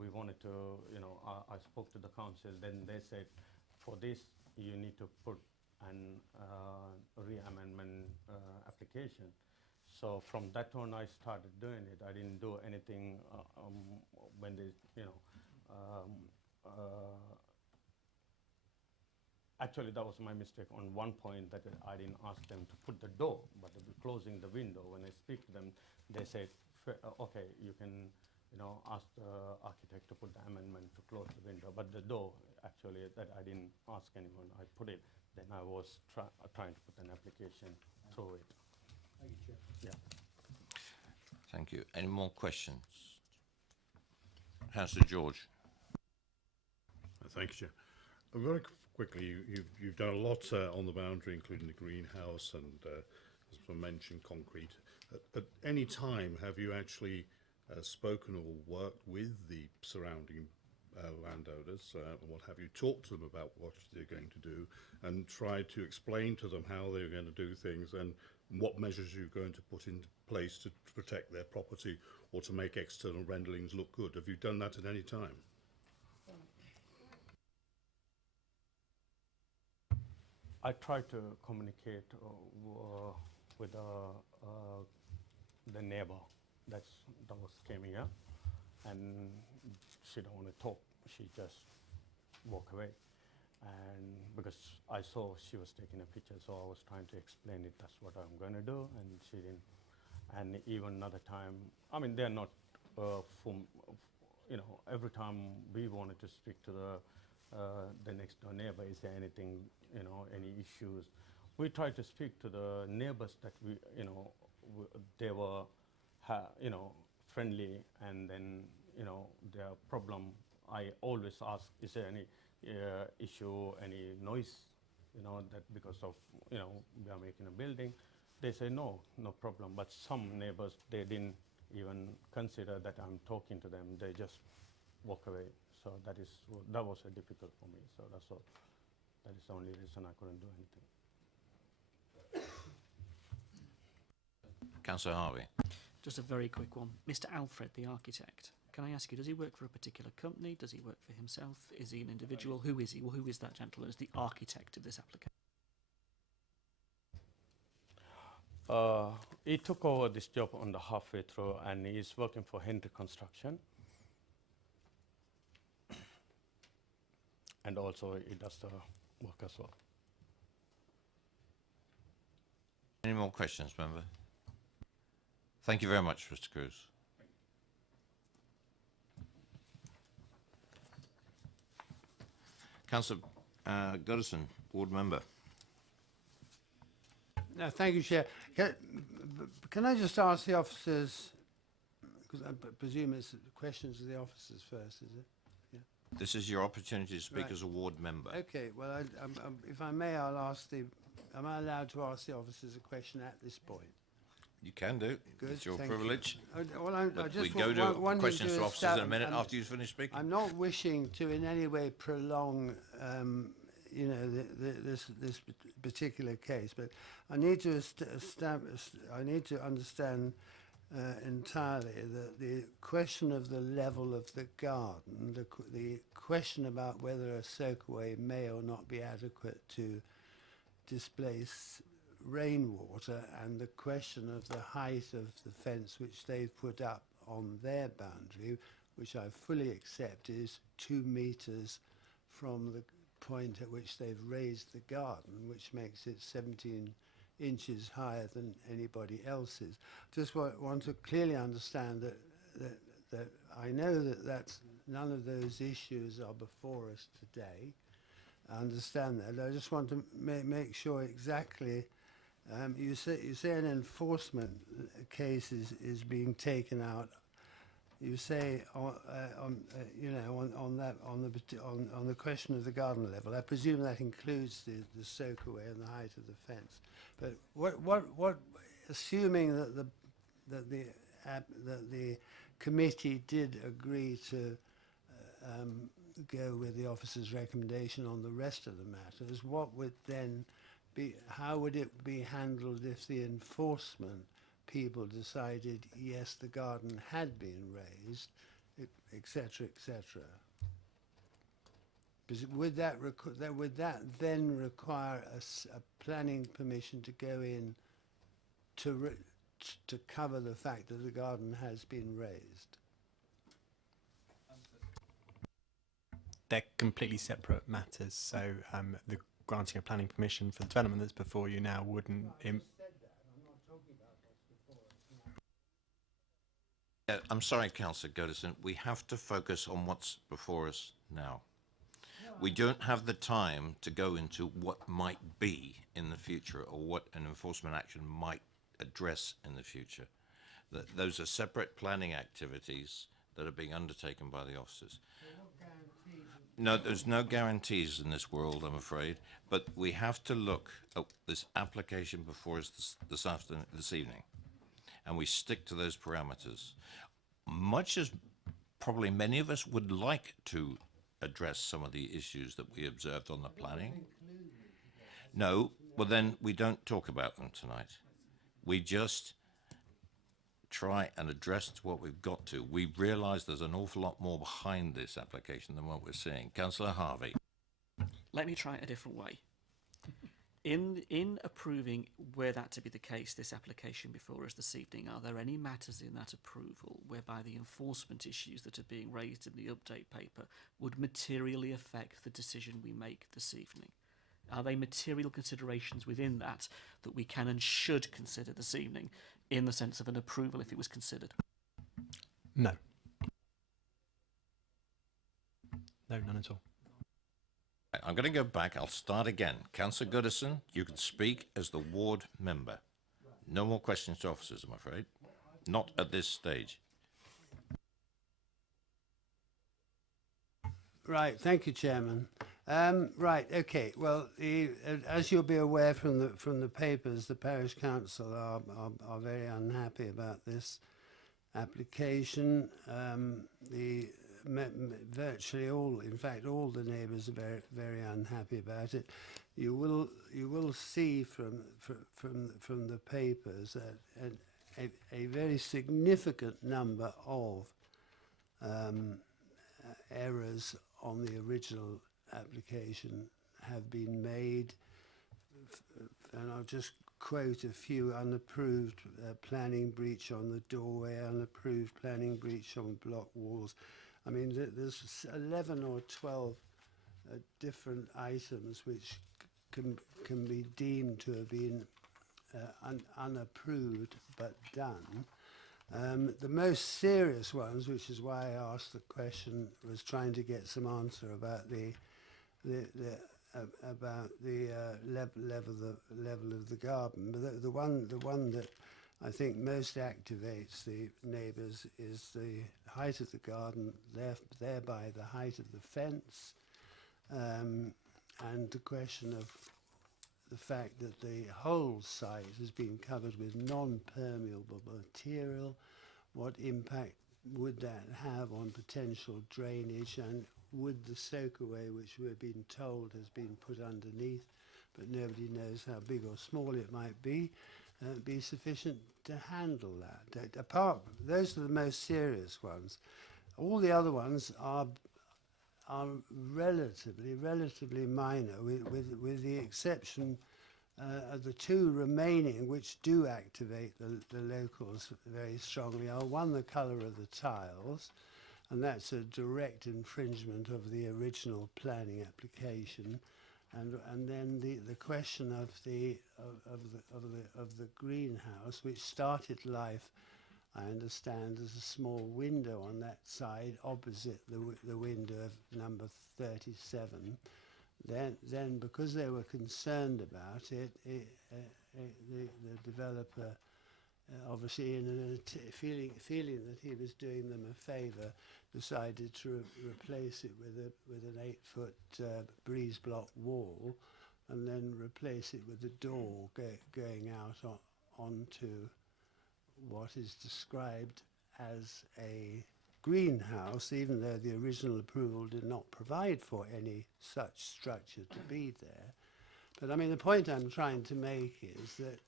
we wanted to, I spoke to the council, then they said, for this, you need to put an re-amendment application. So from that on, I started doing it. I didn't do anything when they, actually, that was my mistake on one point, that I didn't ask them to put the door, but closing the window. When I speak to them, they said, okay, you can, ask the architect to put the amendment to close the window. But the door, actually, that I didn't ask anyone. I put it. Then I was trying to put an application through it. Thank you, Chair. Yeah. Thank you. Any more questions? Councillor George. Thank you, Chair. Very quickly, you've done a lot on the boundary, including the greenhouse and, as I mentioned, concrete. At any time, have you actually spoken or worked with the surrounding landowners, and what have you, talked to them about what they're going to do, and tried to explain to them how they're going to do things and what measures you're going to put into place to protect their property or to make external renderings look good? Have you done that at any time? I tried to communicate with the neighbor that came here, and she don't want to talk. She just walk away, and because I saw she was taking a picture, so I was trying to explain it. That's what I'm going to do, and she didn't. And even another time, I mean, they're not every time we wanted to speak to the next door neighbor, is there anything, any issues? We tried to speak to the neighbors that they were, friendly, and then, their problem, I always ask, is there any issue, any noise, that because of, we are making a building? They say, no problem. But some neighbors, they didn't even consider that I'm talking to them. They just walk away. So that was difficult for me. So that's all. That is the only reason I couldn't do anything. Councillor Harvey. Just a very quick one. Mr. Alfred, the architect, can I ask you, does he work for a particular company? Does he work for himself? Is he an individual? Who is he? Well, who is that gentleman as the architect of this application? He took over this job on the halfway through, and he's working for Henry Construction. And also he does the work as well. Any more questions, member? Thank you very much, Mr. Cruz. Councillor Goodison, ward member. No, thank you, Chair. Can I just ask the officers, because I presume it's questions of the officers first, is it? Yeah. This is your opportunity to speak Right. as a ward member. Okay, well, if I may, I'll ask am I allowed to ask the officers a question at this point? You can do. Good, It's your thank you. privilege. Well, I But just we go to wanted questions to to officers in a establish- minute I'm- after you finish speaking. I'm not wishing to in any way prolong, this particular case, but I need to establish. I need to understand entirely the question of the level of the garden, the question about whether a soakaway may or not be adequate to displace rainwater, and the question of the height of the fence which they've put up on their boundary, which I fully accept is 2 metres from the point at which they've raised the garden, which makes it 17 inches higher than anybody else's. Just want to clearly understand that that I know that none of those issues are before us today. I understand that. I just want to make sure exactly. You say an enforcement case is being taken out. You say on the question of the garden level. I presume that includes the soakaway and the height of the fence. But what assuming that the committee did agree to go with the officer's recommendation on the rest of the matters, what would then be? How would it be handled if the enforcement people decided yes, the garden had been raised, etc., etc.? Would that then require a planning permission to go in to cover the fact that the garden has been raised? They're completely separate matters. So the granting of planning permission for the development that's before you now wouldn't. I'm sorry, Councillor Godison. We have to focus on what's before us now. We don't have the time to go into what might be in the future or what an enforcement action might address in the future. Those are separate planning activities that are being undertaken by the officers. No, there's no guarantees in this world, I'm afraid, but we have to look at this application before us this evening, and we stick to those parameters. Much as probably many of us would like to address some of the issues that we observed on the planning. No, well then we don't talk about them tonight. We just try and address what we've got to. We realise there's an awful lot more behind this application than what we're seeing. Councillor Harvey. Let me try it a different way. In approving, were that to be the case, this application before us this evening, are there any matters in that approval whereby the enforcement issues that are being raised in the update paper would materially affect the decision we make this evening? Are they material considerations within that that we can and should consider this evening in the sense of an approval if it was considered? No. No, none at all. I'm going to go back. I'll start again. Councillor Goodison, you can speak as the ward member. No more questions to officers, I'm afraid. Not at this stage. Right, thank you, Chairman. Right, okay. Well, as you'll be aware from the papers, the parish council are very unhappy about this application. Virtually all, in fact, all the neighbours are very, very unhappy about it. You will see from the papers that a very significant number of errors on the original application have been made, and I'll just quote a few: unapproved planning breach on the doorway, unapproved planning breach on block walls. I mean, there's 11 or 12 different items which can be deemed to have been unapproved but done. The most serious ones, which is why I asked the question, was trying to get some answer about the level of the garden. But the one that I think most activates the neighbours is the height of the garden, thereby the height of the fence, and the question of the fact that the whole site has been covered with non-permeable material. What impact would that have on potential drainage, and would the soakaway, which we're being told has been put underneath, but nobody knows how big or small it might be sufficient to handle that? Those are the most serious ones. All the other ones are relatively minor, with the exception of the two remaining, which do activate the locals very strongly, are one, the colour of the tiles, and that's a direct infringement of the original planning application, and then the question of the greenhouse, which started life I understand there's a small window on that side opposite the window of number 37. Then because they were concerned about it, the developer, obviously feeling that he was doing them a favour, decided to replace it with an 8-foot breeze block wall, and then replace it with a door going out onto what is described as a greenhouse, even though the original approval did not provide for any such structure to be there. But I mean, the point I'm trying to make is that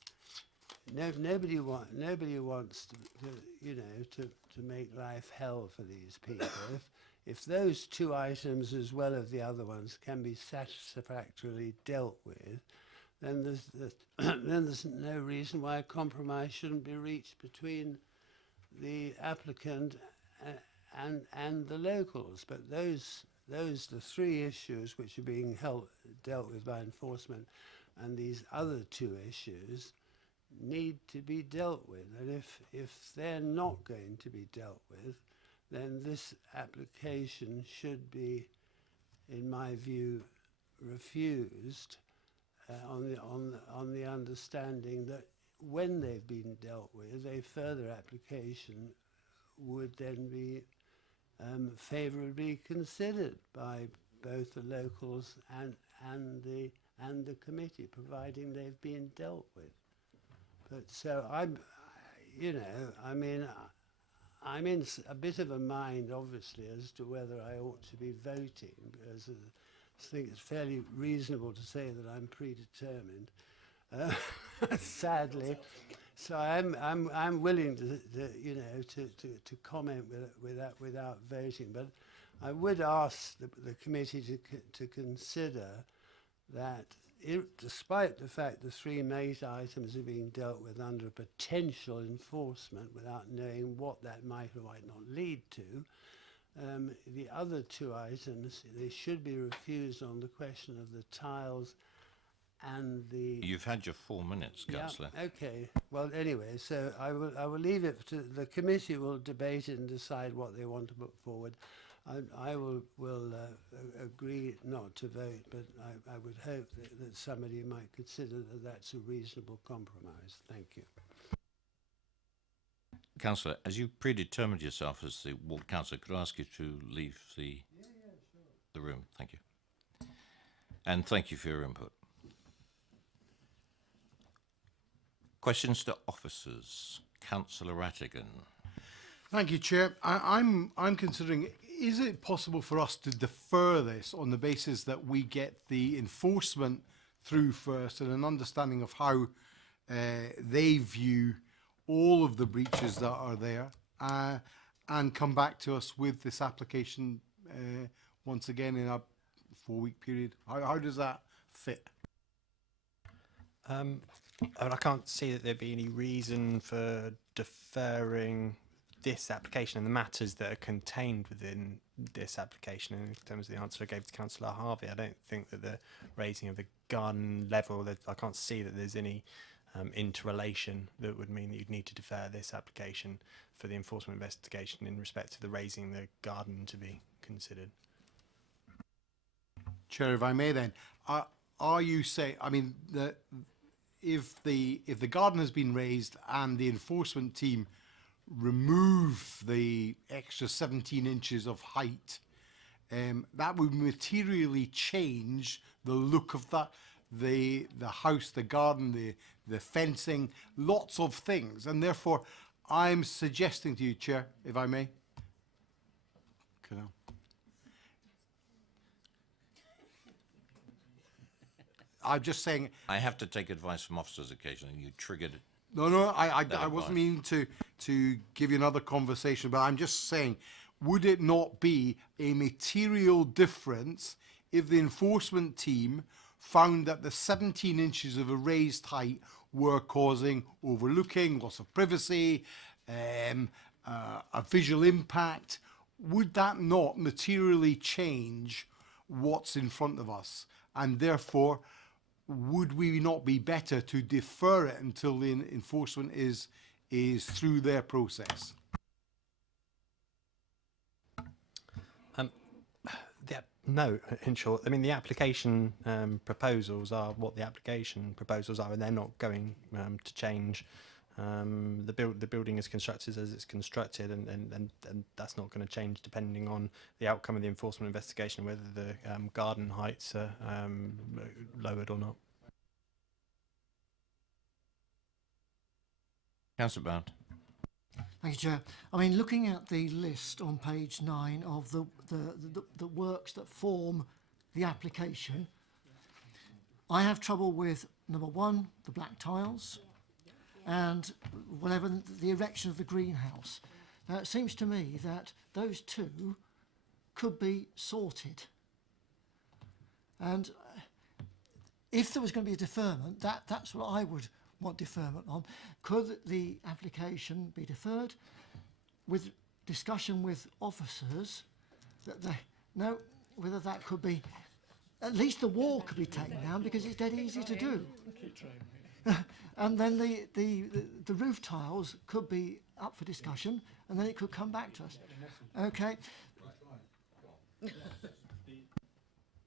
nobody wants to make life hell for these people. If those two items, as well as the other ones, can be satisfactorily dealt with, then there's no reason why a compromise shouldn't be reached between the applicant and the locals. But the three issues which are being dealt with by enforcement, and these other two issues need to be dealt with. And if they're not going to be dealt with, then this application should be, in my view, refused on the understanding that when they've been dealt with, a further application would then be favourably considered by both the locals and the committee, providing they've been dealt with. But so I'm in a bit of a mind, obviously, as to whether I ought to be voting, because I think it's fairly reasonable to say that I'm predetermined, sadly. So I'm willing to comment without voting. But I would ask the committee to consider that, despite the fact the three major items are being dealt with under potential enforcement without knowing what that might or might not lead to, the other two items, they should be refused on the question of the tiles and the... You've had your 4 minutes, Councillor. Yeah, okay. Well, anyway, so I will leave it to the committee. Will debate it and decide what they want to put forward. I will agree not to vote, but I would hope that somebody might consider that that's a reasonable compromise. Thank you. Councillor, as you predetermined yourself as the ward councillor, could I ask you to leave the room? Thank you. And thank you for your input. Questions to officers. Councillor Rattigan. Thank you, Chair. I'm considering, is it possible for us to defer this on the basis that we get the enforcement through first and an understanding of how they view all of the breaches that are there, and come back to us with this application once again in a 4-week period? How does that fit? I can't see that there'd be any reason for deferring this application and the matters that are contained within this application. In terms of the answer I gave to Councillor Harvey, I don't think that the raising of the garden level, that I can't see that there's any interrelation that would mean that you'd need to defer this application for the enforcement investigation in respect to the raising the garden to be considered. Chair, if I may then, are you saying, I mean, if the garden has been raised and the enforcement team remove the extra 17 inches of height, that would materially change the look of the house, the garden, the fencing, lots of things, and therefore I'm suggesting to you, Chair, if I may. I'm just saying. I have to take advice from officers occasionally. You triggered it. No, I wasn't meaning to give you another conversation, but I'm just saying, would it not be a material difference if the enforcement team found that the 17 inches of a raised height were causing overlooking, loss of privacy, a visual impact? Would that not materially change what's in front of us? And therefore, would we not be better to defer it until the enforcement is is through their process? No, in short. I mean, the application proposals are what the application proposals are, and they're not going to change. The building is constructed as it's constructed, and that's not going to change depending on the outcome of the enforcement investigation, whether the garden heights are lowered or not. Councillor Blount. Thank you, Chair. I mean, looking at the list on page 9 of the works that form the application, I have trouble with number 1, the black tiles, and whatever the erection of the greenhouse. Now, it seems to me that those two could be sorted. And if there was going to be a deferment, that's what I would want deferment on. Could the application be deferred with discussion with officers that they know whether that could be, at least the wall could be taken down because it's dead easy to do. And then the roof tiles could be up for discussion, and then it could come back to us. Okay.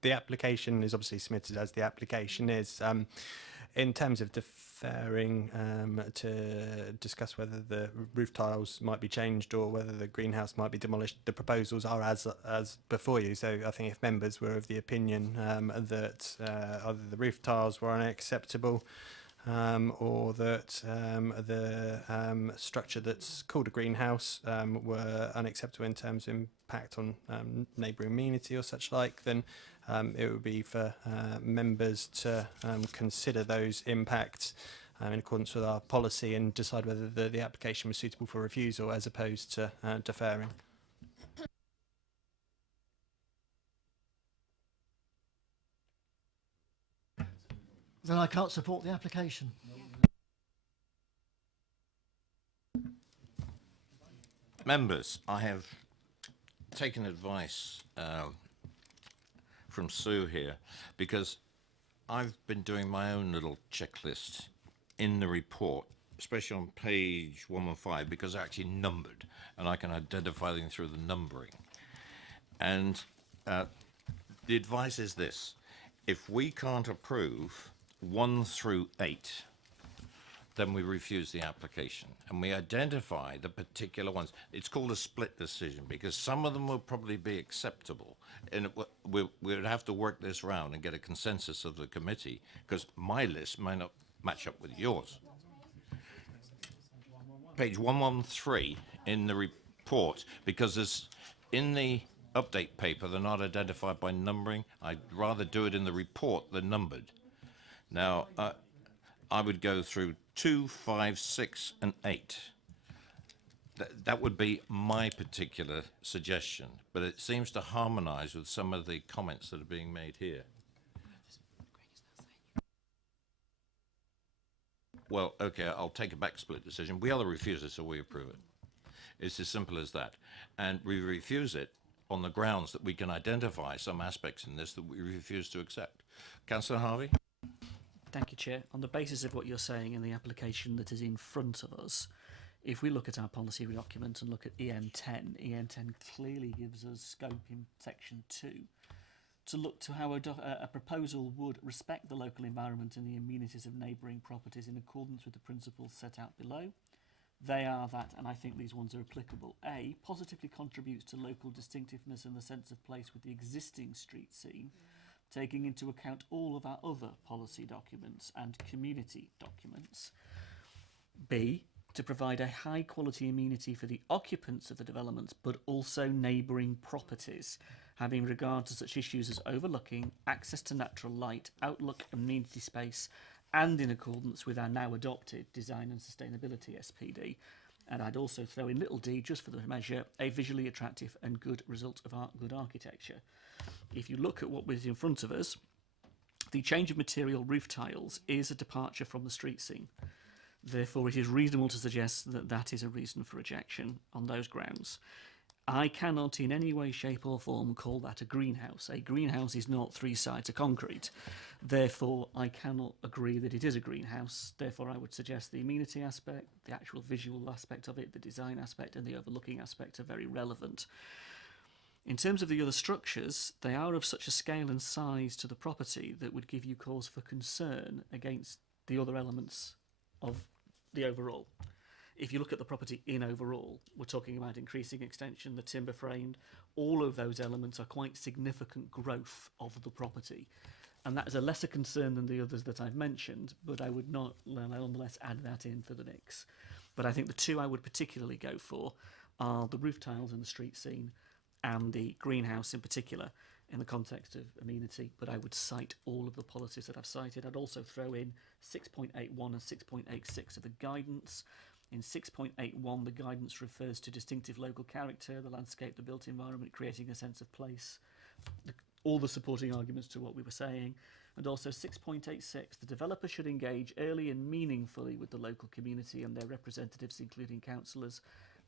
The application is obviously submitted as the application is. In terms of deferring to discuss whether the roof tiles might be changed or whether the greenhouse might be demolished, the proposals are as before you. So I think if members were of the opinion that either the roof tiles were unacceptable or that the structure that's called a greenhouse were unacceptable in terms of impact on neighbouring amenity or such like, then it would be for members to consider those impacts in accordance with our policy and decide whether the application was suitable for refusal as opposed to deferring. Then I can't support the application. Members, I have taken advice from Sue here because I've been doing my own little checklist in the report, especially on page 115, because they're actually numbered and I can identify them through the numbering. And the advice is this: if we can't approve 1 through 8, then we refuse the application and we identify the particular ones. It's called a split decision because some of them will probably be acceptable, and we would have to work this round and get a consensus of the committee because my list may not match up with yours. Page 113 in the report, because there's in the update paper they're not identified by numbering. I'd rather do it in the report than numbered. Now I would go through 2, 5, 6 and 8. That would be my particular suggestion, but it seems to harmonise with some of the comments that are being made here. Well, okay, I'll take a back split decision. We either refuse it or we approve it. It's as simple as that. And we refuse it on the grounds that we can identify some aspects in this that we refuse to accept. Councillor Harvey? Thank you, Chair. On the basis of what you're saying in the application that is in front of us, if we look at our policy document and look at EN10, EN10 clearly gives us scope in section 2 to look to how a proposal would respect the local environment and the amenities of neighbouring properties in accordance with the principles set out below. They are that, and I think these ones are applicable. A, positively contributes to local distinctiveness and the sense of place with the existing street scene, taking into account all of our other policy documents and community documents. B, to provide a high quality amenity for the occupants of the developments, but also neighbouring properties, having regard to such issues as overlooking, access to natural light, outlook, amenity space, and in accordance with our now adopted Design and Sustainability SPD. And I'd also throw in little d, just for the measure, a visually attractive and good result of good architecture. If you look at what was in front of us, the change of material roof tiles is a departure from the street scene. Therefore, it is reasonable to suggest that that is a reason for rejection on those grounds. I cannot in any way, shape or form call that a greenhouse. A greenhouse is not 3 sides of concrete. Therefore, I cannot agree that it is a greenhouse. Therefore, I would suggest the amenity aspect, the actual visual aspect of it, the design aspect and the overlooking aspect are very relevant. In terms of the other structures, they are of such a scale and size to the property that would give you cause for concern against the other elements of the overall. If you look at the property in overall, we're talking about increasing extension, the timber framed, all of those elements are quite significant growth of the property. And that is a lesser concern than the others that I've mentioned, but I would not nonetheless add that in for the mix. But I think the two I would particularly go for are the roof tiles in the street scene and the greenhouse in particular in the context of amenity, but I would cite all of the policies that I've cited. I'd also throw in 6.81 and 6.86 of the guidance. In 6.81, the guidance refers to distinctive local character, the landscape, the built environment, creating a sense of place, all the supporting arguments to what we were saying. And also 6.86, the developer should engage early and meaningfully with the local community and their representatives, including councillors.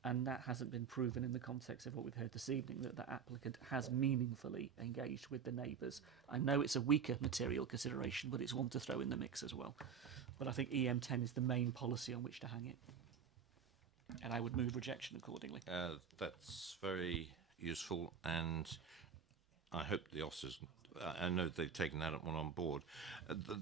And that hasn't been proven in the context of what we've heard this evening, that the applicant has meaningfully engaged with the neighbours. I know it's a weaker material consideration, but it's one to throw in the mix as well. But I think EM10 is the main policy on which to hang it. And I would move rejection accordingly. That's very useful, and I hope the officers, I know they've taken that one on board.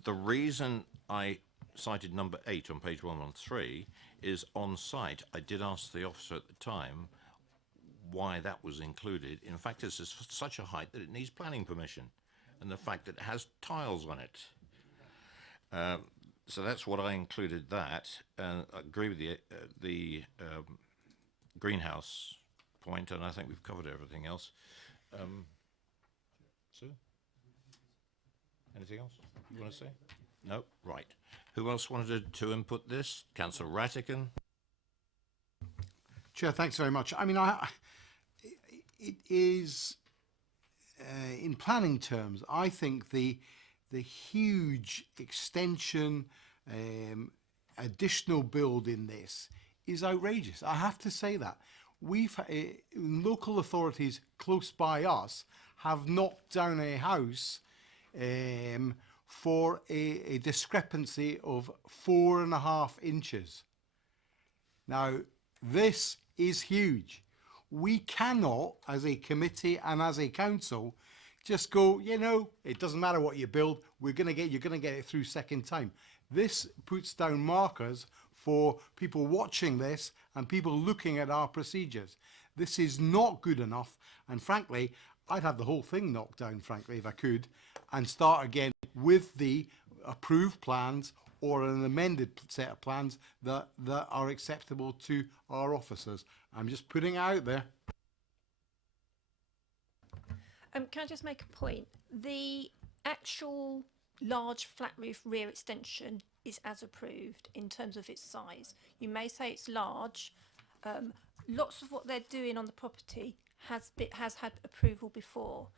The reason I cited number 8 on page 113 is on site. I did ask the officer at the time why that was included. In fact, it's such a height that it needs planning permission, and the fact that it has tiles on it. So that's what I included that. I agree with the greenhouse point, and I think we've covered everything else. Sue? Anything else you want to say? No? Right. Who else wanted to input this? Councillor Rattigan? Chair, thanks very much. I mean, it is, in planning terms, I think the huge extension, additional build in this is outrageous. I have to say that. Local authorities close by us have knocked down a house for a discrepancy of 4.5 inches. Now, this is huge. We cannot, as a committee and as a council, just go, you know, it doesn't matter what you build, you're going to get it through second time. This puts down markers for people watching this and people looking at our procedures. This is not good enough, and frankly, I'd have the whole thing knocked down, frankly, if I could, and start again with the approved plans or an amended set of plans that are acceptable to our officers. I'm just putting it out there. Can I just make a point? The actual large flat roof rear extension is as approved in terms of its size. You may say it's large. Lots of what they're doing on the property has had approval before.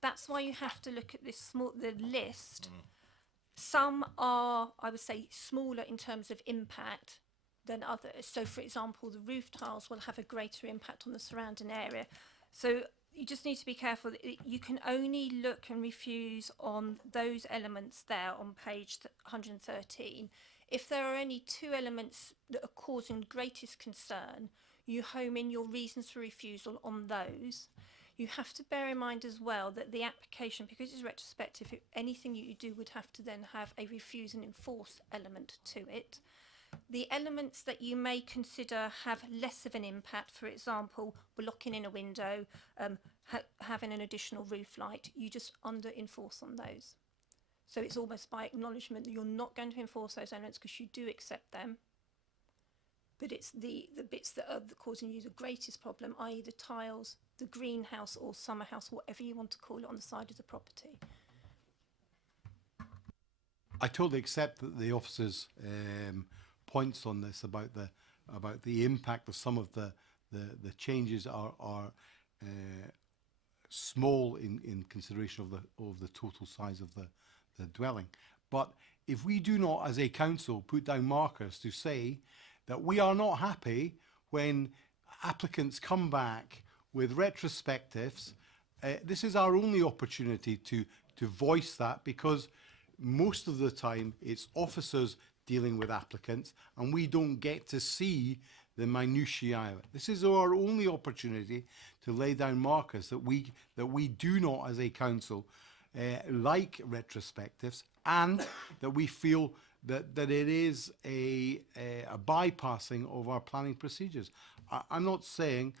That's why you have to look at the list. Some are, I would say, smaller in terms of impact than others. So, for example, the roof tiles will have a greater impact on the surrounding area. So you just need to be careful. You can only look and refuse on those elements there on page 113. If there are only 2 elements that are causing greatest concern, you home in your reasons for refusal on those. You have to bear in mind as well that the application, because it's retrospective, anything you do would have to then have a refuse and enforce element to it. The elements that you may consider have less of an impact, for example, blocking in a window, having an additional roof light, you just under enforce on those. So it's almost by acknowledgement that you're not going to enforce those elements because you do accept them. But it's the bits that are causing you the greatest problem, i.e. the tiles, the greenhouse or summer house, whatever you want to call it, on the side of the property. I totally accept that the officers' points on this about the impact of some of the changes are small in consideration of the total size of the dwelling. But if we do not, as a council, put down markers to say that we are not happy when applicants come back with retrospectives, this is our only opportunity to voice that, because most of the time it's officers dealing with applicants and we don't get to see the minutiae of it. This is our only opportunity to lay down markers that we do not, as a council, like retrospectives, and that we feel that it is a bypassing of our planning procedures. I'm not saying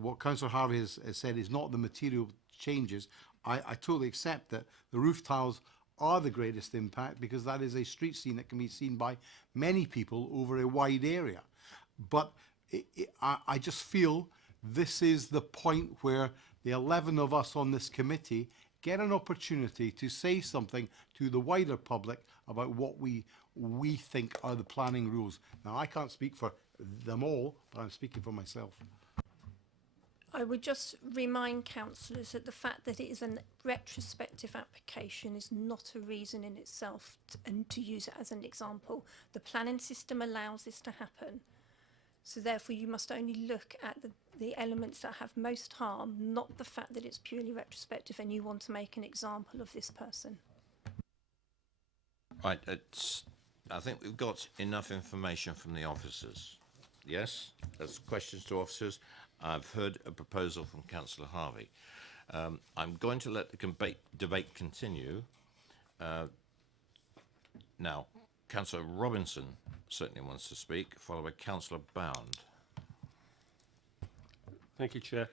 what Councillor Harvey has said is not the material changes. I totally accept that the roof tiles are the greatest impact, because that is a street scene that can be seen by many people over a wide area. But I just feel this is the point where the 11 of us on this committee get an opportunity to say something to the wider public about what we think are the planning rules. Now, I can't speak for them all, but I'm speaking for myself. I would just remind councillors that the fact that it is a retrospective application is not a reason in itself, and to use it as an example. The planning system allows this to happen. So therefore you must only look at the elements that have most harm, not the fact that it's purely retrospective and you want to make an example of this person. Right, I think we've got enough information from the officers. Yes? There's questions to officers. I've heard a proposal from Councillor Harvey. I'm going to let the debate continue. Now, Councillor Robinson certainly wants to speak, followed by Councillor Bound. Thank you, Chair.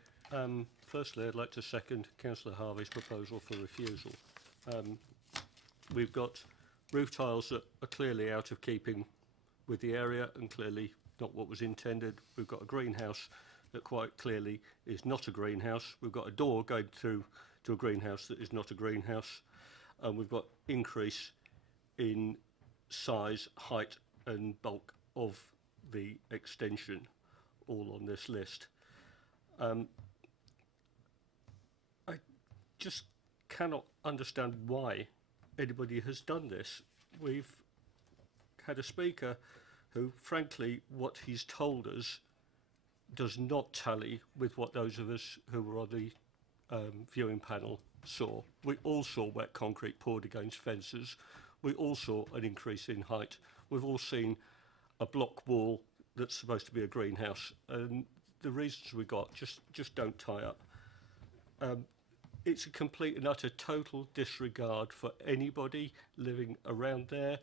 Firstly, I'd like to second Councillor Harvey's proposal for refusal. We've got roof tiles that are clearly out of keeping with the area and clearly not what was intended. We've got a greenhouse that quite clearly is not a greenhouse. We've got a door going through to a greenhouse that is not a greenhouse. And we've got increase in size, height and bulk of the extension all on this list. I just cannot understand why anybody has done this. We've had a speaker who, frankly, what he's told us does not tally with what those of us who were on the viewing panel saw. We all saw wet concrete poured against fences. We all saw an increase in height. We've all seen a block wall that's supposed to be a greenhouse, and the reasons we got just don't tie up. It's a complete and utter total disregard for anybody living around there,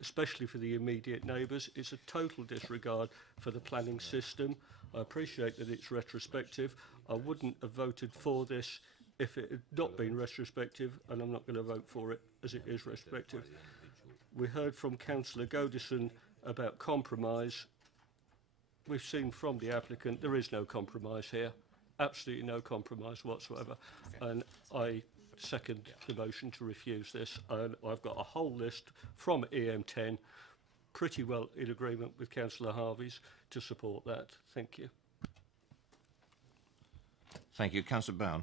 especially for the immediate neighbours. It's a total disregard for the planning system. I appreciate that it's retrospective. I wouldn't have voted for this if it had not been retrospective, and I'm not going to vote for it as it is retrospective. We heard from Councillor Godison about compromise. We've seen from the applicant there is no compromise here, absolutely no compromise whatsoever, and I second the motion to refuse this. And I've got a whole list from EM10, pretty well in agreement with Councillor Harvey's, to support that. Thank you. Thank you. Councillor Bound.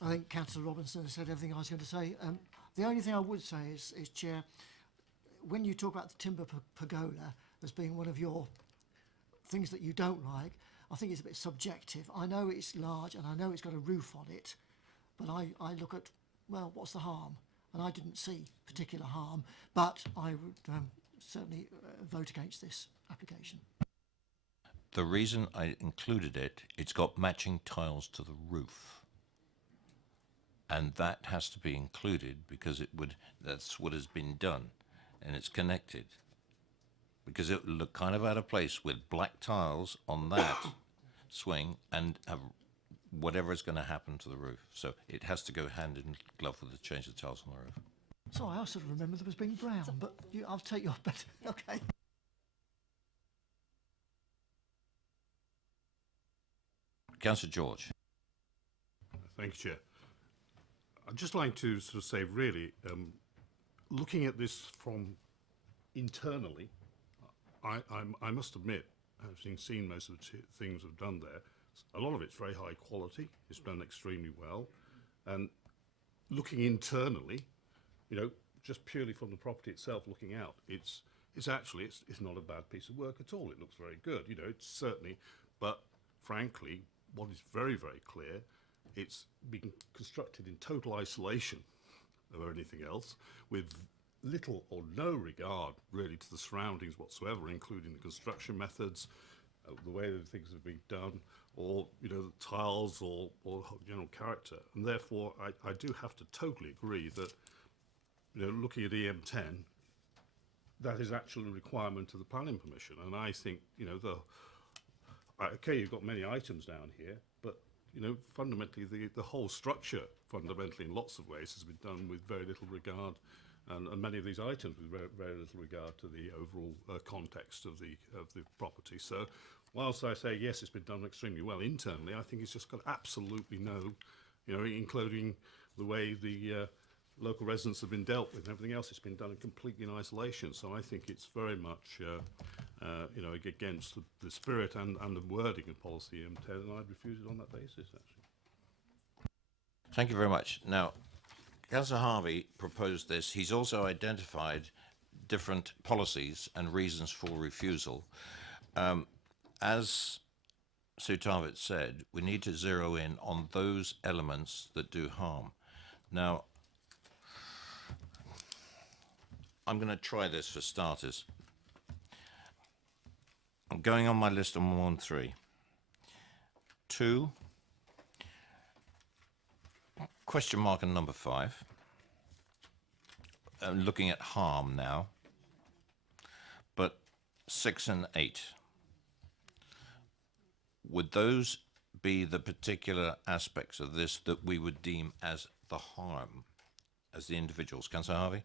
I think Councillor Robinson has said everything I was going to say. The only thing I would say is, Chair, when you talk about the timber pergola as being one of your things that you don't like, I think it's a bit subjective. I know it's large and I know it's got a roof on it, but I look at, well, what's the harm? And I didn't see particular harm, but I would certainly vote against this application. The reason I included it, it's got matching tiles to the roof. And that has to be included because that's what has been done, and it's connected. Because it would look kind of out of place with black tiles on that swing and have whatever is going to happen to the roof. So it has to go hand in glove with the change of tiles on the roof. Sorry, I sort of remember them as being brown, but I'll take your bet. Okay. Councillor George. Thank you, Chair. I'd just like to sort of say, really, looking at this from internally, I must admit, having seen most of the things we've done there, a lot of it's very high quality. It's done extremely well. And looking internally, you know, just purely from the property itself, looking out, it's actually not a bad piece of work at all. It looks very good, you know. It's certainly, but frankly, what is very, very clear, it's being constructed in total isolation of anything else, with little or no regard really to the surroundings whatsoever, including the construction methods, the way that things have been done, or the tiles or general character. And therefore, I do have to totally agree that looking at EM10, that is actually a requirement of the planning permission. And I think okay, you've got many items down here, but fundamentally the whole structure, fundamentally in lots of ways, has been done with very little regard, and many of these items with very, very little regard to the overall context of the property. So, whilst I say yes, it's been done extremely well internally, I think it's just got absolutely no, including the way the local residents have been dealt with and everything else. It's been done completely in isolation. So I think it's very much, against the spirit and the wording of policy M10, and I'd refuse it on that basis, actually. Thank you very much. Now, Councillor Harvey proposed this. He's also identified different policies and reasons for refusal. As Sue Tarvett said, we need to zero in on those elements that do harm. Now, I'm going to try this for starters. I'm going on my list on 1 and 3. 2, question mark on number 5. I'm looking at harm now. But 6 and 8. Would those be the particular aspects of this that we would deem as the harm as the individuals? Councillor Harvey?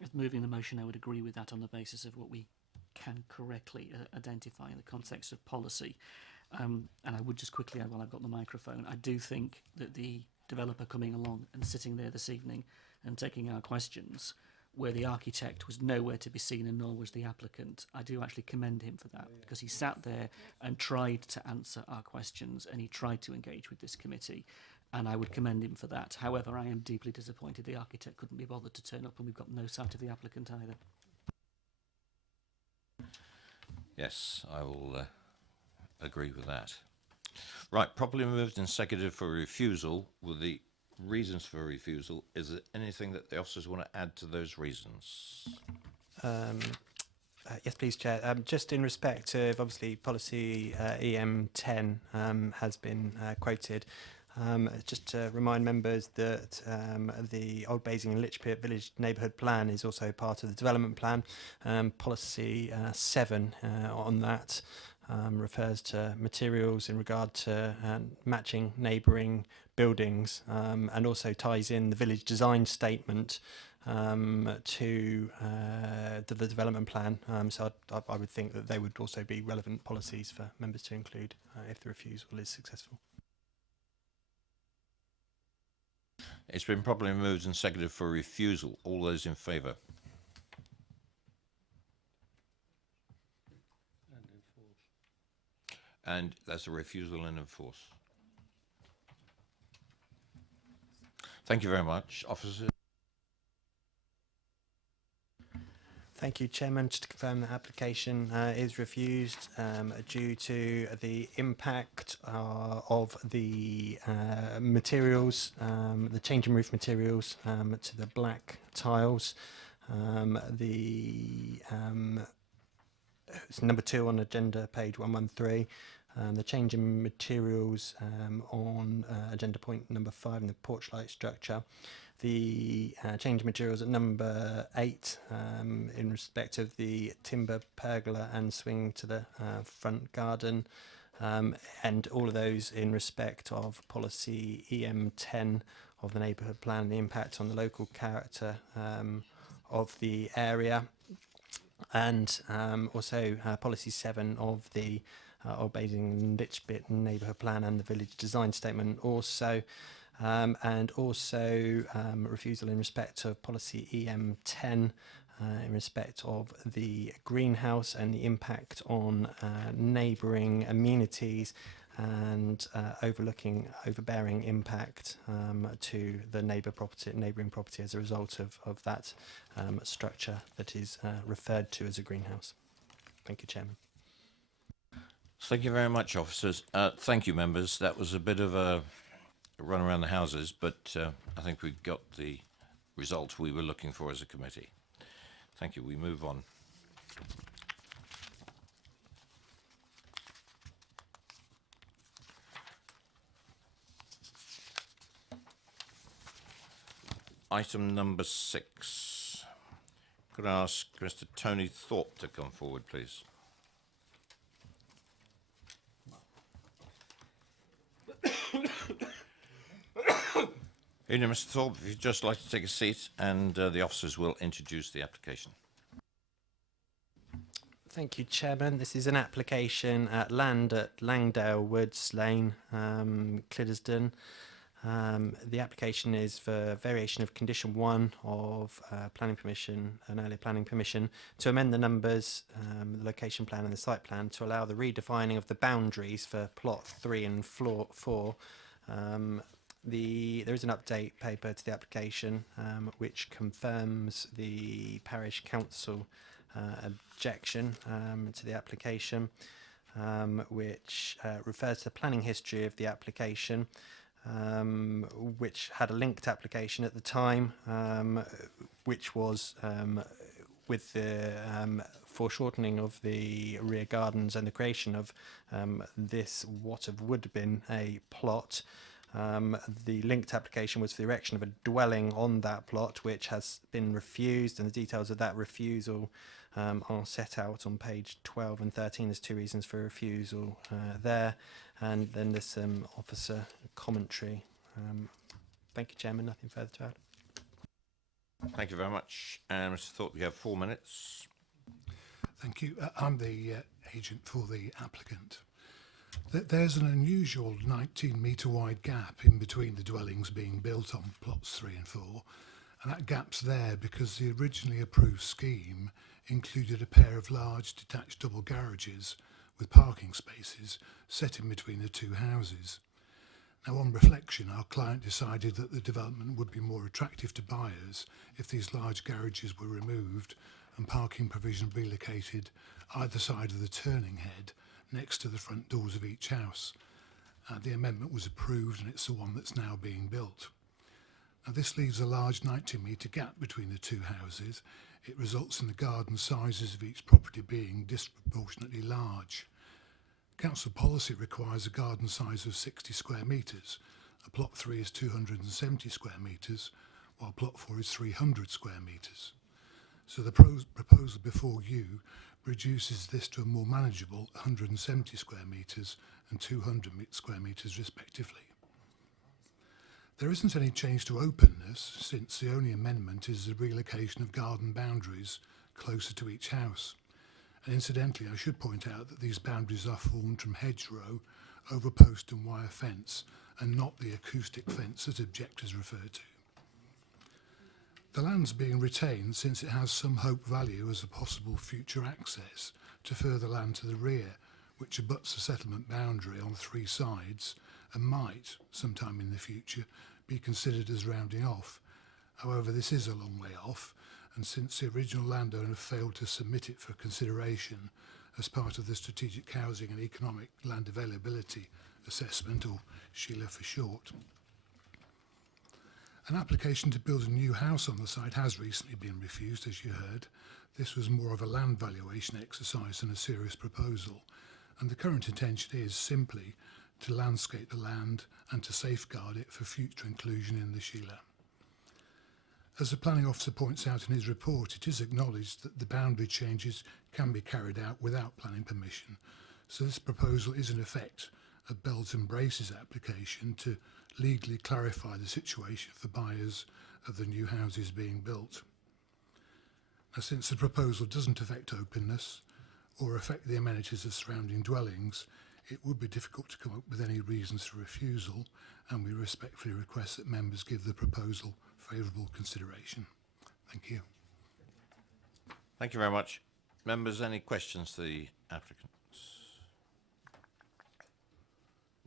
If moving the motion, I would agree with that on the basis of what we can correctly identify in the context of policy. And I would just quickly add, while I've got the microphone, I do think that the developer coming along and sitting there this evening and taking our questions, where the architect was nowhere to be seen and nor was the applicant, I do actually commend him for that, because he sat there and tried to answer our questions and he tried to engage with this committee, and I would commend him for that. However, I am deeply disappointed the architect couldn't be bothered to turn up, and we've got no sight of the applicant either. Yes, I will agree with that. Right, properly moved and seconded for refusal. With the reasons for refusal, is there anything that the officers want to add to those reasons? Yes, please, Chair. Just in respect of, obviously, policy EM10 has been quoted. Just to remind members that the Old Basing and Litchpit Village Neighbourhood Plan is also part of the development plan. Policy 7 on that refers to materials in regard to matching neighbouring buildings, and also ties in the village design statement to the development plan. So I would think that they would also be relevant policies for members to include if the refusal is successful. It's been properly moved and seconded for refusal. All those in favour? And enforce. And that's a refusal and enforce. Thank you very much. Officers? Thank you, Chairman. Just to confirm, the application is refused due to the impact of the materials, the change in roof materials to the black tiles. It's number 2 on agenda, page 113. The change in materials on agenda point number 5 in the porch light structure. The change in materials at number 8 in respect of the timber pergola and swing to the front garden, and all of those in respect of policy EM10 of the neighbourhood plan, the impact on the local character of the area, and also policy 7 of the Old Basing and Litchpit neighbourhood plan and the village design statement also. And also refusal in respect of policy EM10 in respect of the greenhouse and the impact on neighbouring amenities and overbearing impact to the neighbouring property as a result of that structure that is referred to as a greenhouse. Thank you, Chairman. Thank you very much, officers. Thank you, members. That was a bit of a run around the houses, but I think we got the results we were looking for as a committee. Thank you. We move on. Item number 6. Could I ask Mr. Tony Thorpe to come forward, please? Mr. Thorpe, if you'd just like to take a seat, and the officers will introduce the application. Thank you, Chairman. This is an application at land at Langdale Woods Lane, Cliddesden. The application is for variation of condition 1 of planning permission, an earlier planning permission, to amend the numbers, the location plan and the site plan to allow the redefining of the boundaries for plot 3 and 4. There is an update paper to the application which confirms the parish council objection to the application, which refers to the planning history of the application, which had a linked application at the time, which was with the foreshortening of the rear gardens and the creation of this what would have been a plot. The linked application was for the erection of a dwelling on that plot, which has been refused, and the details of that refusal are set out on page 12 and 13. There's 2 reasons for refusal there, and then there's some officer commentary. Thank you, Chairman. Nothing further to add. Thank you very much. Mr. Thorpe, you have 4 minutes. Thank you. I'm the agent for the applicant. There's an unusual 19-metre wide gap in between the dwellings being built on plots 3 and 4, and that gap's there because the originally approved scheme included a pair of large detached double garages with parking spaces set in between the 2 houses. Now, on reflection, our client decided that the development would be more attractive to buyers if these large garages were removed and parking provision relocated either side of the turning head next to the front doors of each house. The amendment was approved, and it's the one that's now being built. Now, this leaves a large 90-metre gap between the 2 houses. It results in the garden sizes of each property being disproportionately large. Council policy requires a garden size of 60 square metres. A plot 3 is 270 square metres, while plot 4 is 300 square metres. So the proposal before you reduces this to a more manageable 170 square metres and 200 square metres respectively. There isn't any change to openness, since the only amendment is the relocation of garden boundaries closer to each house. And incidentally, I should point out that these boundaries are formed from hedgerow over post and wire fence, and not the acoustic fence that objectors refer to. The land's being retained since it has some hope value as a possible future access to further land to the rear, which abuts the settlement boundary on 3 sides and might, sometime in the future, be considered as rounding off. However, this is a long way off, and since the original landowner failed to submit it for consideration as part of the Strategic Housing and Economic Land Availability Assessment, or SHELA for short. An application to build a new house on the site has recently been refused, as you heard. This was more of a land valuation exercise than a serious proposal, and the current intention is simply to landscape the land and to safeguard it for future inclusion in the SHELA. As the planning officer points out in his report, it is acknowledged that the boundary changes can be carried out without planning permission, so this proposal is in effect a belt and braces application to legally clarify the situation for buyers of the new houses being built. Now, since the proposal doesn't affect openness or affect the amenities of surrounding dwellings, it would be difficult to come up with any reasons for refusal, and we respectfully request that members give the proposal favourable consideration. Thank you. Thank you very much. Members, any questions to the applicants?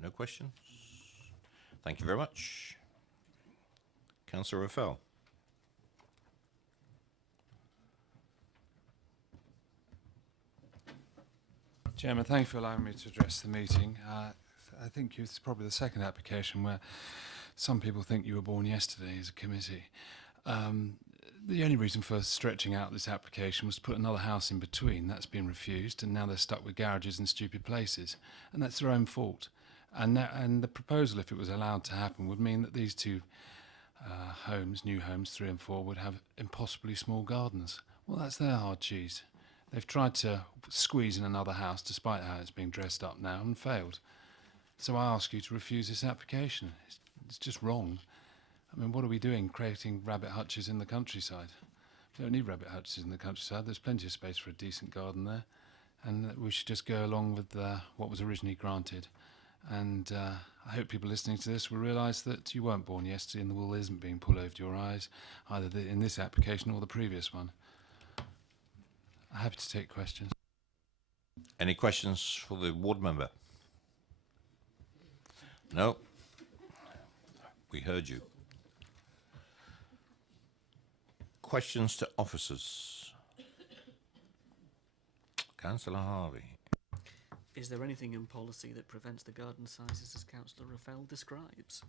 No questions? Thank you very much. Councillor Raffel. Chairman, thank you for allowing me to address the meeting. I think it's probably the second application where some people think you were born yesterday as a committee. The only reason for stretching out this application was to put another house in between. That's been refused, and now they're stuck with garages in stupid places, and that's their own fault. And the proposal, if it was allowed to happen, would mean that these two homes, new homes 3 and 4, would have impossibly small gardens. Well, that's their hard cheese. They've tried to squeeze in another house, despite how it's being dressed up now, and failed. So I ask you to refuse this application. It's just wrong. I mean, what are we doing, creating rabbit hutches in the countryside? We don't need rabbit hutches in the countryside. There's plenty of space for a decent garden there. And we should just go along with what was originally granted. And I hope people listening to this will realise that you weren't born yesterday and the wool isn't being pulled over your eyes, either in this application or the previous one. I'm happy to take questions. Any questions for the ward member? No? We heard you. Questions to officers? Councillor Harvey. Is there anything in policy that prevents the garden sizes as Councillor Raffel describes?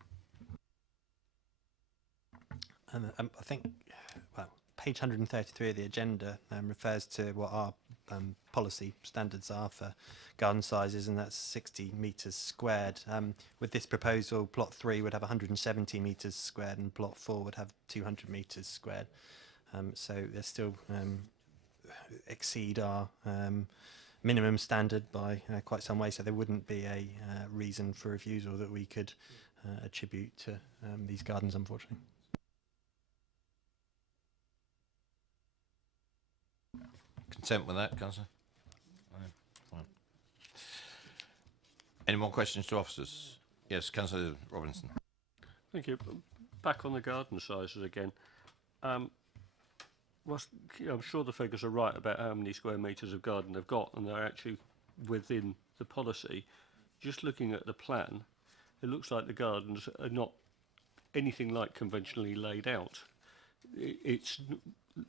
I think, well, page 133 of the agenda refers to what our policy standards are for garden sizes, and that's 60 metres squared. With this proposal, plot 3 would have 170 metres squared and plot 4 would have 200 metres squared. So they still exceed our minimum standard by quite some way, so there wouldn't be a reason for refusal that we could attribute to these gardens, unfortunately. Content with that, Councillor? Fine. Any more questions to officers? Yes, Councillor Robinson. Thank you. Back on the garden sizes again. I'm sure the figures are right about how many square metres of garden they've got, and they're actually within the policy. Just looking at the plan, it looks like the gardens are not anything like conventionally laid out. It's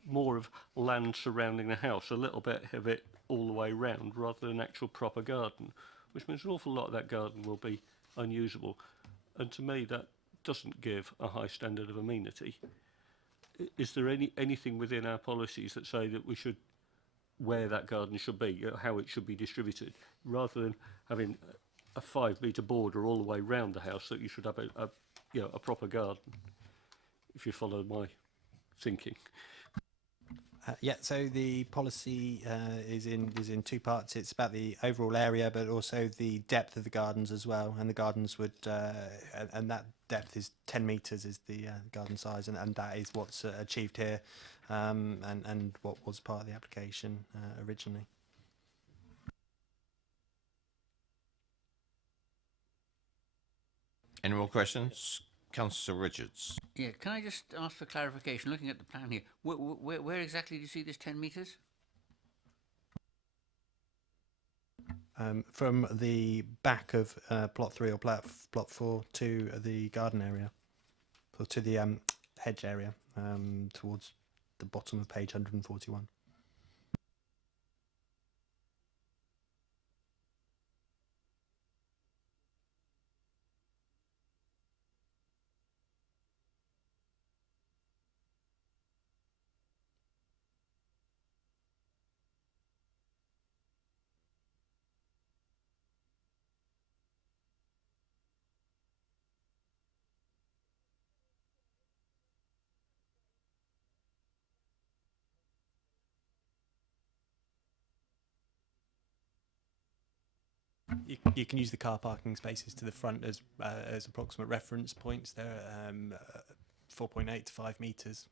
more of land surrounding the house, a little bit of it all the way round, rather than an actual proper garden, which means an awful lot of that garden will be unusable. And to me, that doesn't give a high standard of amenity. Is there anything within our policies that say that we should, where that garden should be, how it should be distributed, rather than having a 5-metre border all the way round the house, that you should have a proper garden, if you follow my thinking? Yeah, so the policy is in 2 parts. It's about the overall area, but also the depth of the gardens as well. And the gardens would, and that depth is 10 metres is the garden size, and that is what's achieved here, and what was part of the application originally. Any more questions? Councillor Richards. Yeah, can I just ask for clarification? Looking at the plan here, where exactly do you see this 10 metres? From the back of plot 3 or plot 4 to the garden area, or to the hedge area, towards the bottom of page 141. You can use the car parking spaces to the front as approximate reference points. They're 4.8 to 5 metres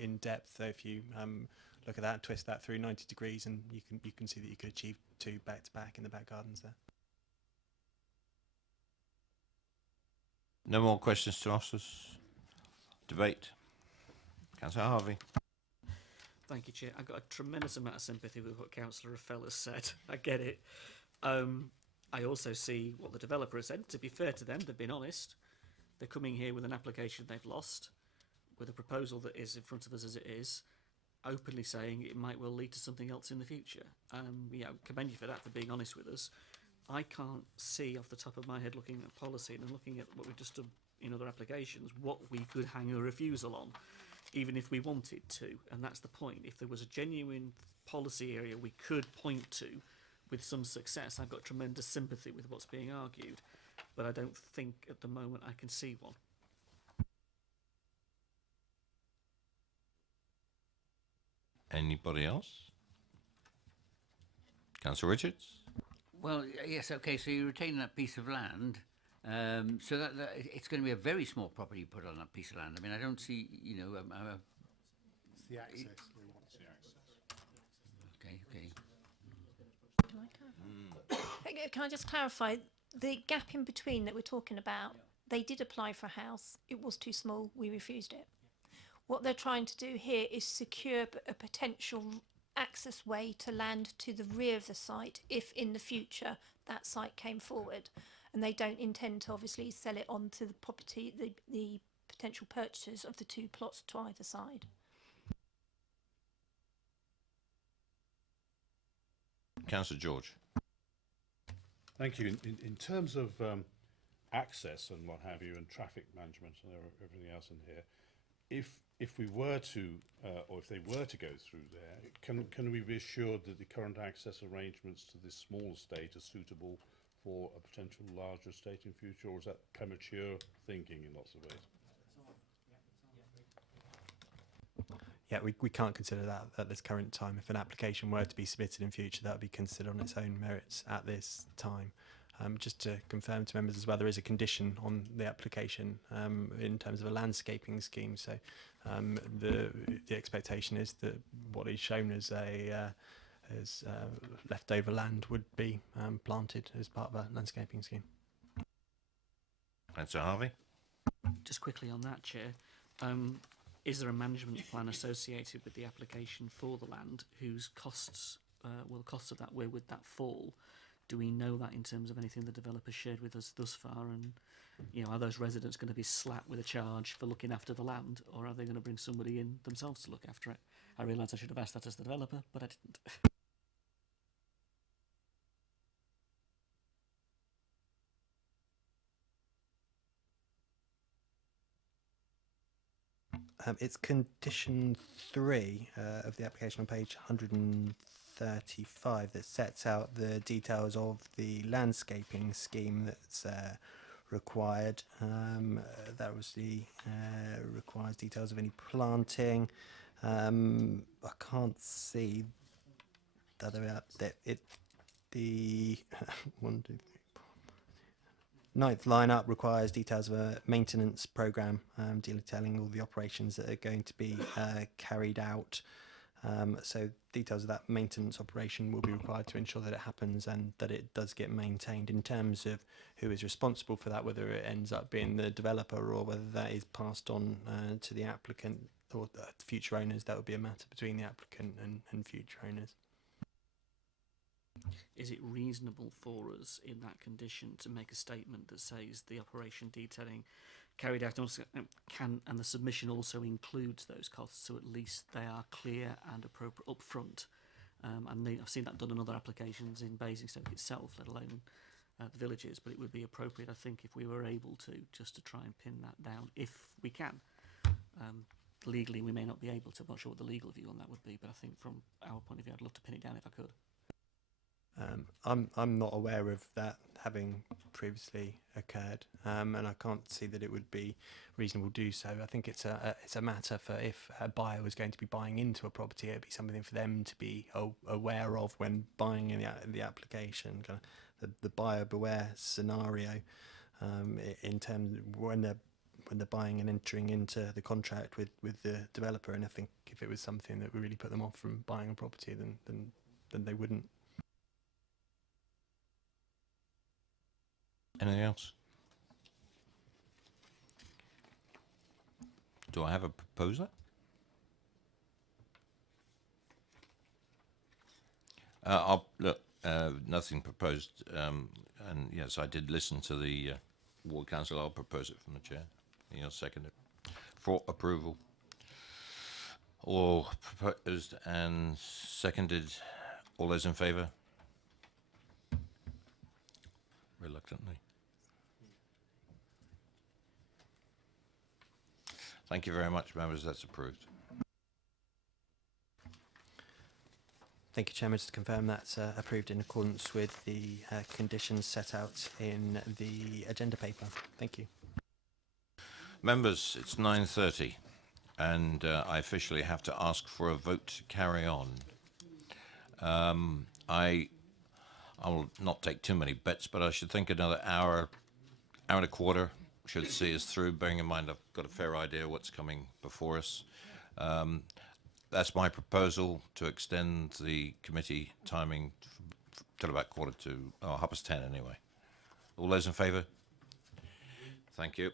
in depth. So if you look at that, twist that through 90 degrees, and you can see that you could achieve 2 back to back in the back gardens there. No more questions to officers? Debate? Councillor Harvey. Thank you, Chair. I've got a tremendous amount of sympathy with what Councillor Raffel has said. I get it. I also see what the developer has said. To be fair to them, they've been honest. They're coming here with an application they've lost, with a proposal that is in front of us as it is. openly saying it might well lead to something else in the future. Commend you for that, for being honest with us. I can't see off the top of my head, looking at policy and looking at what we've just done in other applications, what we could hang a refusal on, even if we wanted to. And that's the point. If there was a genuine policy area we could point to with some success, I've got tremendous sympathy with what's being argued, but I don't think at the moment I can see one. Anybody else? Councillor Richards? Well, yes, okay, so you retain that piece of land, so that it's going to be a very small property put on that piece of land. I mean, I don't see, It's the access. Okay, okay. Can I clarify? Can I just clarify the gap in between that we're talking about? They did apply for a house. It was too small. We refused it. What they're trying to do here is secure a potential access way to land to the rear of the site if in the future that site came forward, and they don't intend to obviously sell it on to the property, the potential purchasers of the two plots to either side. Councillor George? Thank you. In terms of access and what have you, and traffic management and everything else in here, if we were to, or if they were to go through there, can we be assured that the current access arrangements to this small estate are suitable for a potential larger estate in future, or is that premature thinking in lots of ways? Yeah, we can't consider that at this current time. If an application were to be submitted in future, that would be considered on its own merits at this time. Just to confirm to members as well, there is a condition on the application in terms of a landscaping scheme. So the expectation is that what is shown as leftover land would be planted as part of a landscaping scheme. Councillor Harvey? Just quickly on that, Chair, is there a management plan associated with the application for the land whose costs, the costs of that, where would that fall? Do we know that in terms of anything the developer shared with us thus far? And, are those residents going to be slapped with a charge for looking after the land, or are they going to bring somebody in themselves to look after it? I realise I should have asked that as the developer, but I didn't. It's condition 3 of the application on page 135 that sets out the details of the landscaping scheme that's required. That was the requires details of any planting. I can't see the other out that the 1, 2, 3, 4. Ninth line up requires details of a maintenance program, detailing all the operations that are going to be carried out. So details of that maintenance operation will be required to ensure that it happens and that it does get maintained. In terms of who is responsible for that, whether it ends up being the developer or whether that is passed on to the applicant or future owners, that would be a matter between the applicant and future owners. Is it reasonable for us in that condition to make a statement that says the operation detailing carried out and the submission also includes those costs, so at least they are clear and appropriate up front? I've seen that done in other applications in Basingstoke itself, let alone the villages, but it would be appropriate, I think, if we were able to, just to try and pin that down, if we can. Legally, we may not be able to. I'm not sure what the legal view on that would be, but I think from our point of view, I'd love to pin it down if I could. I'm not aware of that having previously occurred, and I can't see that it would be reasonable to do so. I think it's a matter for if a buyer was going to be buying into a property, it'd be something for them to be aware of when buying in the application, kind of the buyer beware scenario, in terms of when they're buying and entering into the contract with the developer. And I think if it was something that would really put them off from buying a property, then they wouldn't. Anything else? Do I have a proposer? Nothing proposed. And yes, I did listen to the ward council. I'll propose it from the chair. He'll second it for approval. All proposed and seconded. All those in favour? Reluctantly. Thank you very much, members. That's approved. Thank you, Chairman. Just to confirm that's approved in accordance with the conditions set out in the agenda paper. Thank you. Members, it's 9:30 and I officially have to ask for a vote to carry on. I will not take too many bets, but I should think another hour and a quarter should see us through, bearing in mind I've got a fair idea what's coming before us. That's my proposal, to extend the committee timing till about 10:30 anyway. All those in favour? Thank you.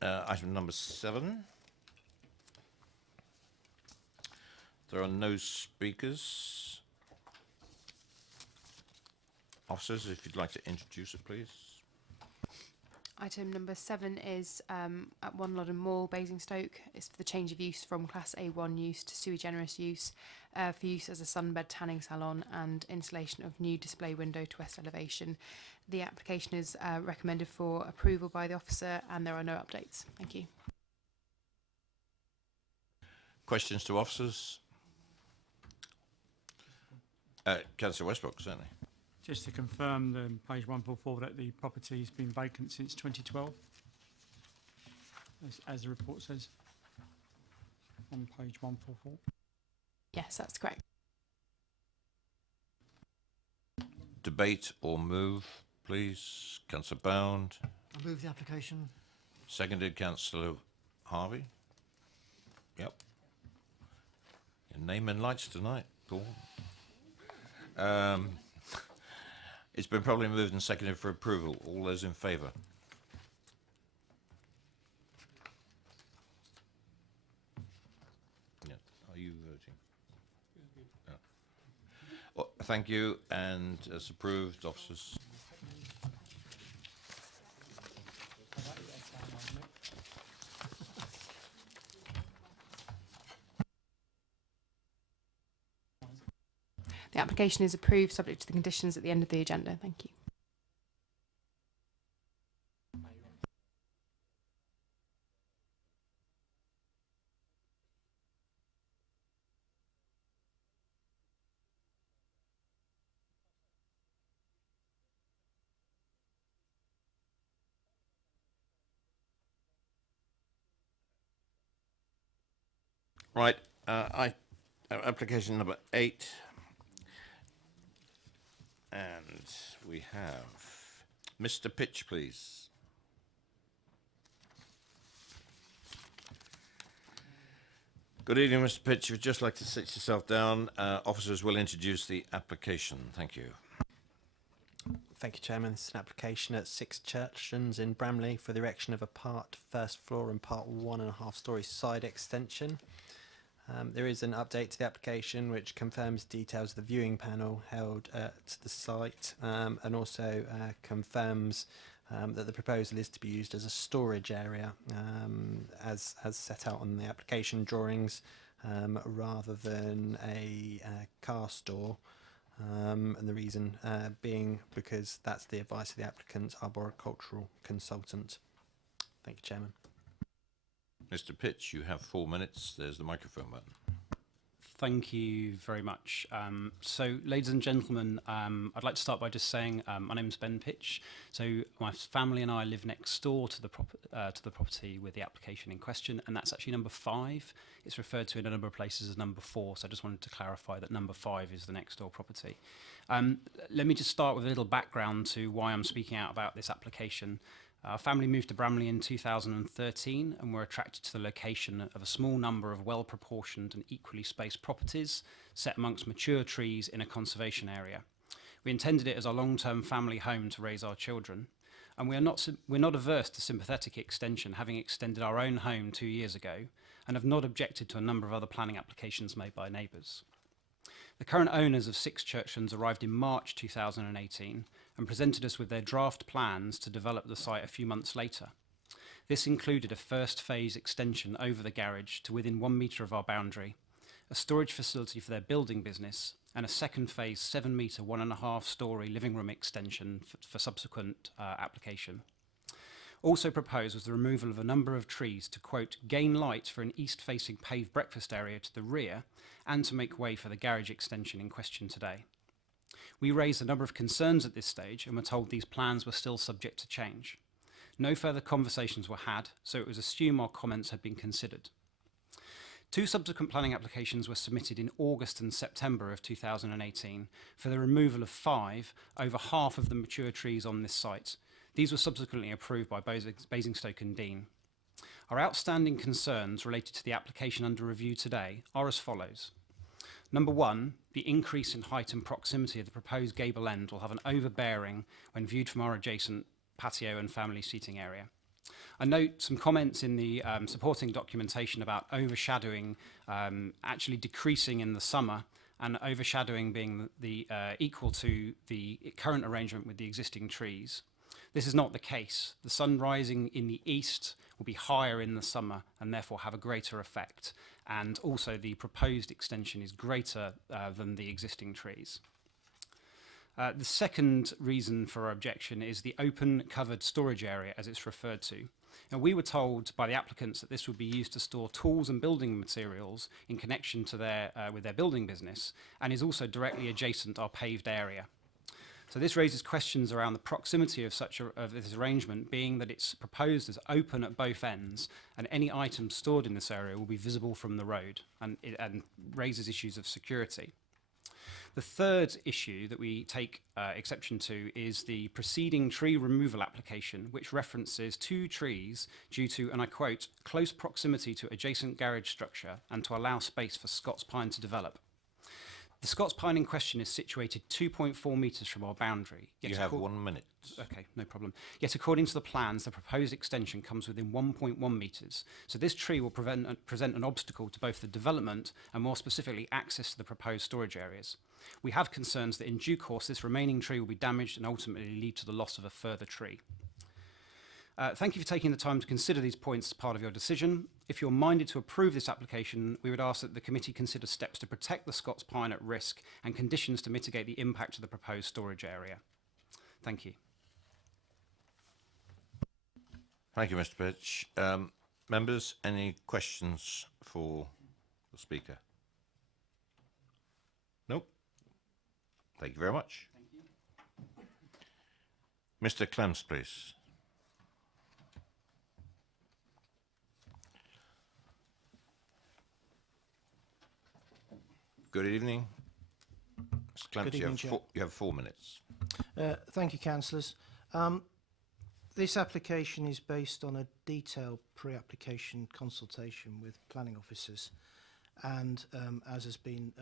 Item number 7. There are no speakers. Officers, if you'd like to introduce it, please. Item number 7 is at 1 Loddon Mall, Basingstoke. It's for the change of use from Class A1 use to sui generis use, for use as a sunbed tanning salon and installation of new display window to west elevation. The application is recommended for approval by the officer, and there are no updates. Thank you. Questions to officers? Councillor Westbrook, certainly. Just to confirm, the page 144, that the property has been vacant since 2012, as the report says on page 144. Yes, that's correct. Debate or move, please. Councillor Bound. I move the application. Seconded, Councillor Harvey. Yep. Your name and lights tonight, Paul. It's been probably moved and seconded for approval. All those in favour? Yeah. Are you voting? No. Well, thank you, and as approved, officers. The application is approved subject to the conditions at the end of the agenda. Thank you. Right, application number 8. And we have Mr. Pitch, please. Good evening, Mr. Pitch. If you'd just like to sit yourself down, officers will introduce the application. Thank you. Thank you, Chairman. This is an application at 6 Churchlands in Bramley for the erection of a part first floor and part 1.5 storey side extension. There is an update to the application which confirms details of the viewing panel held at the site, and also confirms that the proposal is to be used as a storage area, as set out on the application drawings, rather than a car store. And the reason being because that's the advice of the applicant's arboricultural consultant. Thank you, Chairman. Mr. Pitch, you have 4 minutes. There's the microphone button. Thank you very much. So, ladies and gentlemen, I'd like to start by just saying my name's Ben Pitch. So, my family and I live next door to the property with the application in question, and that's actually number 5. It's referred to in a number of places as number 4, so I just wanted to clarify that number 5 is the next door property. Let me just start with a little background to why I'm speaking out about this application. Our family moved to Bramley in 2013 and were attracted to the location of a small number of well-proportioned and equally spaced properties set amongst mature trees in a conservation area. We intended it as our long-term family home to raise our children, and we're not averse to sympathetic extension, having extended our own home 2 years ago, and have not objected to a number of other planning applications made by neighbours. The current owners of 6 Churchlands arrived in March 2018 and presented us with their draft plans to develop the site a few months later. This included a first phase extension over the garage to within 1 metre of our boundary, a storage facility for their building business, and a second phase 7 metre, 1.5 storey living room extension for subsequent application. Also proposed was the removal of a number of trees to, quote, gain light for an east-facing paved breakfast area to the rear and to make way for the garage extension in question today. We raised a number of concerns at this stage and were told these plans were still subject to change. No further conversations were had, so it was assumed our comments had been considered. 2 subsequent planning applications were submitted in August and September of 2018 for the removal of 5 over half of the mature trees on this site. These were subsequently approved by Basingstoke and Dean. Our outstanding concerns related to the application under review today are as follows. Number 1, the increase in height and proximity of the proposed gable end will have an overbearing when viewed from our adjacent patio and family seating area. I note some comments in the supporting documentation about overshadowing actually decreasing in the summer and overshadowing being the equal to the current arrangement with the existing trees. This is not the case. The sun rising in the east will be higher in the summer and therefore have a greater effect. And also the proposed extension is greater than the existing trees. The second reason for our objection is the open covered storage area as it's referred to. Now, we were told by the applicants that this would be used to store tools and building materials in connection to with their building business and is also directly adjacent our paved area. So this raises questions around the proximity of this arrangement, being that it's proposed as open at both ends, and any items stored in this area will be visible from the road, and raises issues of security. The third issue that we take exception to is the preceding tree removal application, which references 2 trees due to, and I quote, close proximity to adjacent garage structure and to allow space for Scots pine to develop. The Scots pine in question is situated 2.4 metres from our boundary. You have 1 minute. Okay, no problem. Yet according to the plans, the proposed extension comes within 1.1 metres. So this tree will present an obstacle to both the development and more specifically access to the proposed storage areas. We have concerns that in due course this remaining tree will be damaged and ultimately lead to the loss of a further tree. Thank you for taking the time to consider these points as part of your decision. If you're minded to approve this application, we would ask that the committee consider steps to protect the Scots pine at risk and conditions to mitigate the impact of the proposed storage area. Thank you. Thank you, Mr. Pitch. Members, any questions for the speaker? Nope. Thank you very much. Thank you. Mr. Clems, please. Good evening. Mr. Clems, Good evening, Chair. you have 4 minutes. Thank you, councillors. This application is based on a detailed pre-application consultation with planning officers and, as has been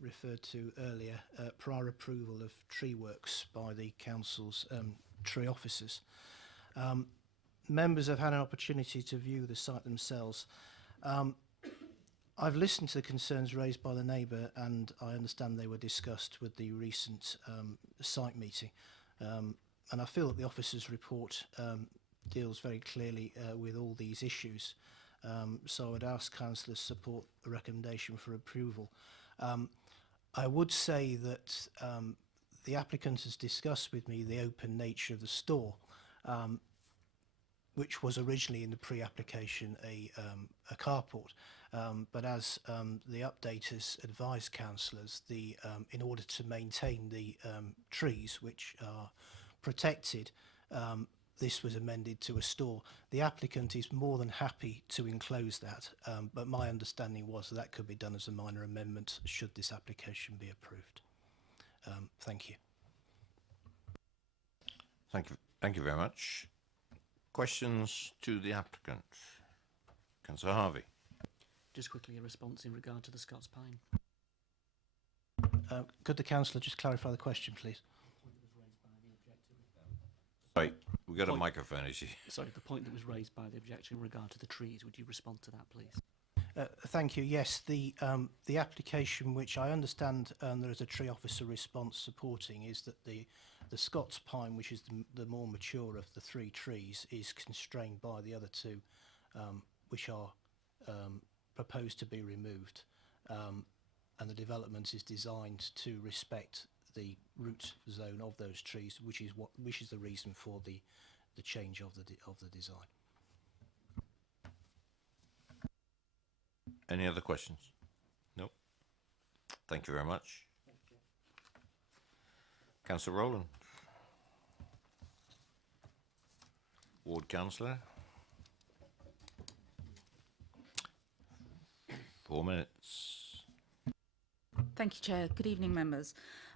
referred to earlier, prior approval of tree works by the council's tree officers. Members have had an opportunity to view the site themselves. I've listened to the concerns raised by the neighbour and I understand they were discussed with the recent site meeting. And I feel that the officer's report deals very clearly with all these issues. So I would ask councillors to support the recommendation for approval. I would say that the applicant has discussed with me the open nature of the store, which was originally in the pre-application a carport. But as the update has advised councillors, in order to maintain the trees which are protected, this was amended to a store. The applicant is more than happy to enclose that, but my understanding was that could be done as a minor amendment should this application be approved. Thank you. Thank you very much. Questions to the applicant? Councillor Harvey. Just quickly, a response in regard to the Scots pine. Could the councillor just clarify the question, please? Right, we've got a microphone issue. Sorry, the point that was raised by the objection in regard to the trees, would you respond to that, please? Thank you. Yes, the application, which I understand there is a tree officer response supporting, is that the The Scots pine, which is the more mature of the three trees, is constrained by the other two, which are proposed to be removed. And the development is designed to respect the root zone of those trees, which is the reason for the change of the design. Any other questions? Nope. Thank you very much. Councillor Rowland. Ward Councillor. 4 minutes. Thank you, Chair. Good evening, members.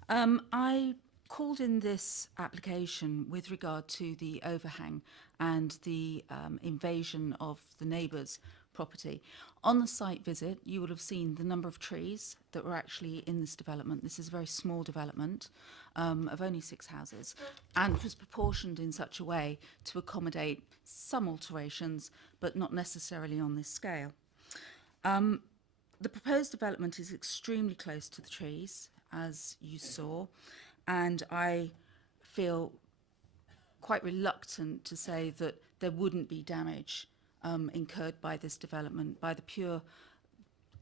I called in this application with regard to the overhang and the invasion of the neighbour's property. On the site visit, you would have seen the number of trees that were actually in this development. This is a very small development of only 6 houses, and was proportioned in such a way to accommodate some alterations, but not necessarily on this scale. The proposed development is extremely close to the trees, as you saw, and I feel quite reluctant to say that there wouldn't be damage incurred by this development, by the pure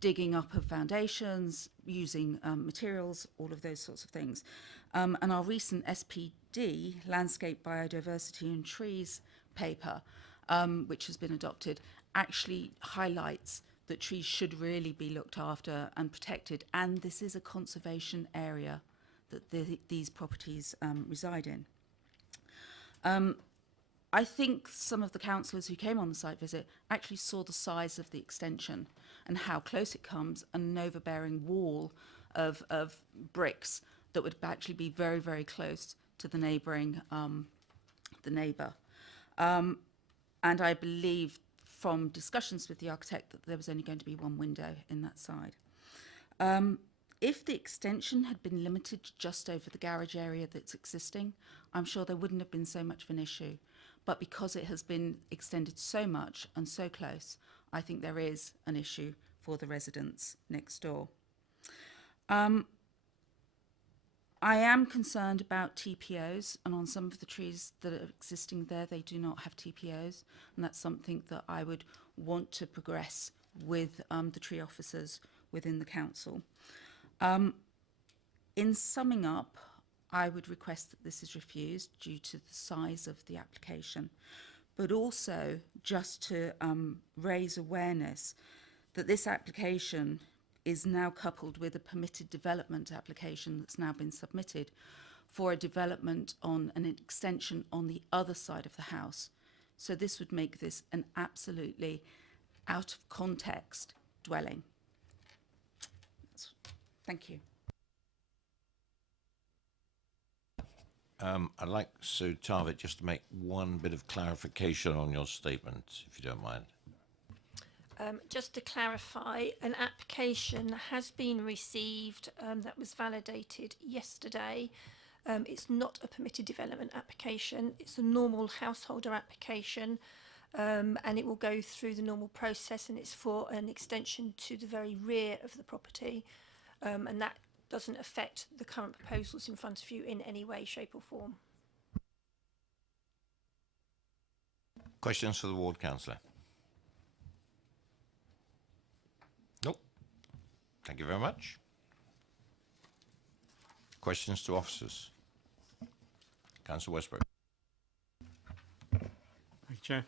digging up of foundations, using materials, all of those sorts of things. And our recent SPD, Landscape Biodiversity and Trees paper, which has been adopted, actually highlights that trees should really be looked after and protected, and this is a conservation area that these properties reside in. I think some of the councillors who came on the site visit actually saw the size of the extension and how close it comes, and an overbearing wall of bricks that would actually be very, very close to the neighbouring the neighbour. And I believe from discussions with the architect that there was only going to be one window in that side. If the extension had been limited just over the garage area that's existing, I'm sure there wouldn't have been so much of an issue. But because it has been extended so much and so close, I think there is an issue for the residents next door. I am concerned about TPOs, and on some of the trees that are existing there, they do not have TPOs, and that's something that I would want to progress with the tree officers within the council. In summing up, I would request that this is refused due to the size of the application, but also just to raise awareness that this application is now coupled with a permitted development application that's now been submitted for a development on an extension on the other side of the house. So this would make this an absolutely out of context dwelling. Thank you. I'd like Sue Tarvett just to make one bit of clarification on your statement, if you don't mind. Just to clarify, an application has been received that was validated yesterday. It's not a permitted development application, it's a normal householder application, and it will go through the normal process, and it's for an extension to the very rear of the property, and that doesn't affect the current proposals in front of you in any way, shape or form. Questions for the ward councillor? Nope. Thank you very much. Questions to officers? Councillor Westbrook. Thank you, Chair.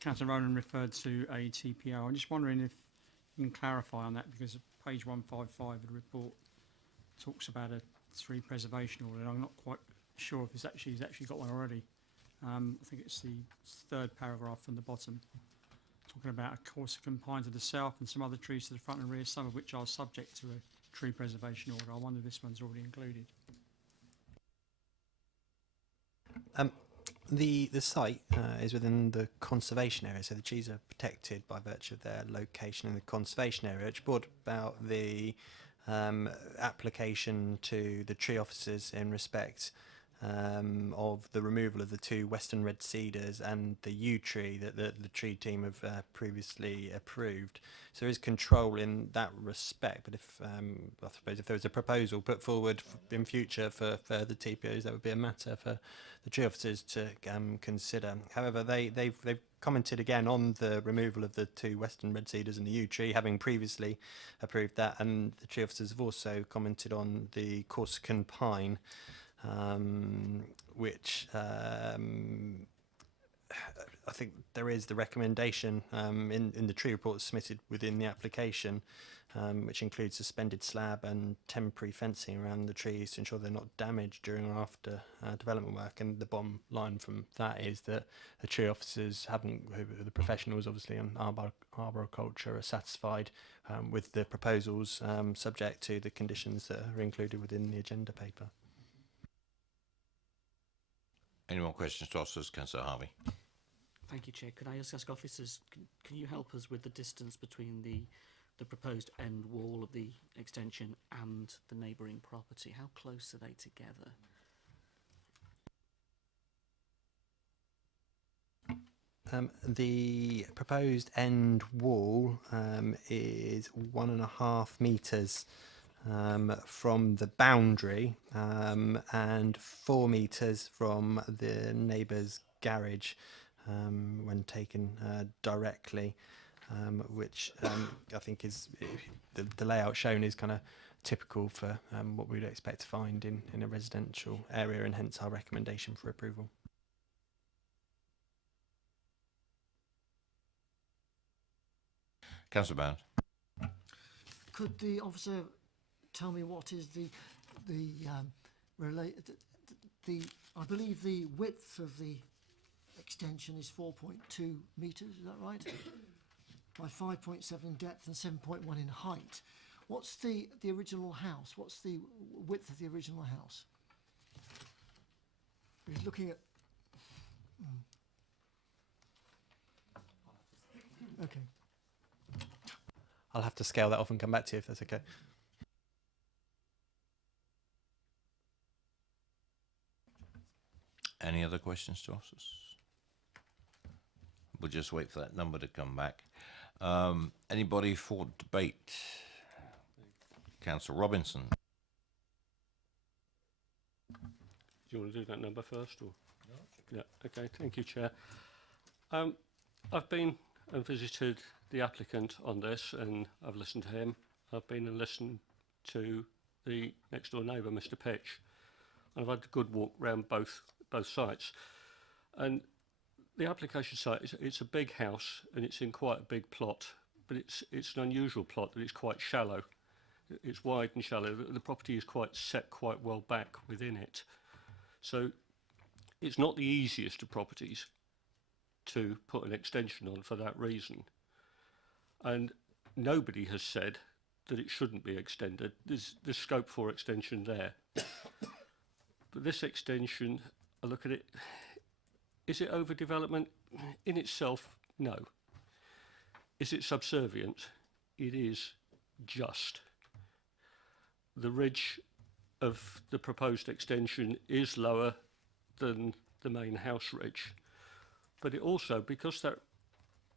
Councillor Ronan referred to a TPO. I'm just wondering if you can clarify on that, because page 155 of the report talks about a tree preservation order, and I'm not quite sure if he's actually got one already. I think it's the third paragraph from the bottom, talking about a Corsican pine to the south and some other trees to the front and rear, some of which are subject to a tree preservation order. I wonder if this one's already included. The site is within the conservation area, so the trees are protected by virtue of their location in the conservation area, which brought about the application to the tree officers in respect of the removal of the 2 western red cedars and the yew tree that the tree team have previously approved. So there is control in that respect, but if I suppose if there was a proposal put forward in future for further TPOs, that would be a matter for the tree officers to consider. However, they've commented again on the removal of the 2 western red cedars and the yew tree, having previously approved that, and the tree officers have also commented on the Corsican pine, which I think there is the recommendation in the tree report submitted within the application, which includes suspended slab and temporary fencing around the trees to ensure they're not damaged during or after development work. And the bottom line from that is that the tree officers the professionals obviously on arboriculture are satisfied with the proposals, subject to the conditions that are included within the agenda paper. Any more questions to officers? Councillor Harvey. Thank you, Chair. Could I just ask officers, can you help us with the distance between the proposed end wall of the extension and the neighbouring property? How close are they together? The proposed end wall is 1.5 metres from the boundary and 4 metres from the neighbour's garage when taken directly, which I think is the layout shown is kind of typical for what we'd expect to find in a residential area, and hence our recommendation for approval. Councillor Bound. Could the officer tell me what is the I believe the width of the extension is 4.2 metres, is that right? By 5.7 in depth and 7.1 in height. What's the original house? What's the width of the original house? He's looking at... Okay. I'll have to scale that off and come back to you if that's okay. Any other questions to officers? We'll just wait for that number to come back. Anybody for debate? Councillor Robinson. Do you want to do that number first? Or? No. Yeah, okay, thank you, Chair. I've been and visited the applicant on this, and I've listened to him. I've been and listened to the next door neighbour, Mr. Pitch. And I've had a good walk round both sites. And the application site, it's a big house and it's in quite a big plot, but it's an unusual plot that it's quite shallow. It's wide and shallow. The property is quite set quite well back within it. So it's not the easiest of properties to put an extension on for that reason. And nobody has said that it shouldn't be extended. There's scope for extension there. But this extension, I look at it, is it overdevelopment? In itself, no. Is it subservient? It is just. The ridge of the proposed extension is lower than the main house ridge. But it also, because that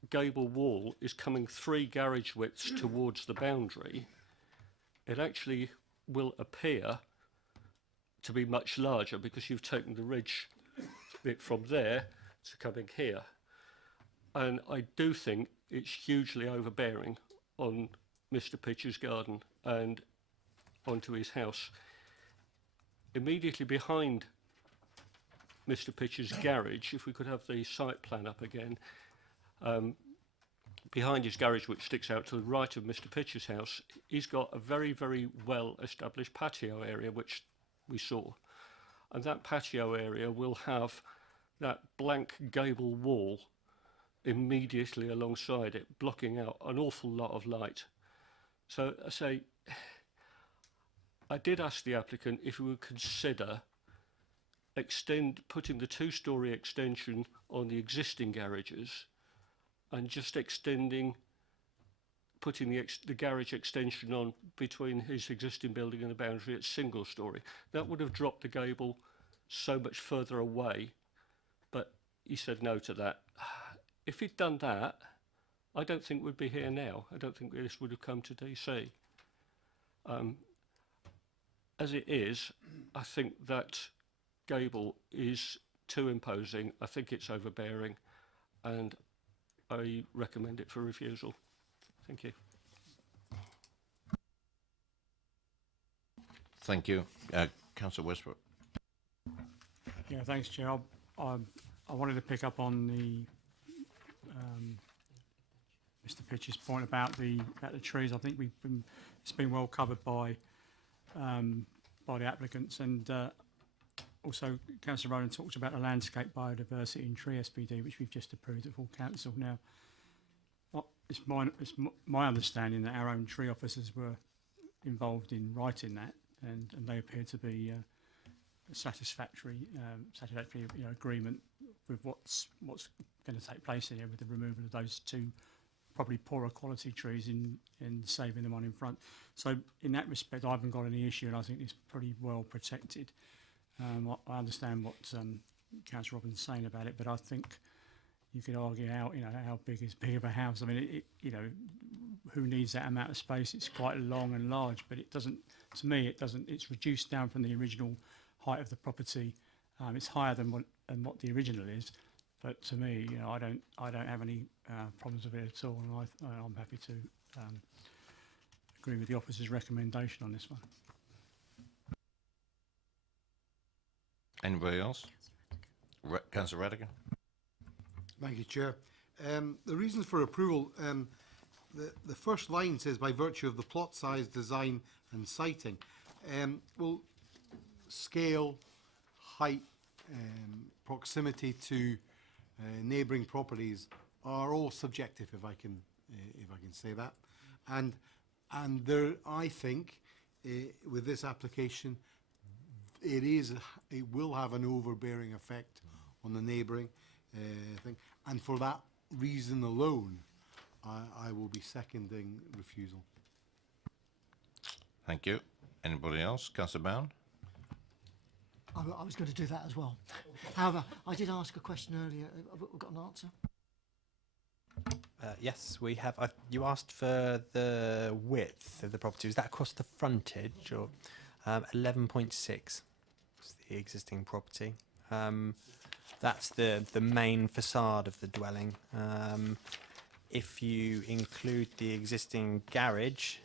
gable wall is coming 3 garage widths towards the boundary, it actually will appear to be much larger because you've taken the ridge bit from there to coming here. And I do think it's hugely overbearing on Mr. Pitcher's garden and onto his house. Immediately behind Mr. Pitcher's garage, if we could have the site plan up again, behind his garage, which sticks out to the right of Mr. Pitcher's house, he's got a very, very well established patio area, which we saw. And that patio area will have that blank gable wall immediately alongside it, blocking out an awful lot of light. So I say, I did ask the applicant if he would consider putting the 2-storey extension on the existing garages and just putting the garage extension on between his existing building and the boundary at 1-storey. That would have dropped the gable so much further away, but he said no to that. If he'd done that, I don't think we'd be here now. I don't think this would have come to DC. As it is, I think that gable is too imposing. I think it's overbearing, and I recommend it for refusal. Thank you. Thank you. Councillor Westbrook. Yeah, thanks, Chair. I wanted to pick up on the Mr. Pitch's point about the trees. I think it's been well covered by the applicants, and also Councillor Rowland talked about the landscape biodiversity and tree SPD, which we've just approved at full council. Now, it's my understanding that our own tree officers were involved in writing that, and they appear to be a satisfactory agreement with what's going to take place here with the removal of those two probably poorer quality trees in saving the one in front. So in that respect, I haven't got any issue, and I think it's pretty well protected. I understand what Councillor Robbins is saying about it, but I think you could argue how big is big of a house. I mean, who needs that amount of space? It's quite long and large, but it doesn't. To me, it doesn't. It's reduced down from the original height of the property. It's higher than what the original is, but to me, I don't have any problems with it at all, and I'm happy to agree with the officer's recommendation on this one. Anybody else? Councillor Radigan. Thank you, Chair. The reasons for approval, the first line says by virtue of the plot size, design and siting. Well, scale, height, proximity to neighbouring properties are all subjective, if I can say that, and there, I think, with this application, it will have an overbearing effect on the neighbouring thing, and for that reason alone, I will be seconding refusal. Thank you. Anybody else? Councillor Bound. I was going to do that as well. However, I did ask a question earlier. Have we got an answer? Yes, we have. You asked for the width of the property. Was that across the frontage, or 11.6 is the existing property? That's the main facade of the dwelling. If you include the existing garage,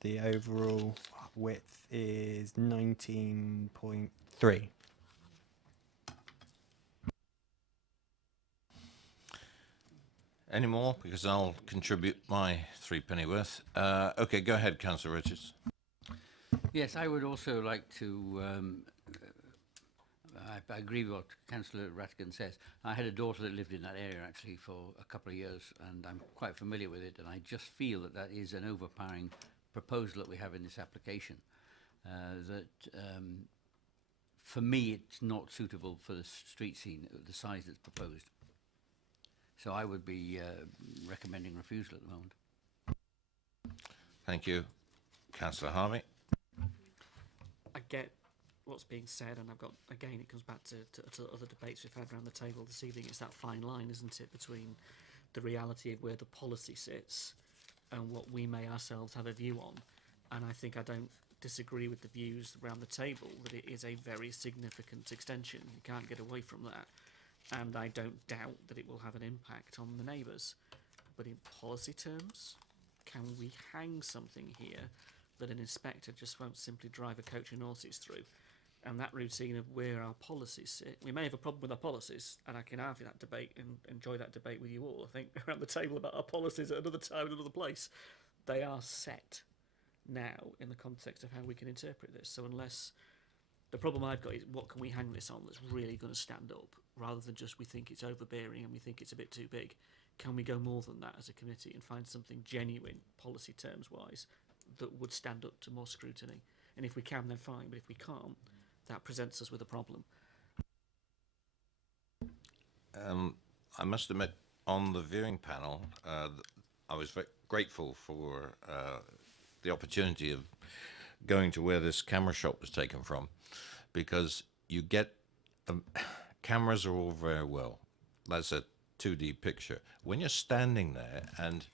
the overall width is 19.3. Any more? Because I'll contribute my 3 pennyworth. Okay, go ahead, Councillor Richards. Yes, I would also like to, I agree with what Councillor Rattigan says. I had a daughter that lived in that area actually for a couple of years, and I'm quite familiar with it, and I just feel that that is an overpowering proposal that we have in this application. For me, it's not suitable for the street scene, the size that's proposed. So I would be recommending refusal at the moment. Thank you. Councillor Harvey. I get what's being said, and I've got, again, it comes back to other debates we've had around the table this evening. It's that fine line, isn't it, between the reality of where the policy sits and what we may ourselves have a view on. And I think I don't disagree with the views around the table that it is a very significant extension. You can't get away from that. And I don't doubt that it will have an impact on the neighbours. But in policy terms, can we hang something here that an inspector just won't simply drive a coach and horses through? And that routine of where our policies sit, we may have a problem with our policies, and I can have that debate and enjoy that debate with you all, I think, around the table about our policies at another time, another place. They are set now in the context of how we can interpret this. So unless, the problem I've got is what can we hang this on that's really going to stand up, rather than just we think it's overbearing and we think it's a bit too big. Can we go more than that as a committee and find something genuine, policy terms wise, that would stand up to more scrutiny? And if we can, then fine, but if we can't, that presents us with a problem. I must admit, on the viewing panel, I was very grateful for the opportunity of going to where this camera shot was taken from, because you get cameras are all very well. That's a 2D picture. When you're standing there and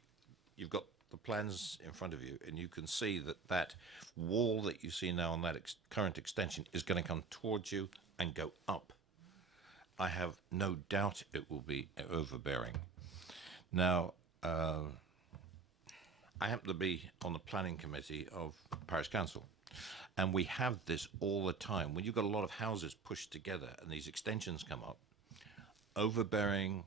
you've got the plans in front of you, and you can see that that wall that you see now on that current extension is going to come towards you and go up. I have no doubt it will be overbearing. Now, I happen to be on the planning committee of Parish Council, and we have this all the time. When you've got a lot of houses pushed together and these extensions come up, overbearing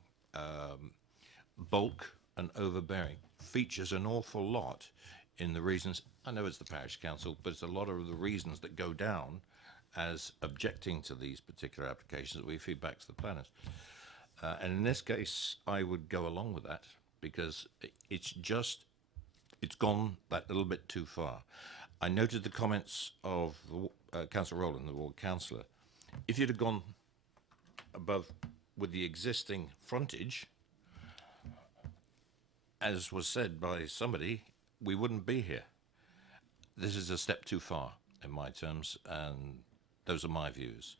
bulk and overbearing features an awful lot in the reasons. I know it's the Parish Council, but it's a lot of the reasons that go down as objecting to these particular applications that we feed back to the planners. And in this case, I would go along with that, because it's gone that little bit too far. I noted the comments of Councillor Rowland, the ward councillor. If you'd have gone above with the existing frontage, as was said by somebody, we wouldn't be here. This is a step too far in my terms, and those are my views.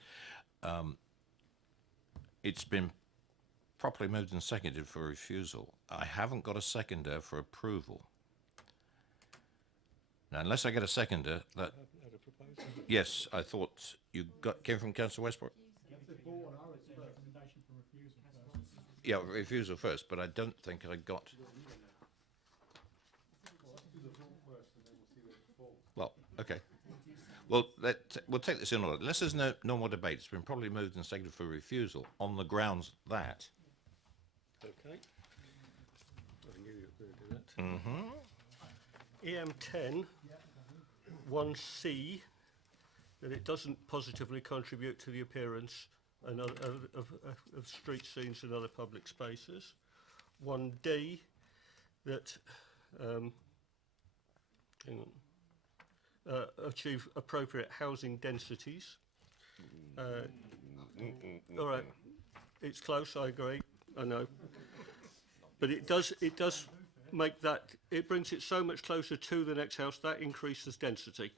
It's been properly moved and seconded for refusal. I haven't got a seconder for approval. Now, unless I get a seconder, that... Yes, I thought you came from Councillor Westbrook? Yeah, refusal first, but I don't think I got... Well, okay. Well, we'll take this in order. Unless there's no more debate, it's been probably moved and seconded for refusal on the grounds that... Okay. I knew you were going to do that. EM10, 1C, that it doesn't positively contribute to the appearance and of street scenes and other public spaces. 1D, that achieve appropriate housing densities. All right, it's close, I agree, I know. But it does make that, it brings it so much closer to the next house, that increases density.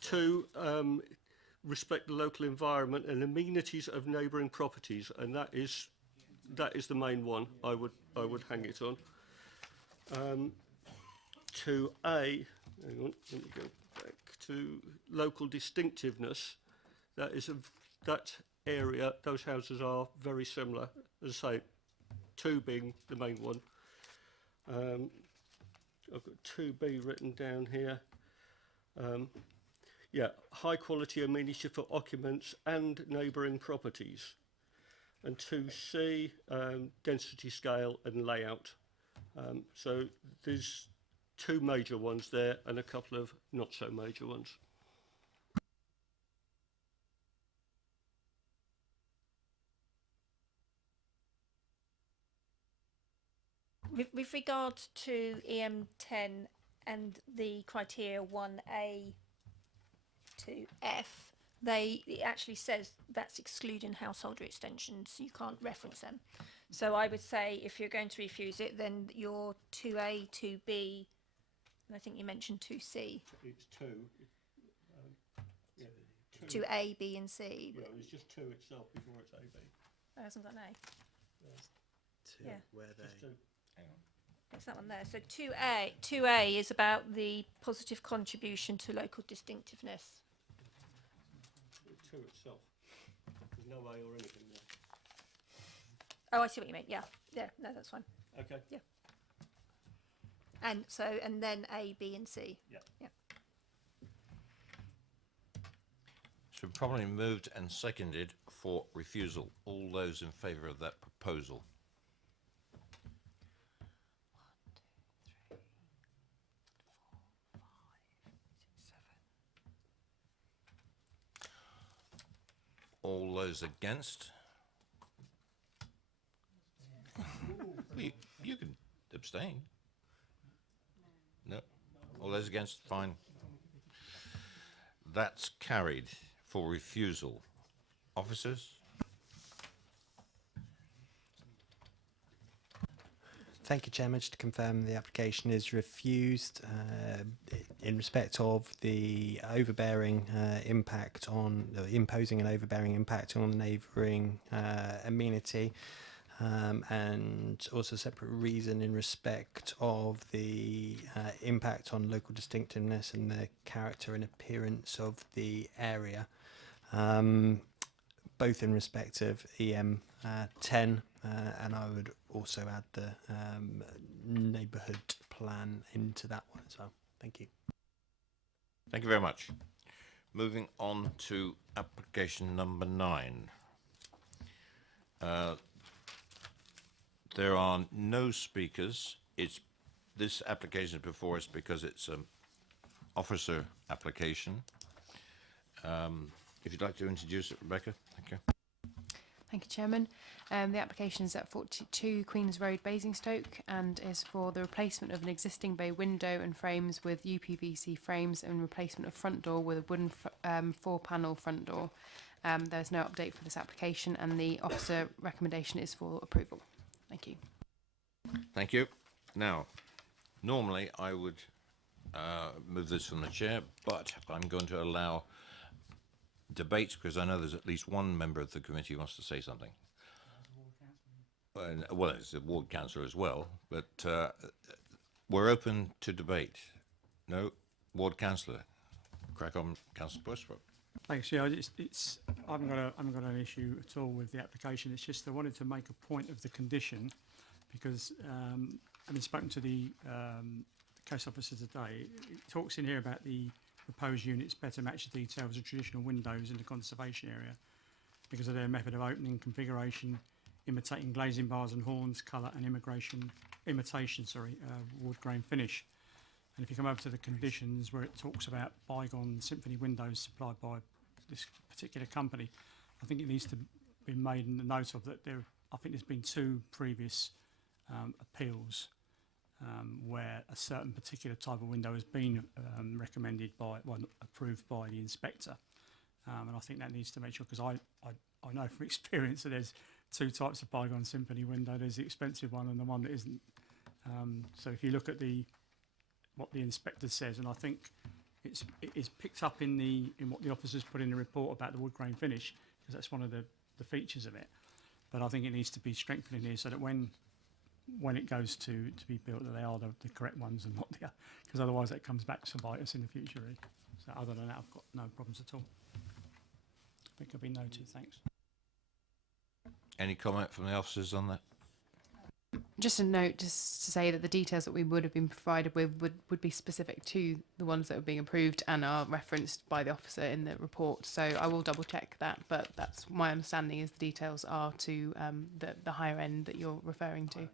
2, respect the local environment and amenities of neighbouring properties, and that is the main one I would hang it on. 2A, hang on, let me go back to local distinctiveness. That is that area, those houses are very similar. As I say, 2 being the main one. I've got 2B written down here. Yeah, high quality amenity for occupants and neighbouring properties. And 2C, density scale and layout. So there's 2 major ones there and a couple of not so major ones. With regard to EM10 and the criteria 1A to F, it actually says that's excluding householder extensions, so you can't reference them. So I would say if you're going to refuse it, then your 2A, 2B, and I think you mentioned 2C. It's 2. Yeah, 2A, B and C. Yeah, it's just 2 itself before it's AB. Oh, it hasn't got an A. Yeah. Yeah. Where they? It's that one there. So 2A is about the positive contribution to local distinctiveness. 2 itself. There's no A or anything there. Oh, I see what you mean. Yeah, no, that's fine. Okay. Yeah. And then A, B, and C. Yeah. It's been probably moved and seconded for refusal. All those in favour of that proposal? All those against? Well, you can abstain. No. All those against? Fine. That's carried for refusal. Officers? Thank you, Chairman. Just to confirm, the application is refused. in respect of the overbearing impact on, imposing an overbearing impact on the neighbouring amenity, and also a separate reason in respect of the impact on local distinctiveness and the character and appearance of the area, both in respect of EM 10, and I would also add the neighbourhood plan into that one as well. Thank you. Thank you very much. Moving on to application number 9. There are no speakers. This application is before us because it's an officer application. If you'd like to introduce it, Rebecca, thank you. Thank you, Chairman. The application is at 42 Queen's Road, Basingstoke, and is for the replacement of an existing bay window and frames with UPVC frames and replacement of front door with a wooden 4-panel front door. There's no update for this application, and the officer recommendation is for approval. Thank you. Thank you. Now, normally I would move this from the chair, but I'm going to allow debate because I know there's at least one member of the committee who wants to say something. Well, it's a ward councillor as well, but we're open to debate. No, ward councillor. Crack on, Councillor Bushbrook. Thanks. Yeah, I haven't got an issue at all with the application. It's just I wanted to make a point of the condition because having spoken to the case officer today, it talks in here about the proposed units better match the details of traditional windows in the conservation area because of their method of opening, configuration, imitating glazing bars and horns, colour and imitation, wood grain finish. And if you come over to the conditions where it talks about bygone symphony windows supplied by this particular company, I think it needs to be made in the note of that I think there's been 2 previous appeals where a certain particular type of window has been recommended approved by the inspector, and I think that needs to make sure because I know from experience that there's 2 types of bygone symphony window. There's the expensive one and the one that isn't. So if you look at what the inspector says, and I think it is picked up in what the officers put in the report about the wood grain finish because that's one of the features of it. But I think it needs to be strengthened in here so that when it goes to be built, that they are the correct ones and not the other, because otherwise that comes back to bite us in the future. Really. So other than that, I've got no problems at all. I think it'll be noted. Thanks. Any comment from the officers on that? Just a note, just to say that the details that we would have been provided with would be specific to the ones that are being approved and are referenced by the officer in the report. So I will double check that, but that's my understanding is the details are to the higher end that you're referring to.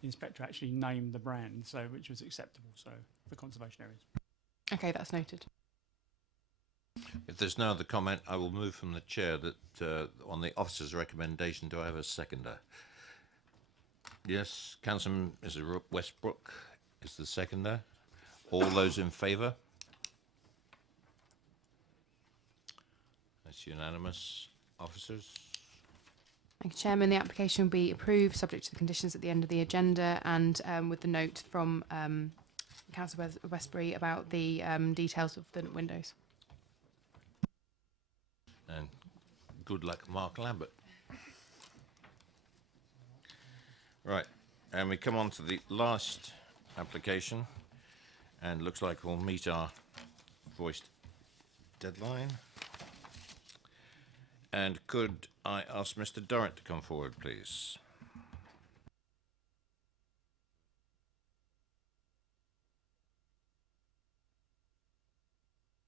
The inspector actually named the brand, which was acceptable, for conservation areas. Okay, that's noted. If there's no other comment, I will move from the chair that on the officer's recommendation, do I have a seconder? Yes, Councillor Mrs. Westbrook is the seconder. All those in favour? That's unanimous. Officers? Thank you, Chairman. The application will be approved subject to the conditions at the end of the agenda and with the note from Councillor Westbury about the details of the windows. And good luck, Mark Lambert. Right, and we come on to the last application, and looks like we'll meet our voiced deadline. And could I ask Mr. Durrant to come forward, please?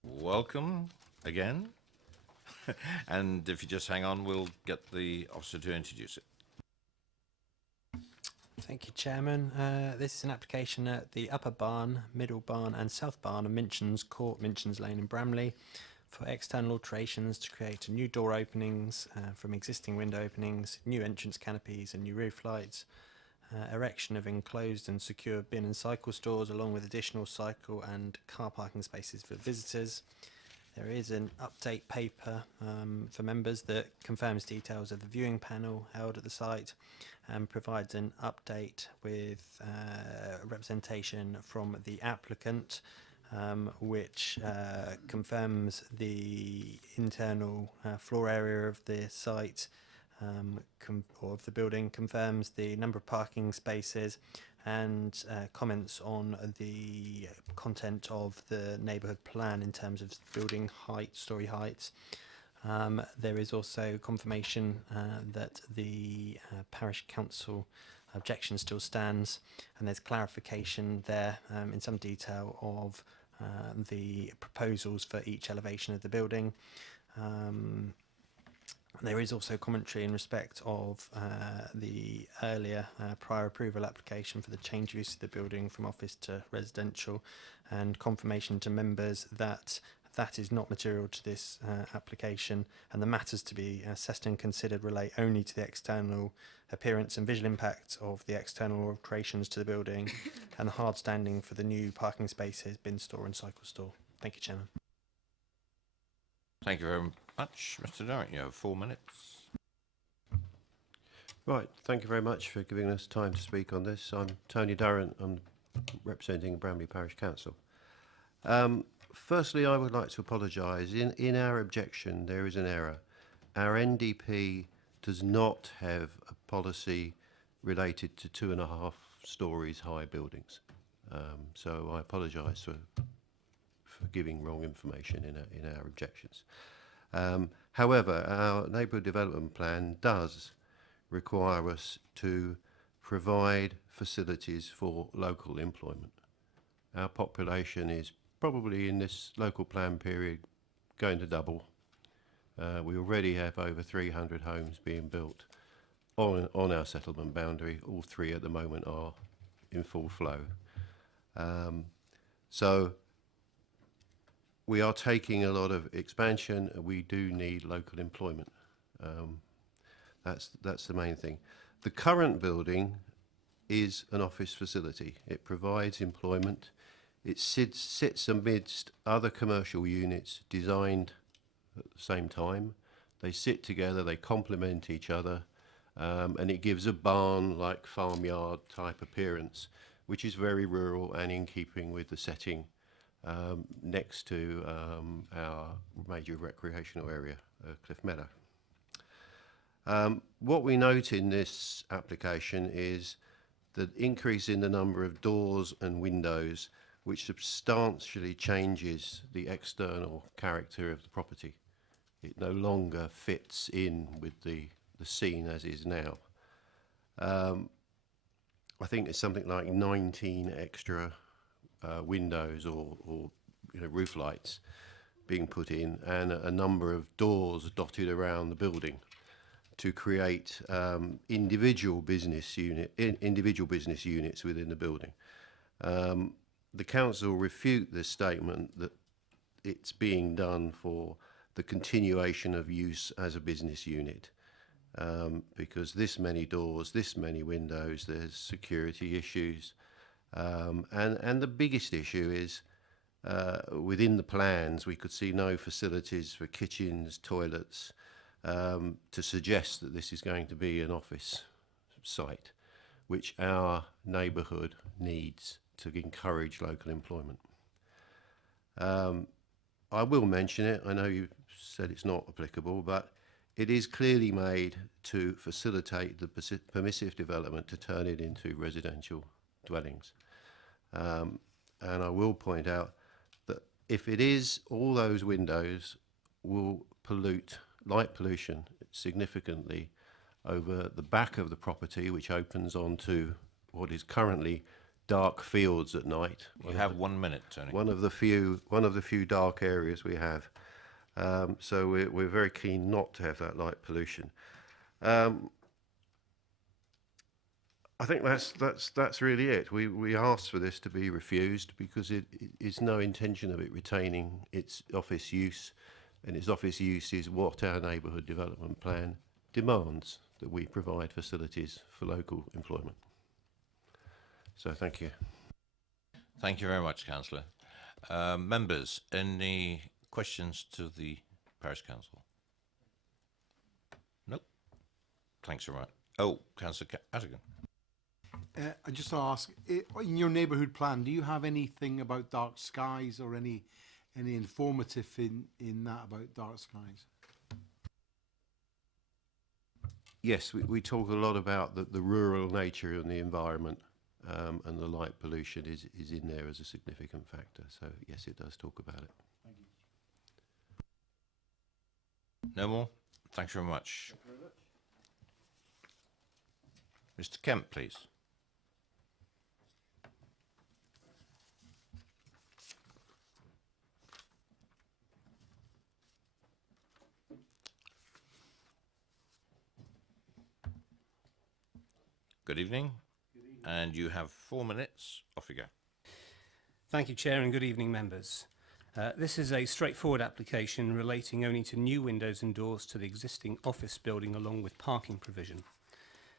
Welcome again. And if you just hang on, we'll get the officer to introduce it. Thank you, Chairman. This is an application at the Upper Barn, Middle Barn and South Barn of Minchin's Court, Minchin's Lane in Bramley for external alterations to create new door openings from existing window openings, new entrance canopies and new roof lights, erection of enclosed and secure bin and cycle stores along with additional cycle and car parking spaces for visitors, There is an update paper for members that confirms details of the viewing panel held at the site and provides an update with representation from the applicant, which confirms the internal floor area of the site or of the building, confirms the number of parking spaces, and comments on the content of the neighbourhood plan in terms of building height, storey heights. There is also confirmation that the parish council objection still stands, and there's clarification there in some detail of the proposals for each elevation of the building. There is also commentary in respect of the earlier prior approval application for the change of use of the building from office to residential, and confirmation to members that that is not material to this application, and the matters to be assessed and considered relate only to the external appearance and visual impact of the external alterations to the building and the hard standing for the new parking spaces, bin store and cycle store. Thank you, Chairman. Thank you very much. Mr. Derrick, you have 4 minutes. Right, thank you very much for giving us time to speak on this. I'm Tony Durrant, I'm representing Bramley Parish Council. Firstly, I would like to apologise. In our objection, there is an error. Our NDP does not have a policy related to 2.5 stories high buildings. So I apologise for giving wrong information in our objections. However, our neighbourhood development plan does require us to provide facilities for local employment. Our population is probably in this local plan period going to double. We already have over 300 homes being built on our settlement boundary. All 3 at the moment are in full flow. So we are taking a lot of expansion, and we do need local employment. That's the main thing. The current building is an office facility. It provides employment. It sits amidst other commercial units designed at the same time. They sit together, they complement each other, and it gives a barn-like farmyard type appearance, which is very rural and in keeping with the setting next to our major recreational area, Cliff Meadow. What we note in this application is the increase in the number of doors and windows, which substantially changes the external character of the property. It no longer fits in with the scene as is now. I think it's something like 19 extra windows or roof lights being put in, and a number of doors dotted around the building to create individual business units within the building. The council refute this statement that it's being done for the continuation of use as a business unit, because this many doors, this many windows, there's security issues, and the biggest issue is within the plans we could see no facilities for kitchens, toilets, to suggest that this is going to be an office site, which our neighbourhood needs to encourage local employment. I will mention it, I know you said it's not applicable, but it is clearly made to facilitate the permissive development to turn it into residential dwellings. And I will point out that if it is, all those windows will pollute, light pollution significantly over the back of the property, which opens onto what is currently dark fields at night. You have 1 minute, Tony. One of the few dark areas we have. So we're very keen not to have that light pollution. I think that's really it. We asked for this to be refused because it's no intention of it retaining its office use, and its office use is what our neighbourhood development plan demands, that we provide facilities for local employment. So thank you. Thank you very much, Councillor. Members, any questions to the Parish Council? Nope. Thanks very much. Oh, Councillor Attigan. I just ask, in your neighbourhood plan, do you have anything about dark skies or any informative in that about dark skies? Yes, we talk a lot about the rural nature and the environment, and the light pollution is in there as a significant factor. So yes, it does talk about it. Thank you. No more? Thanks very much. Thank you very much. Mr. Kemp, please. Good evening. And you have 4 minutes. Off you go. Thank you, Chair, and good evening, members. This is a straightforward application relating only to new windows and doors to the existing office building along with parking provision.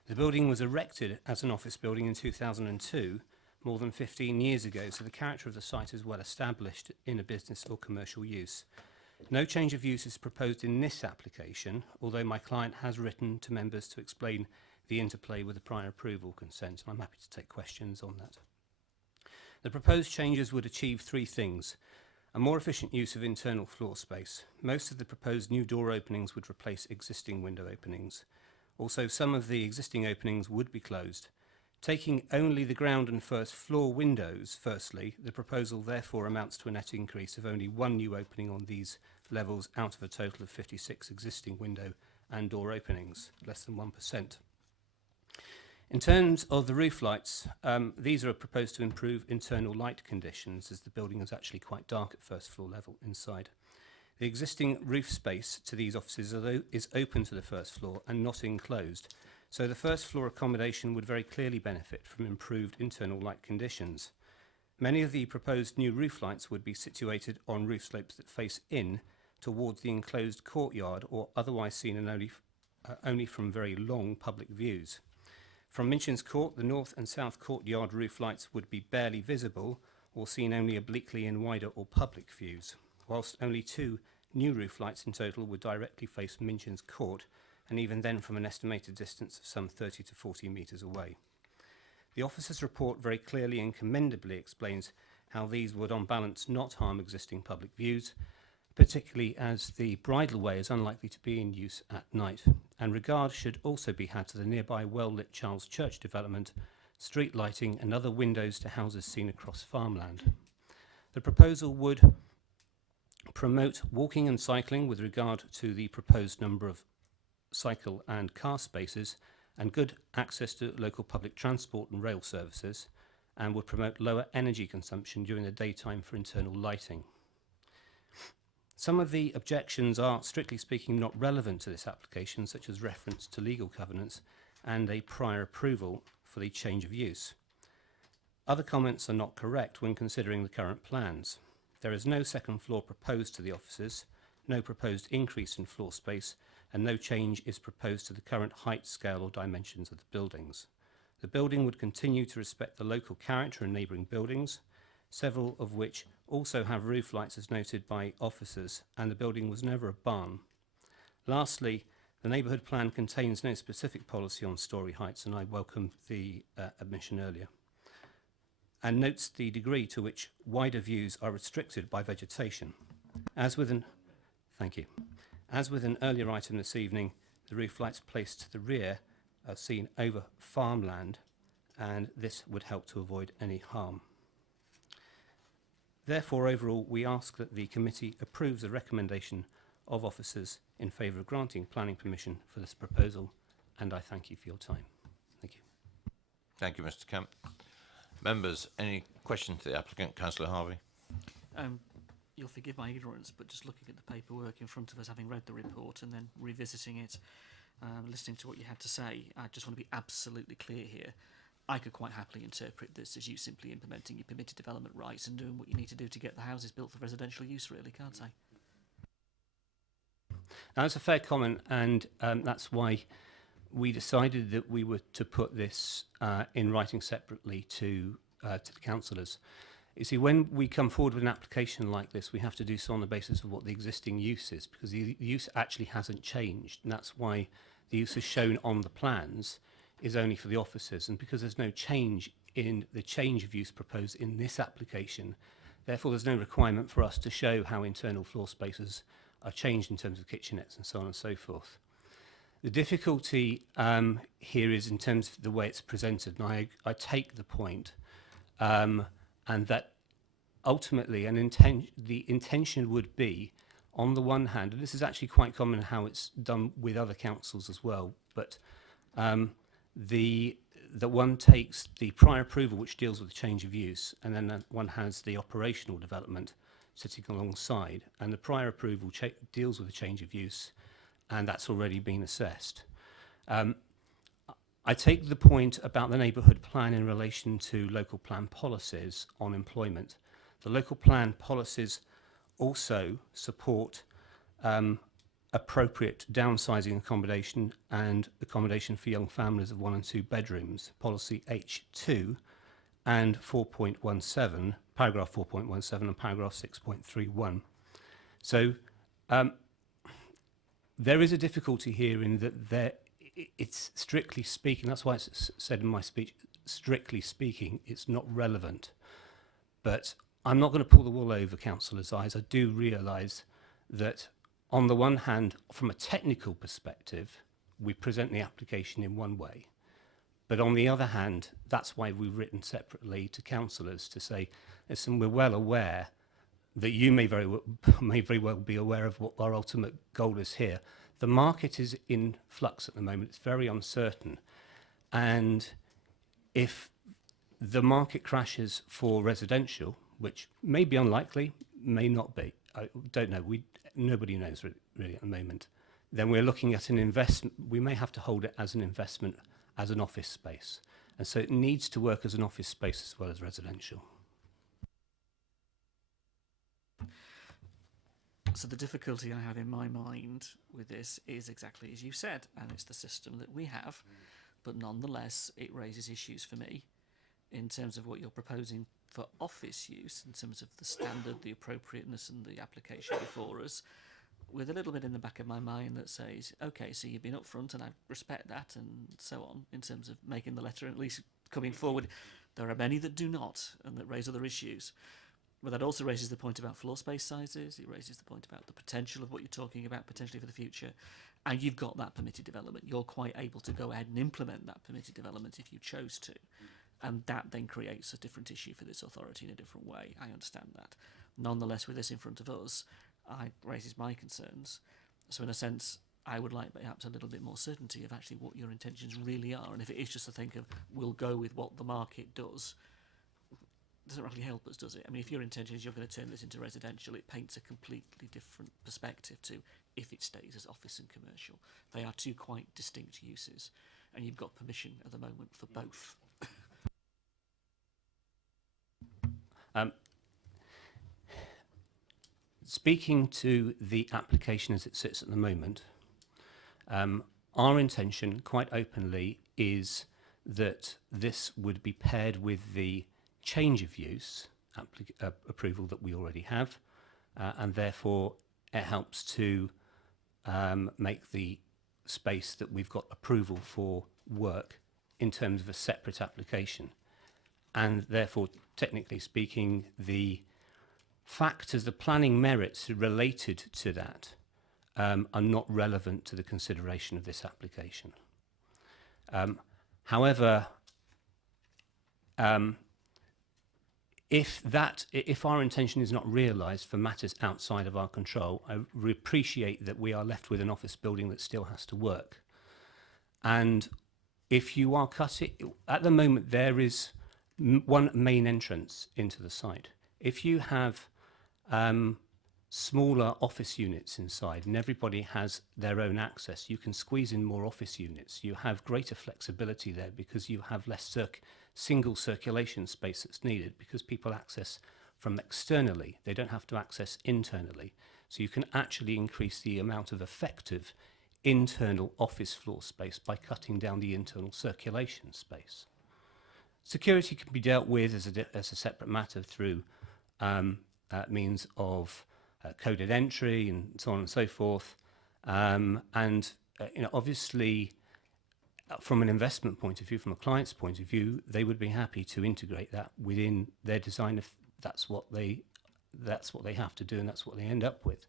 The building was erected as an office building in 2002, more than 15 years ago, so the character of the site is well established in a business or commercial use. No change of use is proposed in this application, although my client has written to members to explain the interplay with the prior approval consent, and I'm happy to take questions on that. The proposed changes would achieve 3 things. A more efficient use of internal floor space. Most of the proposed new door openings would replace existing window openings. Also, some of the existing openings would be closed. Taking only the ground and first floor windows, firstly, the proposal therefore amounts to a net increase of only 1 new opening on these levels out of a total of 56 existing window and door openings, less than 1%. In terms of the roof lights, these are proposed to improve internal light conditions as the building is actually quite dark at first floor level inside. The existing roof space to these offices is open to the first floor and not enclosed, so the first floor accommodation would very clearly benefit from improved internal light conditions. Many of the proposed new roof lights would be situated on roof slopes that face in towards the enclosed courtyard or otherwise seen and only from very long public views. From Minchin's Court, the north and south courtyard roof lights would be barely visible or seen only obliquely in wider or public views, whilst only 2 new roof lights in total would directly face Minchin's Court, and even then from an estimated distance of some 30 to 40 metres away. The officer's report very clearly and commendably explains how these would on balance not harm existing public views, particularly as the bridleway is unlikely to be in use at night, and regard should also be had to the nearby well-lit Charles Church development, street lighting and other windows to houses seen across farmland. The proposal would promote walking and cycling with regard to the proposed number of cycle and car spaces and good access to local public transport and rail services, and would promote lower energy consumption during the daytime for internal lighting. Some of the objections are, strictly speaking, not relevant to this application, such as reference to legal covenants and a prior approval for the change of use. Other comments are not correct when considering the current plans. There is no second floor proposed to the offices, no proposed increase in floor space, and no change is proposed to the current height, scale or dimensions of the buildings. The building would continue to respect the local character and neighbouring buildings, several of which also have roof lights as noted by officers, and the building was never a barn. Lastly, the neighbourhood plan contains no specific policy on storey heights, and I welcome the admission earlier, and notes the degree to which wider views are restricted by vegetation. As with an earlier item this evening, the roof lights placed to the rear are seen over farmland, and this would help to avoid any harm. Therefore, overall, we ask that the committee approves the recommendation of officers in favour of granting planning permission for this proposal, and I thank you for your time. Thank you. Thank you, Mr. Kemp. Members, any questions to the applicant? Councillor Harvey. You'll forgive my ignorance, but just looking at the paperwork in front of us, having read the report and then revisiting it, listening to what you had to say, I just want to be absolutely clear here. I could quite happily interpret this as you simply implementing your permitted development rights and doing what you need to do to get the houses built for residential use, really, can't I? That's a fair comment, and that's why we decided that we were to put this in writing separately to the councillors. You see, when we come forward with an application like this, we have to do so on the basis of what the existing use is, because the use actually hasn't changed, and that's why the use is shown on the plans is only for the offices, and because there's no change in the change of use proposed in this application, therefore there's no requirement for us to show how internal floor spaces are changed in terms of kitchenettes and so on and so forth. The difficulty here is in terms of the way it's presented, and I take the point, and that ultimately the intention would be, on the one hand, and this is actually quite common in how it's done with other councils as well, but that one takes the prior approval, which deals with the change of use, and then one has the operational development sitting alongside, and the prior approval deals with the change of use, and that's already been assessed. I take the point about the neighbourhood plan in relation to local plan policies on employment. The local plan policies also support appropriate downsizing accommodation and accommodation for young families of 1 and 2 bedrooms, policy H2 and 4.17, paragraph 4.17 and paragraph 6.31. So there is a difficulty here in that it's strictly speaking, that's why it's said in my speech, strictly speaking, it's not relevant. But I'm not going to pull the wool over councillors' eyes. I do realise that on the one hand, from a technical perspective, we present the application in one way. But on the other hand, that's why we've written separately to councillors to say, listen, we're well aware that you may very well be aware of what our ultimate goal is here. The market is in flux at the moment. It's very uncertain. And if the market crashes for residential, which may be unlikely, may not be, I don't know, nobody knows really at the moment, then we're looking at an investment. We may have to hold it as an investment, as an office space. And so it needs to work as an office space as well as residential. So the difficulty I have in my mind with this is exactly as you said, and it's the system that we have, but nonetheless it raises issues for me in terms of what you're proposing for office use, in terms of the standard, the appropriateness and the application before us, with a little bit in the back of my mind that says, okay, so you've been upfront and I respect that and so on, in terms of making the letter, at least coming forward. There are many that do not and that raise other issues. But that also raises the point about floor space sizes. It raises the point about the potential of what you're talking about potentially for the future. And you've got that permitted development. You're quite able to go ahead and implement that permitted development if you chose to. And that then creates a different issue for this authority in a different way. I understand that. Nonetheless, with this in front of us, it raises my concerns. So in a sense, I would like perhaps a little bit more certainty of actually what your intentions really are. And if it is just to think of, we'll go with what the market does, doesn't really help us, does it? I mean, if your intention is you're going to turn this into residential, it paints a completely different perspective to if it stays as office and commercial. They are two quite distinct uses, and you've got permission at the moment for both. Speaking to the application as it sits at the moment, our intention, quite openly, is that this would be paired with the change of use approval that we already have, and therefore it helps to make the space that we've got approval for work in terms of a separate application. And therefore, technically speaking, the factors, the planning merits related to that are not relevant to the consideration of this application. However, if our intention is not realised for matters outside of our control, I appreciate that we are left with an office building that still has to work. And if you are cutting, at the moment there is one main entrance into the site. If you have smaller office units inside and everybody has their own access, you can squeeze in more office units. You have greater flexibility there because you have less single circulation space that's needed because people access from externally. They don't have to access internally. So you can actually increase the amount of effective internal office floor space by cutting down the internal circulation space. Security can be dealt with as a separate matter through means of coded entry and so on and so forth. Obviously, from an investment point of view, from a client's point of view, they would be happy to integrate that within their design if that's what they have to do and that's what they end up with.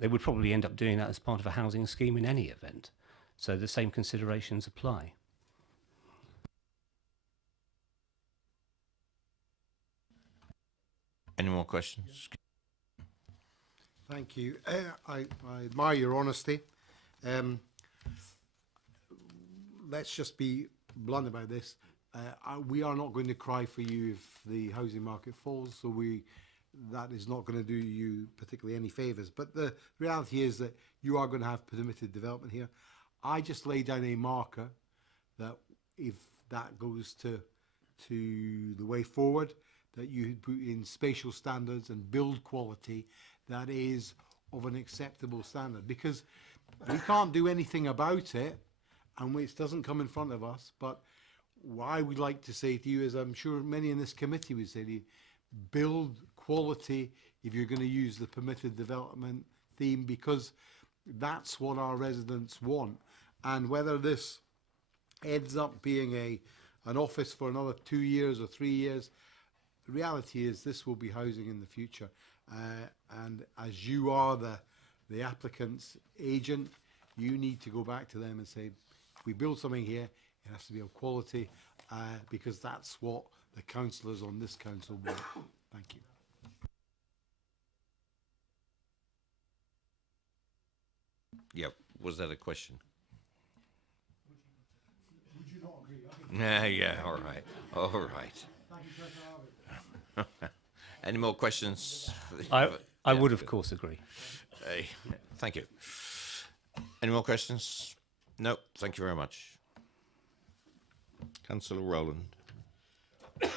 They would probably end up doing that as part of a housing scheme in any event. So the same considerations apply. Any more questions? Thank you. I admire your honesty. Let's just be blunt about this. We are not going to cry for you if the housing market falls, so that is not going to do you particularly any favours. But the reality is that you are going to have permitted development here. I just lay down a marker that if that goes to the way forward, that you put in spatial standards and build quality that is of an acceptable standard, because we can't do anything about it and it doesn't come in front of us. But what I would like to say to you is, I'm sure many in this committee would say to you, build quality if you're going to use the permitted development theme, because that's what our residents want. And whether this ends up being an office for another 2 years or 3 years, the reality is this will be housing in the future. And as you are the applicant's agent, you need to go back to them and say, if we build something here, it has to be of quality, because that's what the councillors on this council want. Thank you. Yeah, was that a question? Would you not agree? Yeah, all right. All right. Any more questions? I would, of course, agree. Thank you. Any more questions? No, thank you very much. Councillor Rowland. You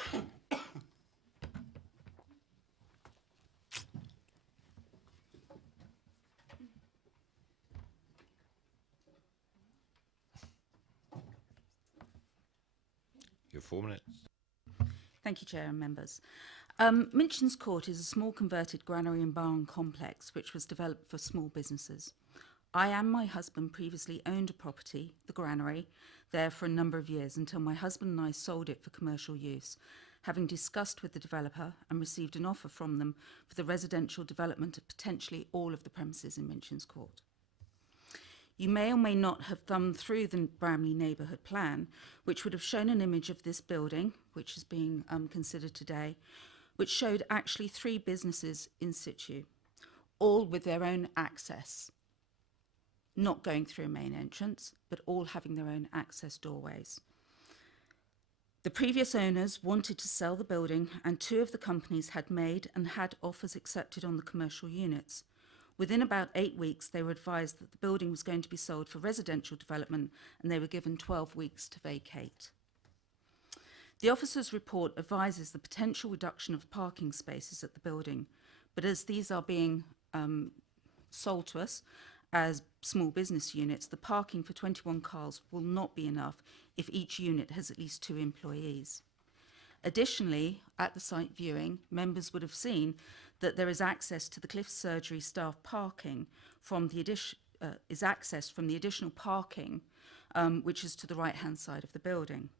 have 4 minutes. Thank you, Chair and members. Minchin's Court is a small converted granary and barn complex which was developed for small businesses. I and my husband previously owned a property, the granary, there for a number of years until my husband and I sold it for commercial use, having discussed with the developer and received an offer from them for the residential development of potentially all of the premises in Minchin's Court. You may or may not have thumbed through the Bramley neighbourhood plan, which would have shown an image of this building, which is being considered today, which showed actually 3 businesses in situ, all with their own access, not going through a main entrance, but all having their own access doorways. The previous owners wanted to sell the building, and 2 of the companies had made and had offers accepted on the commercial units. Within about 8 weeks, they were advised that the building was going to be sold for residential development, and they were given 12 weeks to vacate. The officer's report advises the potential reduction of parking spaces at the building, but as these are being sold to us as small business units, the parking for 21 cars will not be enough if each unit has at least 2 employees. Additionally, at the site viewing, members would have seen that there is access to the Cliff Surgery staff parking from the additional parking, which is to the right-hand side of the building.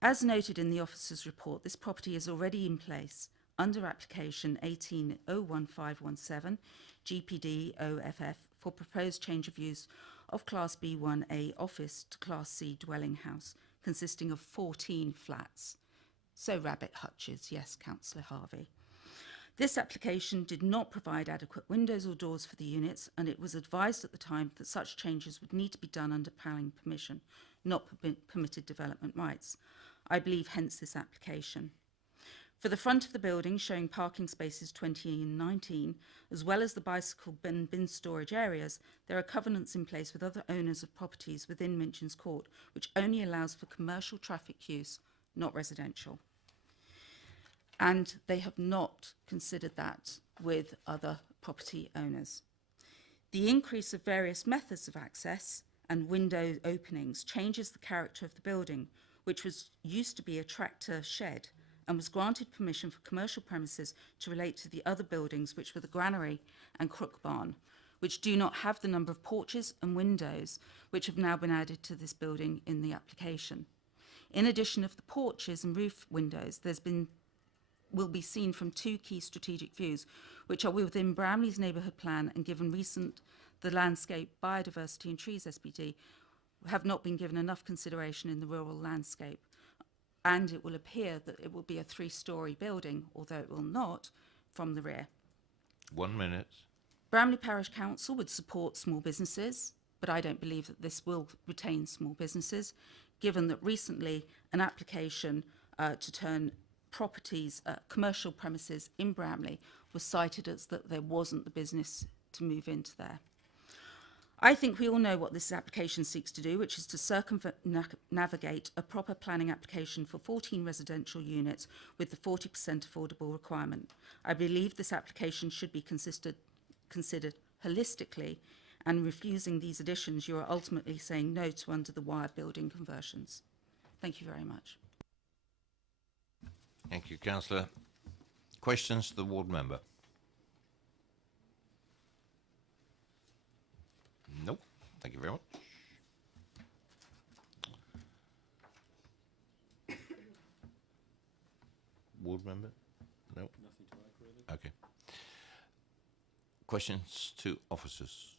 As noted in the officer's report, this property is already in place under application 18-01517 GPD OFF for proposed change of use of Class B1A office to Class C dwelling house, consisting of 14 flats. So rabbit hutches, yes, Councillor Harvey. This application did not provide adequate windows or doors for the units, and it was advised at the time that such changes would need to be done under planning permission, not permitted development rights. I believe hence this application. For the front of the building, showing parking spaces 20 and 19, as well as the bicycle and bin storage areas, there are covenants in place with other owners of properties within Minchin's Court, which only allows for commercial traffic use, not residential. And they have not considered that with other property owners. The increase of various methods of access and window openings changes the character of the building, which was used to be a tractor shed and was granted permission for commercial premises to relate to the other buildings, which were the granary and crook barn, which do not have the number of porches and windows which have now been added to this building in the application. In addition of the porches and roof windows, will be seen from two key strategic views, which are within Bramley's neighbourhood plan and given the landscape, biodiversity and trees SPD have not been given enough consideration in the rural landscape. And it will appear that it will be a 3-storey building, although it will not, from the rear. 1 minute. Bramley Parish Council would support small businesses, but I don't believe that this will retain small businesses, given that recently an application to turn properties, commercial premises in Bramley was cited as that there wasn't the business to move into there. I think we all know what this application seeks to do, which is to circumnavigate a proper planning application for 14 residential units with the 40% affordable requirement. I believe this application should be considered holistically, and refusing these additions, you are ultimately saying no to under-the-wire building conversions. Thank you very much. Thank you, Councillor. Questions to the ward member? Nope. Thank you very much. Ward member? No. Nothing to add, really. Okay. Questions to officers?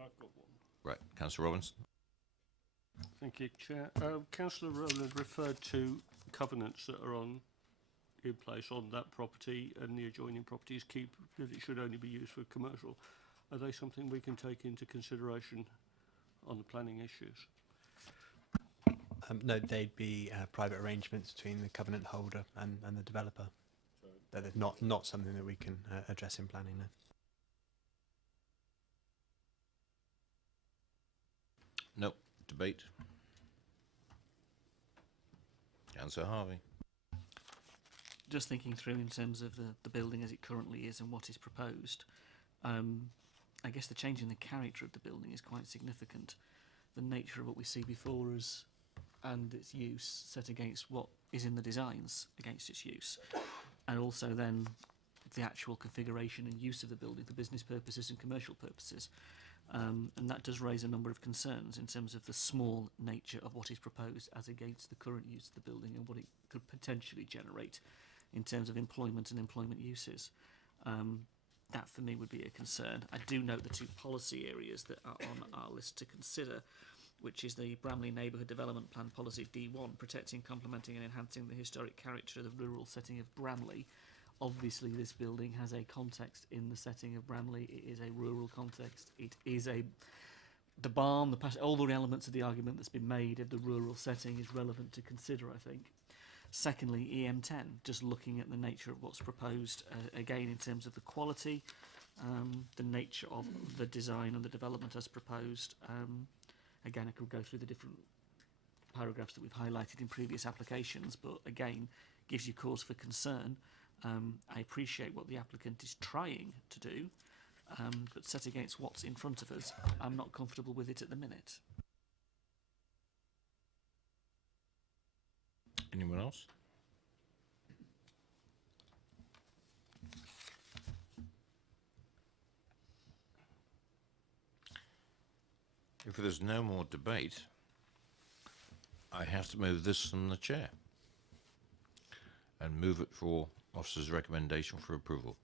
I've got one. Right, Councillor Robinson. Thank you, Chair. Councillor Rowland referred to covenants that are in place on that property and the adjoining properties that it should only be used for commercial. Are they something we can take into consideration on the planning issues? No, they'd be private arrangements between the covenant holder and the developer. That is not something that we can address in planning. No. Nope. Debate. Councillor Harvey. Just thinking through in terms of the building as it currently is and what is proposed, I guess the change in the character of the building is quite significant. The nature of what we see before us and its use set against what is in the designs against its use, and also then the actual configuration and use of the building for business purposes and commercial purposes. And that does raise a number of concerns in terms of the small nature of what is proposed as against the current use of the building and what it could potentially generate in terms of employment and employment uses. That for me would be a concern. I do note the two policy areas that are on our list to consider, which is the Bramley Neighbourhood Development Plan Policy D1, protecting, complementing and enhancing the historic character of the rural setting of Bramley. Obviously this building has a context in the setting of Bramley. It is a rural context. It is the barn, all the elements of the argument that's been made of the rural setting is relevant to consider, I think. Secondly, EM10, just looking at the nature of what's proposed, again in terms of the quality, the nature of the design and the development as proposed. Again, I could go through the different paragraphs that we've highlighted in previous applications, but again, gives you cause for concern. I appreciate what the applicant is trying to do, but set against what's in front of us, I'm not comfortable with it at the minute. Anyone else? If there's no more debate, I have to move this from the chair and move it for officer's recommendation for approval.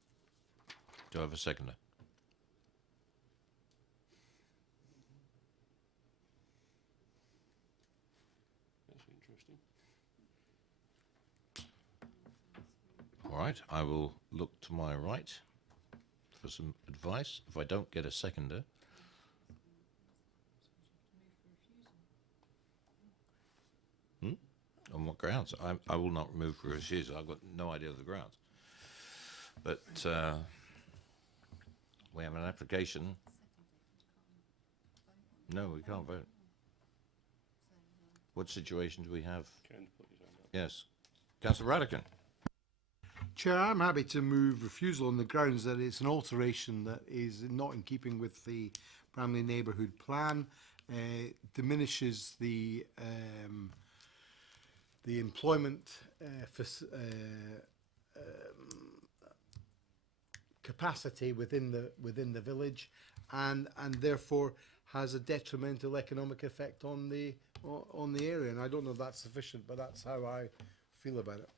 Do I have a seconder? That's interesting. All right, I will look to my right for some advice. If I don't get a seconder, on what grounds? I will not remove for refusal. I've got no idea of the grounds. But we have an application. No, we can't vote. What situation do we have? Yes. Councillor Radican. Chair, I'm happy to move refusal on the grounds that it's an alteration that is not in keeping with the Bramley Neighbourhood Plan, diminishes the the employment capacity within the village, and therefore has a detrimental economic effect on the area. And I don't know if that's sufficient, but that's how I feel about it.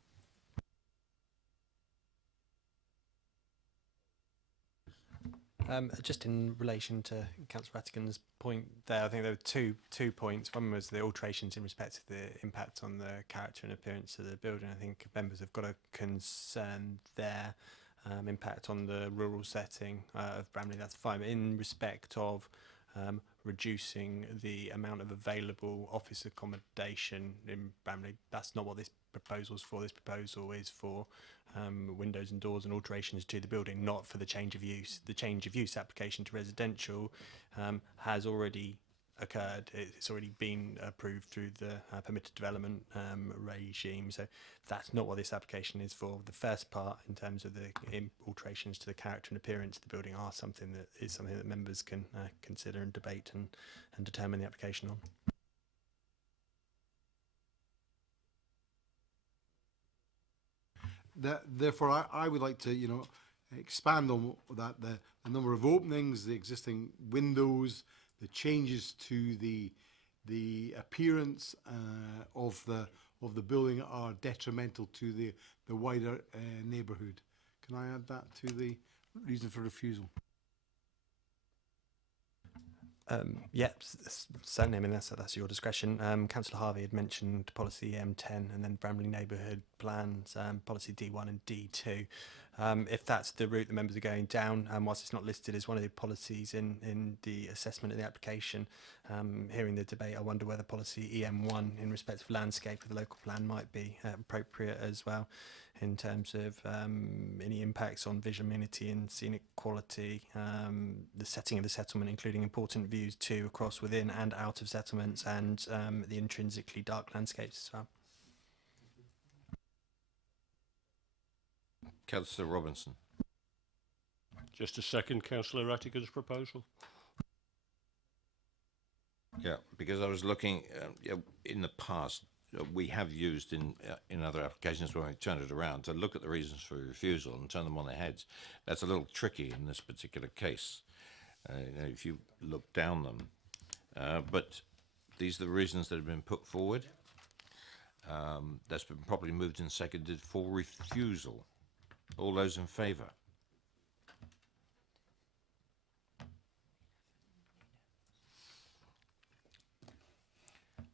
Just in relation to Councillor Rattigan's point there, I think there were two points. One was the alterations in respect to the impact on the character and appearance of the building. I think members have got a concern there. Impact on the rural setting of Bramley, that's fine. But in respect of reducing the amount of available office accommodation in Bramley, that's not what this proposal's for. This proposal is for windows and doors and alterations to the building, not for the change of use. The change of use application to residential has already occurred. It's already been approved through the permitted development regime, so that's not what this application is for. The first part, in terms of the alterations to the character and appearance of the building, are something that members can consider and debate and determine the application on. Therefore, I would like to, expand on that, the number of openings, the existing windows, the changes to the appearance of the building are detrimental to the wider neighbourhood. Can I add that to the reason for refusal? Yeah, certainly. I mean, that's your discretion. Councillor Harvey had mentioned policy M10 and then Bramley neighbourhood plans, policy D1 and D2. If that's the route the members are going down, whilst it's not listed as one of the policies in the assessment of the application, hearing the debate, I wonder whether policy EM1 in respect of landscape of the local plan might be appropriate as well, in terms of any impacts on visual amenity and scenic quality, the setting of the settlement, including important views to across, within and out of settlements, and the intrinsically dark landscapes as well. Councillor Robinson. Just a second, Councillor Rattigan's proposal. Yeah, because I was looking in the past, we have used in other applications when we turn it around to look at the reasons for refusal and turn them on their heads. That's a little tricky in this particular case, if you look down them. But these are the reasons that have been put forward. That's been properly moved and seconded for refusal. All those in favour?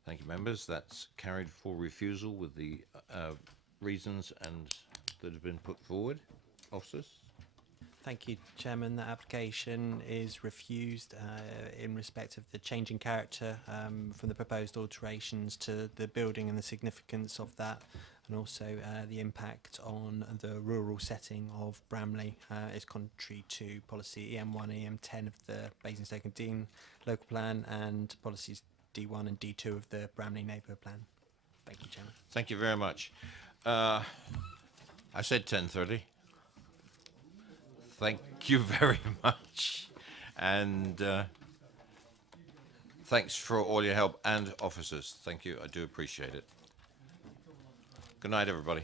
Thank you, members. That's carried for refusal with the reasons and that have been put forward. Officers? Thank you, Chairman. That application is refused in respect of the change in character from the proposed alterations to the building and the significance of that, and also the impact on the rural setting of Bramley is contrary to policy EM1 and EM10 of the Basingstoke and Dean local plan and policies D1 and D2 of the Bramley neighbourhood plan. Thank you, Chairman. Thank you very much. I said 10:30. Thank you very much. And thanks for all your help, and officers. Thank you. I do appreciate it. Good night, everybody.